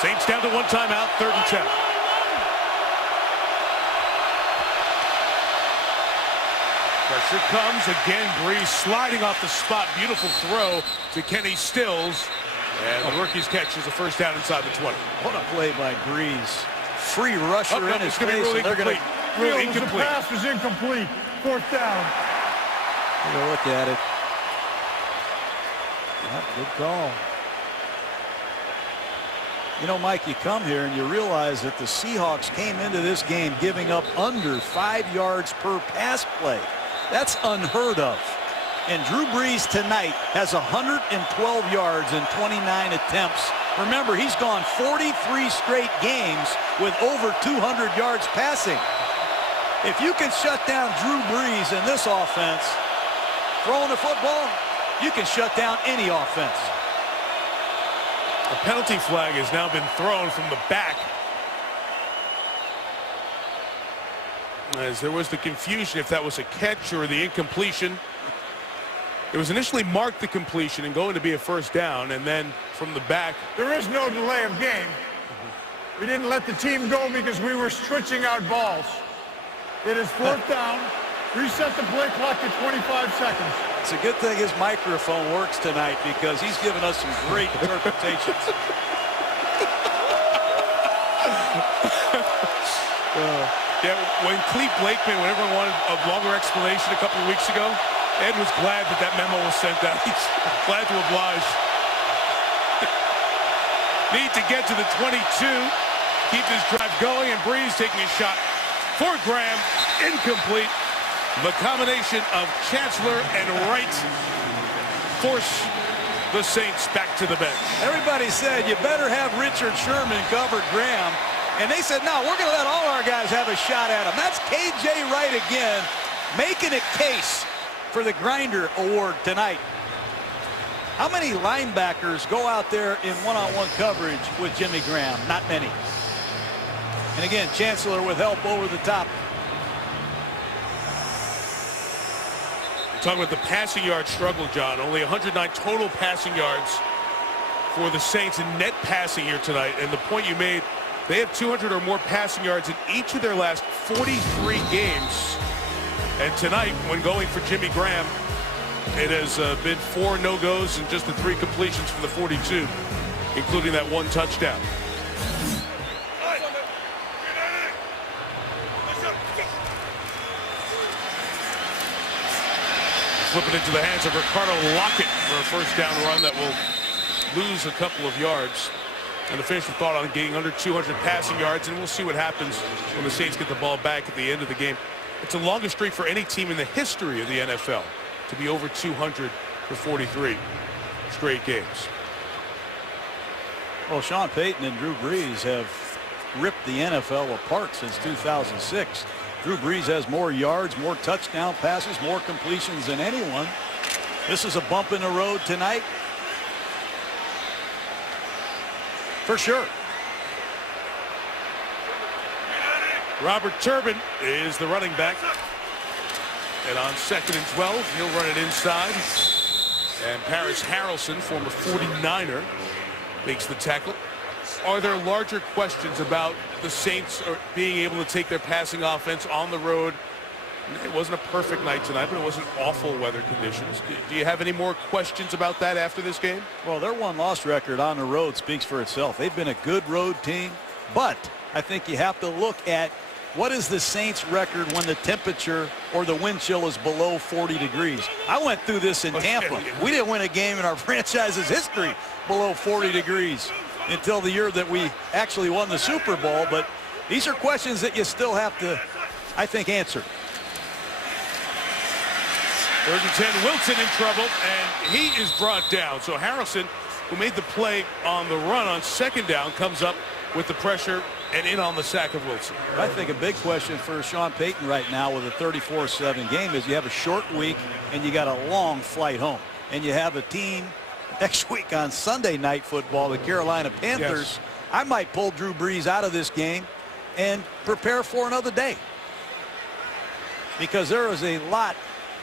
Saints down to 1 timeout, 3rd and 10. Pressure comes again. Brees sliding off the spot. Beautiful throw to Kenny Stills. And the rookie's catch is a first down inside the 20. What a play by Brees. Free rusher in his face. Really The incomplete. pass was incomplete. 4th down. Take a look at it. Good call. You know, Mike, you come here and you realize that the Seahawks came into this game giving up under 5 yards per pass play. That's unheard of. And Drew Brees tonight has 112 yards in 29 attempts. Remember, he's gone 43 straight games with over 200 yards passing. If you can shut down Drew Brees in this offense, throwing the football, you can shut down any offense. A penalty flag has now been thrown from the back, as there was the confusion if that was a catch or the incompletion. It was initially marked the completion and going to be a first down, and then from the back. There is no delay of game. We didn't let the team go because we were switching out balls. It is 4th down. Reset the play clock to 25 seconds. It's a good thing his microphone works tonight because he's given us some great interpretations. Yeah, when Cleve Blakeman, when everyone wanted a longer explanation a couple of weeks ago, Ed was glad that that memo was sent out. He's glad to oblige. Need to get to the 22. Keep this drive going, and Brees taking a shot for Graham. Incomplete. The combination of Chancellor and Wright force the Saints back to the bench. Everybody said you better have Richard Sherman cover Graham. And they said, no, we're going to let all our guys have a shot at him. That's KJ Wright again, making a case for the Grinder Award tonight. How many linebackers go out there in one-on-one coverage with Jimmy Graham? Not many. And again, Chancellor with help over the top. Talking about the passing yard struggle, John. Only 109 total passing yards for the Saints in net passing here tonight. And the point you made, they have 200 or more passing yards in each of their last 43 games. And tonight, when going for Jimmy Graham, it has been 4 no-goes and just the 3 completions for the 42, including that 1 touchdown. Flip it into the hands of Ricardo Lockett for a first down run that will lose a couple of yards. And the Finishers thought on getting under 200 passing yards, and we'll see what happens when the Saints get the ball back at the end of the game. It's the longest streak for any team in the history of the NFL to be over 200 for 43 straight games. Well, Sean Payton and Drew Brees have ripped the NFL apart since 2006. Drew Brees has more yards, more touchdown passes, more completions than anyone. This is a bump in the road tonight. For sure. Robert Turbin is the running back. And on 2nd and 12, he'll run it inside. And Paris Harrelson, former 49er, makes the tackle. Are there larger questions about the Saints being able to take their passing offense on the road? It wasn't a perfect night tonight, but it wasn't awful weather conditions. Do you have any more questions about that after this game? Well, their one-loss record on the road speaks for itself. They've been a good road team, but I think you have to look at what is the Saints record when the temperature or the wind chill is below 40 degrees. I went through this in Tampa. We didn't win a game in our franchise's history below 40 degrees until the year that we actually won the Super Bowl. But these are questions that you still have to, I think, answer. 3rd and 10, Wilson in trouble, and he is brought down. So Harrelson, who made the play on the run on 2nd down, comes up with the pressure and in on the sack of Wilson. I think a big question for Sean Payton right now with a 34-7 game is you have a short week and you got a long flight home. And you have a team next week on Sunday Night Football, the Carolina Panthers. Yes. I might pull Drew Brees out of this game and prepare for another day, because there is a lot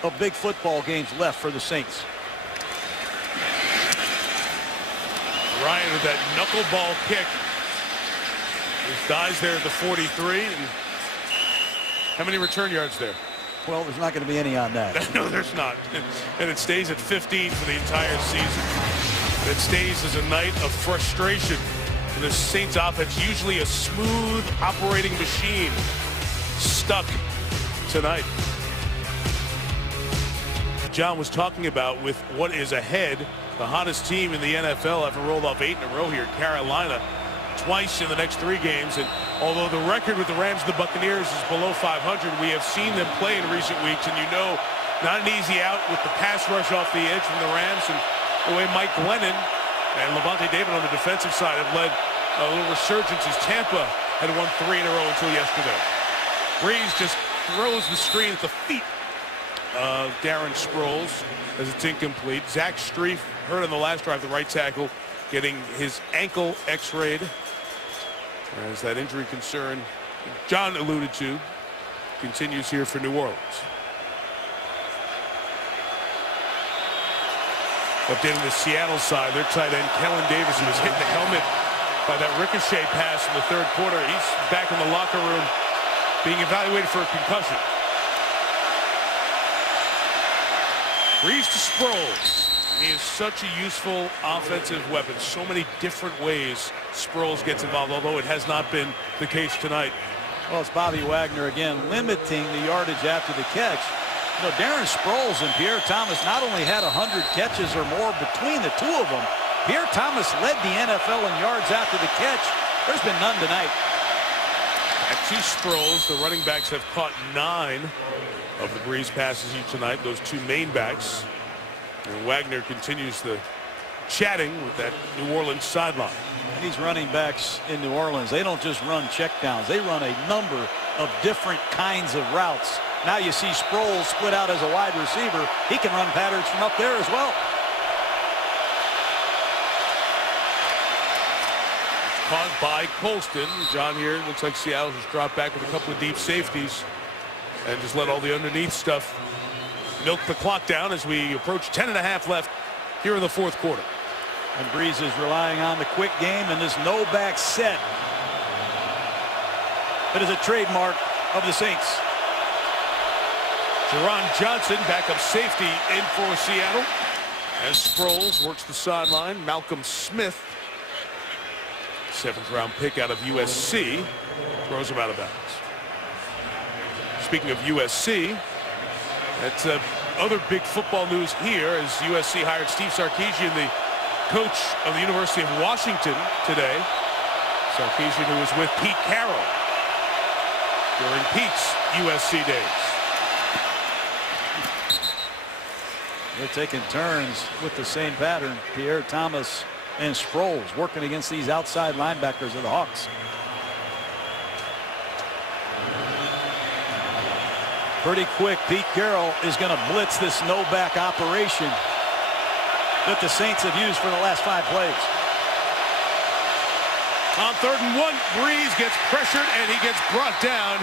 of big football games left for the Saints. Ryan with that knuckleball kick. He dies there at the 43. And how many return yards there? Well, there's not going to be any on that. No, there's not. And it stays at 15 for the entire season. It stays as a night of frustration. And the Saints offense, usually a smooth operating machine, stuck tonight. John was talking about with what is ahead, the hottest team in the NFL after rolled off 8 in a row here, Carolina, twice in the next 3 games. And although the record with the Rams and the Buccaneers is below 500, we have seen them play in recent weeks, and you know, not an easy out with the pass rush off the edge from the Rams, and the way Mike Glennon and Levante David on the defensive side have led a little resurgence as Tampa had won 3 in a row until yesterday. Brees just throws the screen at the feet of Darren Sproles as it's incomplete. Zach Strief hurt on the last drive, the right tackle, getting his ankle x-rayed as that injury concern John alluded to continues here for New Orleans. Updating the Seattle side, their tight end Kellen Davis was hit in the helmet by that ricochet pass in the 3rd quarter. He's back in the locker room being evaluated for a concussion. Brees to Sproles. He is such a useful offensive weapon. So many different ways Sproles gets involved, although it has not been the case tonight. Well, it's Bobby Wagner again limiting the yardage after the catch. You know, Darren Sproles and Pierre Thomas not only had 100 catches or more between the two of them, Pierre Thomas led the NFL in yards after the catch. There's been none tonight. At 2 Sproles, the running backs have caught 9 of the Brees passes each tonight, those 2 main backs. And Wagner continues the chatting with that New Orleans sideline. These running backs in New Orleans, they don't just run checkdowns. They run a number of different kinds of routes. Now you see Sproles split out as a wide receiver. He can run patterns from up there as well. Caught by Colston. John here, looks like Seattle just dropped back with a couple of deep safeties and just let all the underneath stuff milk the clock down as we approach 10.5 left here in the 4th quarter. And Brees is relying on the quick game and this no-back set. That is a trademark of the Saints. Jerron Johnson, backup safety, in for Seattle. As Sproles works the sideline, Malcolm Smith, 7th-round pick out of USC, throws him out of bounds. Speaking of USC, that's other big football news here as USC hired Steve Sarkisian, the coach of the University of Washington, today. Sarkisian, who was with Pete Carroll during Pete's USC days. They're taking turns with the same pattern. Pierre Thomas And Sproles working against these outside linebackers of the Hawks. Pretty quick, Pete Carroll is going to blitz this no-back operation that the Saints have used for the last 5 plays. On 3rd and 1, Brees gets pressured, and he gets brought down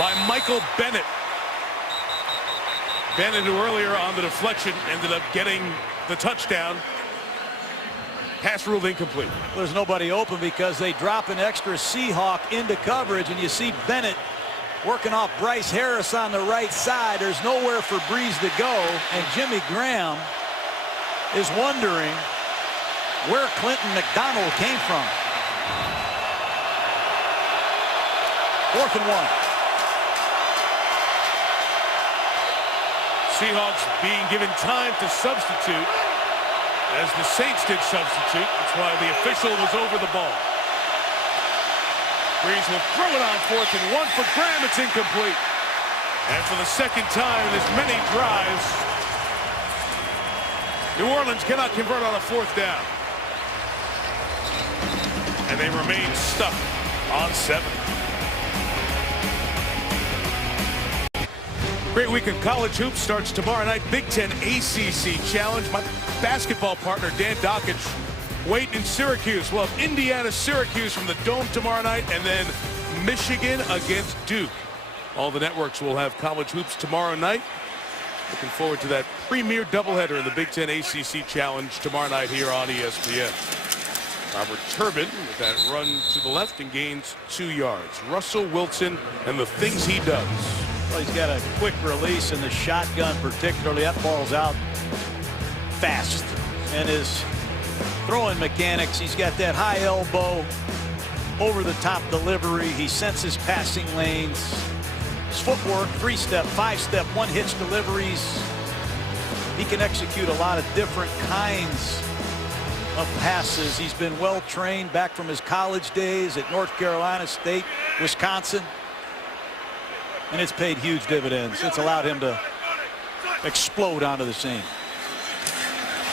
by Michael Bennett. Bennett, who earlier on the deflection ended up getting the touchdown. Pass ruled incomplete. There's nobody open because they drop an extra Seahawk into coverage, and you see Bennett working off Bryce Harris on the right side. There's nowhere for Brees to go, and Jimmy Graham is wondering where Clinton McDonald came from. 4th and 1. Seahawks being given time to substitute, as the Saints did substitute. That's why the official was over the ball. Brees will throw it on 4th and 1 for Graham. It's incomplete. And for the second time in as many drives, New Orleans cannot convert on a 4th down. And they remain stuck on 7. Great week of college hoops starts tomorrow night. Big Ten ACC Challenge. My basketball partner, Dan Dockich, waiting in Syracuse. We'll have Indiana-Syracuse from the Dome tomorrow night, and then Michigan against Duke. All the networks will have college hoops tomorrow night. Looking forward to that premier doubleheader in the Big Ten ACC Challenge tomorrow night here on ESPN. Robert Turbin with that run to the left and gains 2 yards. Russell Wilson and the things he does. Well, he's got a quick release in the shotgun, particularly. That ball's out fast. And his throwing mechanics, he's got that high elbow, over the top delivery. He senses passing lanes. His footwork, 3-step, 5-step, 1-hitch deliveries. He can execute a lot of different kinds of passes. He's been well trained back from his college days at North Carolina State, Wisconsin. And it's paid huge dividends. It's allowed him to explode onto the scene.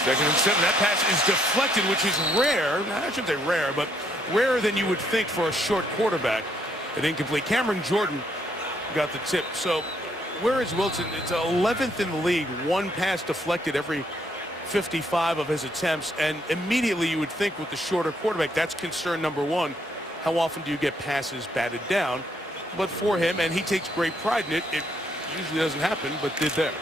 2nd and 7. That pass is deflected, which is rare. I shouldn't say rare, but rarer than you would think for a short quarterback. An incomplete. Cameron Jordan got the tip. So where is Wilson? It's 11th in the league. 1 pass deflected every 55 of his attempts. And immediately you would think with the shorter quarterback, that's concern number 1. How often do you get passes batted down? But for him, and he takes great pride in it, it usually doesn't happen, but did there.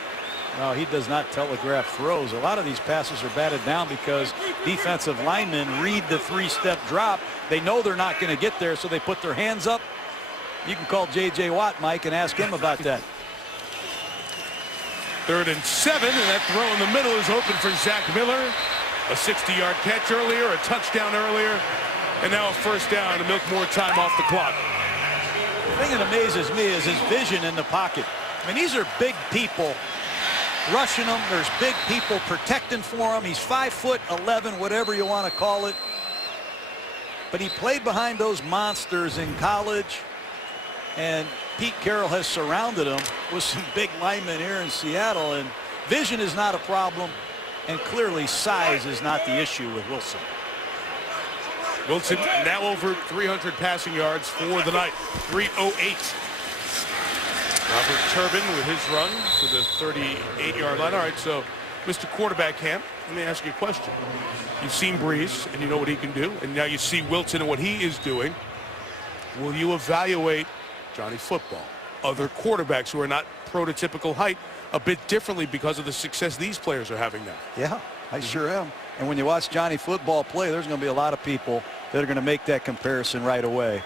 No, he does not telegraph throws. A lot of these passes are batted down because defensive linemen read the 3-step drop. They know they're not going to get there, so they put their hands up. You can call J.J. Watt, Mike, and ask him about that. 3rd and 7, and that throw in the middle is open for Zach Miller. A 60-yard catch earlier, a touchdown earlier, and now a 1st down to milk more time off the clock. The thing that amazes me is his vision in the pocket. I mean, these are big people rushing him. There's big people protecting for him. He's 5'11", whatever you want to call it. But he played behind those monsters in college. And Pete Carroll has surrounded him with some big linemen here in Seattle. And vision is not a problem. And clearly size is not the issue with Wilson. Wilson now over 300 passing yards for the night. 308. Robert Turbin with his run to the 38-yard line. All right, so Mr. Quarterback Camp, let me ask you a question. You've seen Brees, and you know what he can do, and now you see Wilson and what he is doing. Will you evaluate Johnny Football, other quarterbacks who are not prototypical height, a bit differently because of the success these players are having now? Yeah, I sure am. And when you watch Johnny Football play, there's going to be a lot of people that are going to make that comparison right away.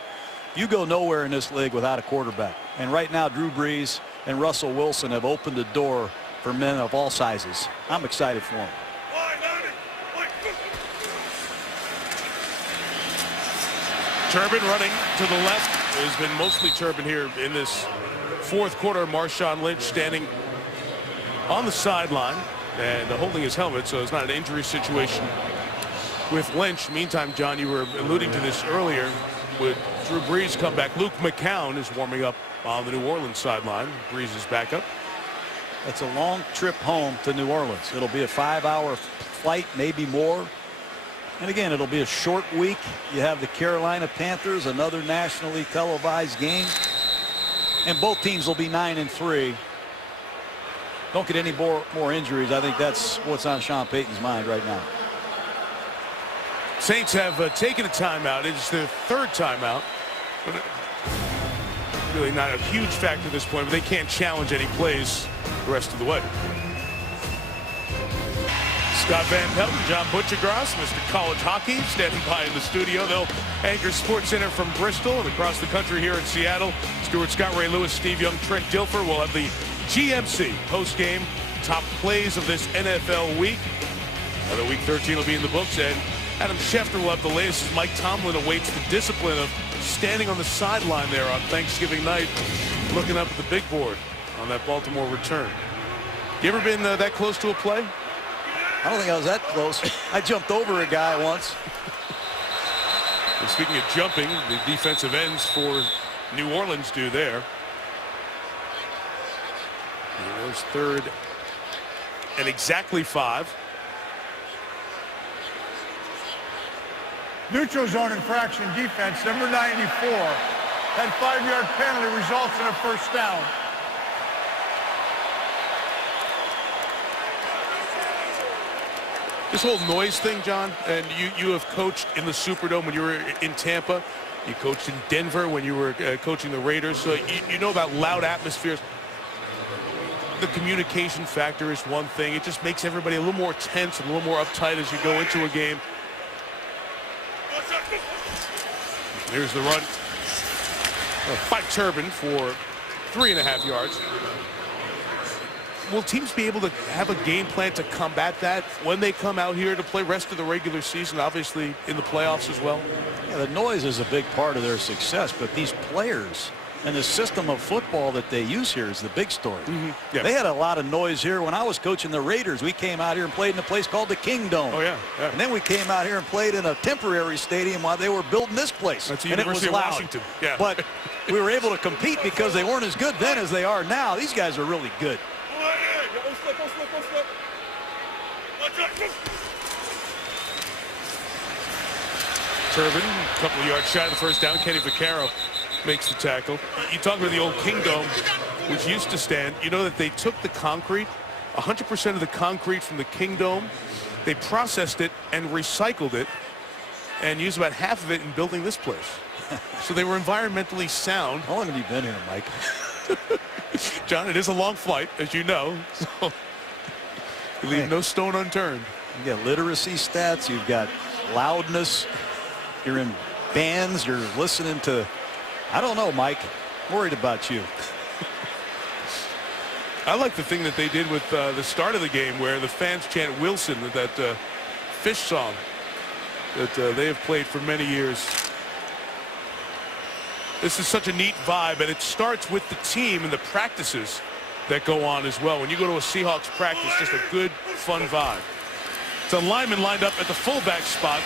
You go nowhere in this league without a quarterback. And right now, Drew Brees and Russell Wilson have opened the door for men of all sizes. I'm excited for them. Turbin running to the left. There's been mostly Turbin here in this 4th quarter. Marshawn Lynch standing on the sideline and holding his helmet, so it's not an injury situation with Lynch. Meantime, John, you were alluding to this earlier. With Drew Brees come back, Luke McCown is warming up on the New Orleans sideline. Brees is back up. It's a long trip home to New Orleans. It'll be a 5-hour flight, maybe more. And again, it'll be a short week. You have the Carolina Panthers, another nationally televised game. And both teams will be 9-3. Don't get any more injuries. I think that's what's on Sean Payton's mind right now. Saints have taken a timeout. It's their third timeout. But really not a huge factor at this point, but they can't challenge any plays the rest of the way. Scott Van Pelt and John Butchergross, Mr. College Hockey, standing by in the studio. They'll anchor Sports Center from Bristol and across the country here in Seattle. Stuart Scott, Ray Lewis, Steve Young, Trent Dilfer will have the GMC post-game top plays of this NFL week. Another week 13 will be in the books, and Adam Schefter will have the latest as Mike Tomlin awaits the discipline of standing on the sideline there on Thanksgiving night, looking up at the big board on that Baltimore return. You ever been that close to a play? I don't think I was that close. I jumped over a guy once. And speaking of jumping, the defensive ends for New Orleans do there. And there's third and exactly 5. Neutral zone infraction defense, number 94. That 5-yard penalty results in a first down. This whole noise thing, John, and you have coached in the Superdome when you were in Tampa. You coached in Denver when you were coaching the Raiders. So you know about loud atmospheres. The communication factor is one thing. It just makes everybody a little more tense and a little more uptight as you go into a game. Here's the run by Turbin for 3.5 yards. Will teams be able to have a game plan to combat that when they come out here to play rest of the regular season, obviously in the playoffs as well? Yeah, the noise is a big part of their success, but these players and the system of football that they use here is the big story. Yeah. They had a lot of noise here when I was coaching the Raiders. We came out here and played in a place called the Kingdome. Oh, yeah. And then we came out here and played in a temporary stadium while they were building this place. That's the and University it was of loud. Washington. Yeah. But we were able to compete because they weren't as good then as they are now. These guys are really good. Turbin, a couple of yards shy of the first down. Kenny Vaccaro makes the tackle. You talk about the old Kingdome, which used to stand. You know that they took the concrete, 100% of the concrete from the Kingdome. They processed it and recycled it and used about half of it in building this place. So they were environmentally sound. How long have you been here, Mike? John, it is a long flight, as you know. So you leave no stone unturned. You got literacy stats. You've got loudness. You're in bands. You're listening to, I don't know, Mike. Worried about you. I like the thing that they did with the start of the game where the fans chant Wilson, that Fish song that they have played for many years. This is such a neat vibe, and it starts with the team and the practices that go on as well. When you go to a Seahawks practice, just a good, fun vibe. It's a lineman lined up at the fullback spot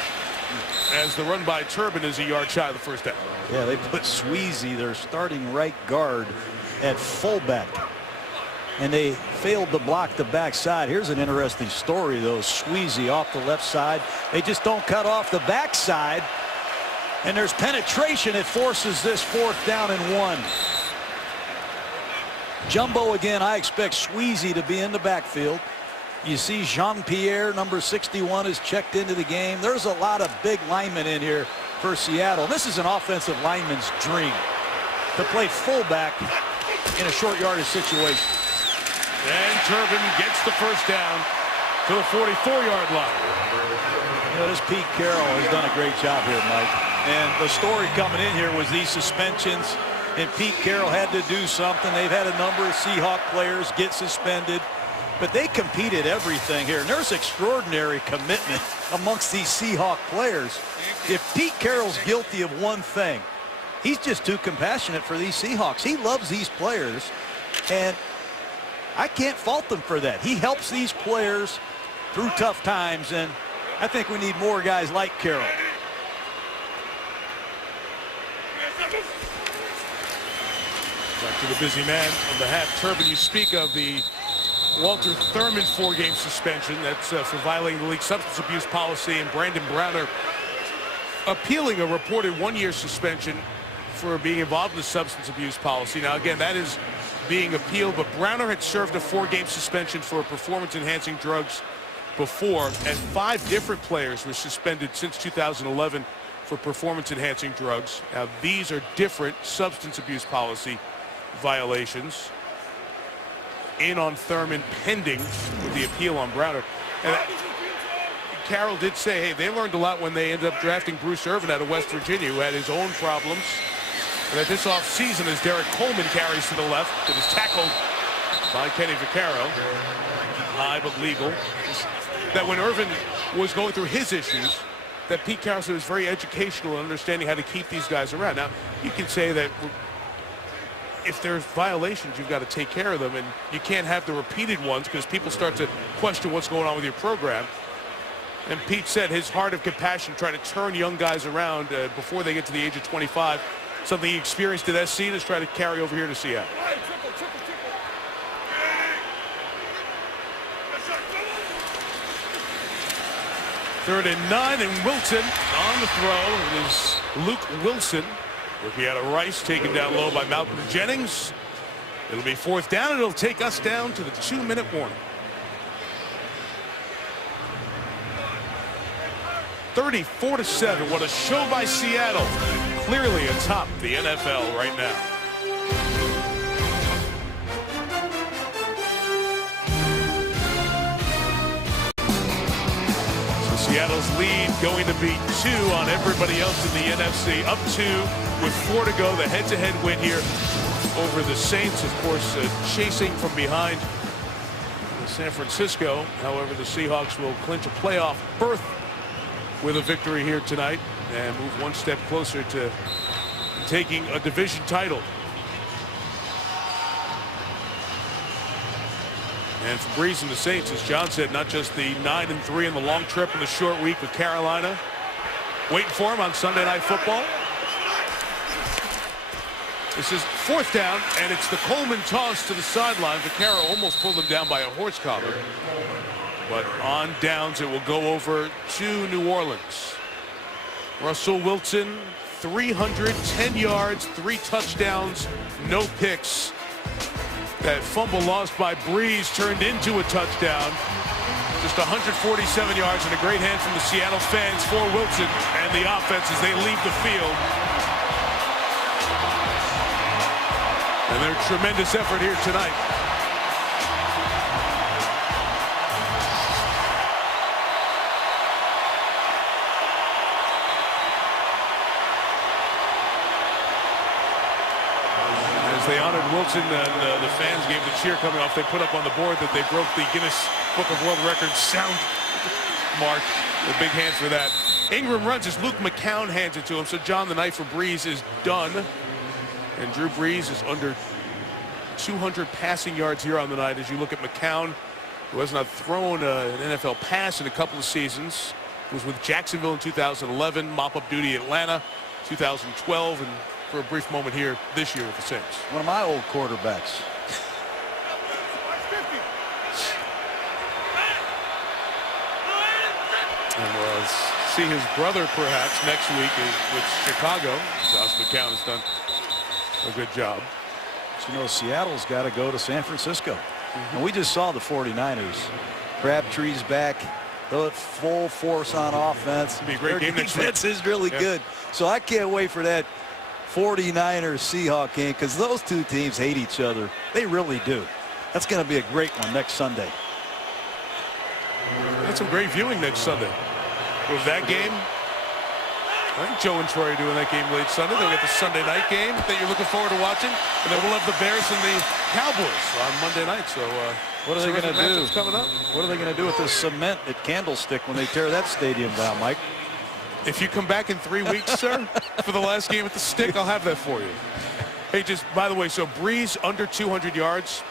as the run by Turbin is a yard shy of the first down. Yeah, they put Sweezy, their starting right guard, at fullback. And they failed to block the backside. Here's an interesting story, though. Sweezy off the left side. They just don't cut off the backside. And there's penetration. It forces this 4th down and 1. Jumbo again. I expect Sweezy to be in the backfield. You see Jean-Pierre, number 61, is checked into the game. There's a lot of big linemen in here for Seattle. This is an offensive lineman's dream, to play fullback in a short yardage situation. And Turbin gets the first down to the 44-yard line. You know, this Pete Carroll has done a great job here, Mike. And the story coming in here was these suspensions, and Pete Carroll had to do something. They've had a number of Seahawk players get suspended, but they competed everything here. And there's extraordinary commitment amongst these Seahawk players. If Pete Carroll's guilty of one thing, he's just too compassionate for these Seahawks. He loves these players, and I can't fault them for that. He helps these players through tough times, and I think we need more guys like Carroll. Back to the busy man on the half. Turbin, you speak of the Walter Thurman 4-game suspension. That's for violating the league substance abuse policy, and Brandon Browner appealing a reported 1-year suspension for being involved in the substance abuse policy. Now, again, that is being appealed, but Browner had served a 4-game suspension for performance-enhancing drugs before, and 5 different players were suspended since 2011 for performance-enhancing drugs. Now, these are different substance abuse policy violations. In on Thurman pending with the appeal on Browner. And Carroll did say, hey, they learned a lot when they ended up drafting Bruce Irvin out of West Virginia, who had his own problems. And that this offseason, as Derek Coleman carries to the left, it is tackled by Kenny Vaccaro. High but legal. That when Irvin was going through his issues, that Pete Carroll said was very educational in understanding how to keep these guys around. Now, you can say that if there's violations, you've got to take care of them, and you can't have the repeated ones because people start to question what's going on with your program. And Pete said his heart of compassion trying to turn young guys around before they get to the age of 25, something he experienced at SC, and is trying to carry over here to Seattle. Third and 9, and Wilson on the throw. It is Luke Wilson looking at a Rice, taken down low by Malcolm Jennings. It'll be 4th down, and it'll take us down to the 2-minute warning. 34-7. What a show by Seattle. Clearly atop the NFL right now. Seattle's lead going to be 2 on everybody else in the NFC. Up 2 with 4 to go. The head-to-head win here over the Saints. Of course, chasing from behind San Francisco. However, the Seahawks will clinch a playoff berth with a victory here tonight and move one step closer to taking a division title. And for Brees and the Saints, as John said, not just the 9-3 and the long trip and the short week with Carolina, waiting for him on Sunday Night Football. This is 4th down, and it's the Coleman toss to the sideline. Vaccaro almost pulled him down by a horse collar. But on downs, it will go over to New Orleans. Russell Wilson, 310 yards, 3 touchdowns, no picks. That fumble lost by Brees turned into a touchdown. Just 147 yards and a great hand from the Seattle fans for Wilson and the offense as they leave the field. And their tremendous effort here tonight. They honored Wilson, and the fans gave the cheer coming off. They put up on the board that they broke the Guinness Book of World Records sound mark. A big hand for that. Ingram runs as Luke McCown hands it to him. So John, the night for Brees is done. And Drew Brees is under 200 passing yards here on the night as you look at McCown, who has not thrown an NFL pass in a couple of seasons. Was with Jacksonville in 2011, mop-up duty Atlanta 2012, and for a brief moment here this year with the Saints. One of my old quarterbacks. And we'll see his brother perhaps next week with Chicago. Josh McCown has done a good job. So, you know, Seattle's got to go to San Francisco. And we just saw the 49ers. Crabtree's back. Full force on offense. It'll be a great game next week. Defense is really good. So I can't wait for that 49ers Seahawks game, because those two teams hate each other. They really do. That's going to be a great one next Sunday. That's some great viewing next Sunday. With that game, I think Joe and Troy are doing that game late Sunday. They'll get the Sunday night game that you're looking forward to watching, and then we'll have the Bears and the Cowboys on Monday night. So what are they going to do? Coming up. What are they going to do with this cement at Candlestick when they tear that stadium down, Mike? If you come back in 3 weeks, sir, for the last game at the Stick, I'll have that for you. Hey, just by the way, so Brees under 200 yards.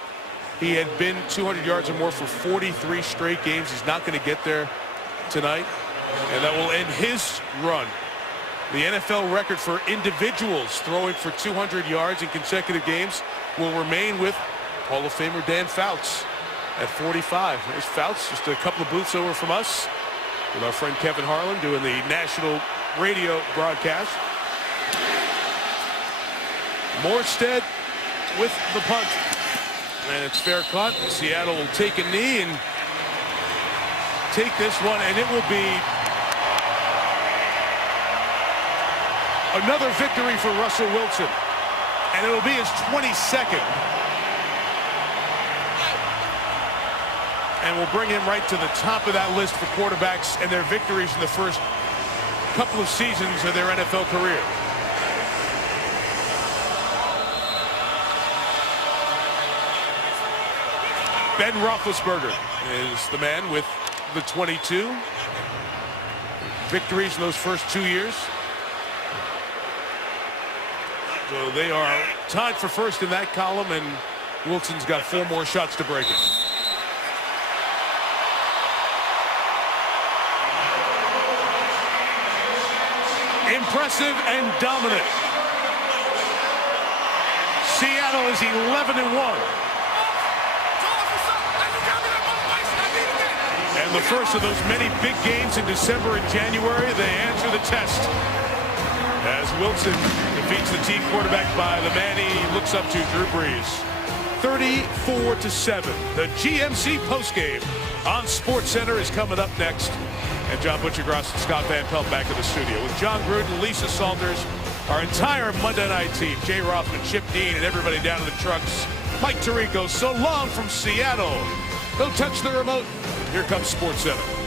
He had been 200 yards or more for 43 straight games. He's not going to get there tonight, and that will end his run. The NFL record for individuals throwing for 200 yards in consecutive games will remain with Hall of Famer Dan Fouts at 45. There's Fouts, just a couple of booths over from us, with our friend Kevin Harlan doing the national radio broadcast. Morstead with the punt. And it's fair caught. Seattle will take a knee and take this one, and it will be another victory for Russell Wilson. And it'll be his 22nd. And we'll bring him right to the top of that list for quarterbacks and their victories in the first couple of seasons of their NFL career. Ben Roethlisberger is the man with the 22 victories in those first 2 years. So they are tied for first in that column, and Wilson's got 4 more shots to break it. Impressive and dominant. Seattle is 11-1. And the first of those many big games in December and January, they answer the test. As Wilson defeats the team quarterback by the man he looks up to, Drew Brees. 34-7. The GMC postgame on SportsCenter is coming up next. And John Butchergross and Scott Van Pelt back in the studio with John Gruden, Lisa Salters, our entire Monday night team, Jay Rothman, Chip Dean, and everybody down in the trucks. Mike Tirico, so long from Seattle. Don't touch the remote. Here comes SportsCenter.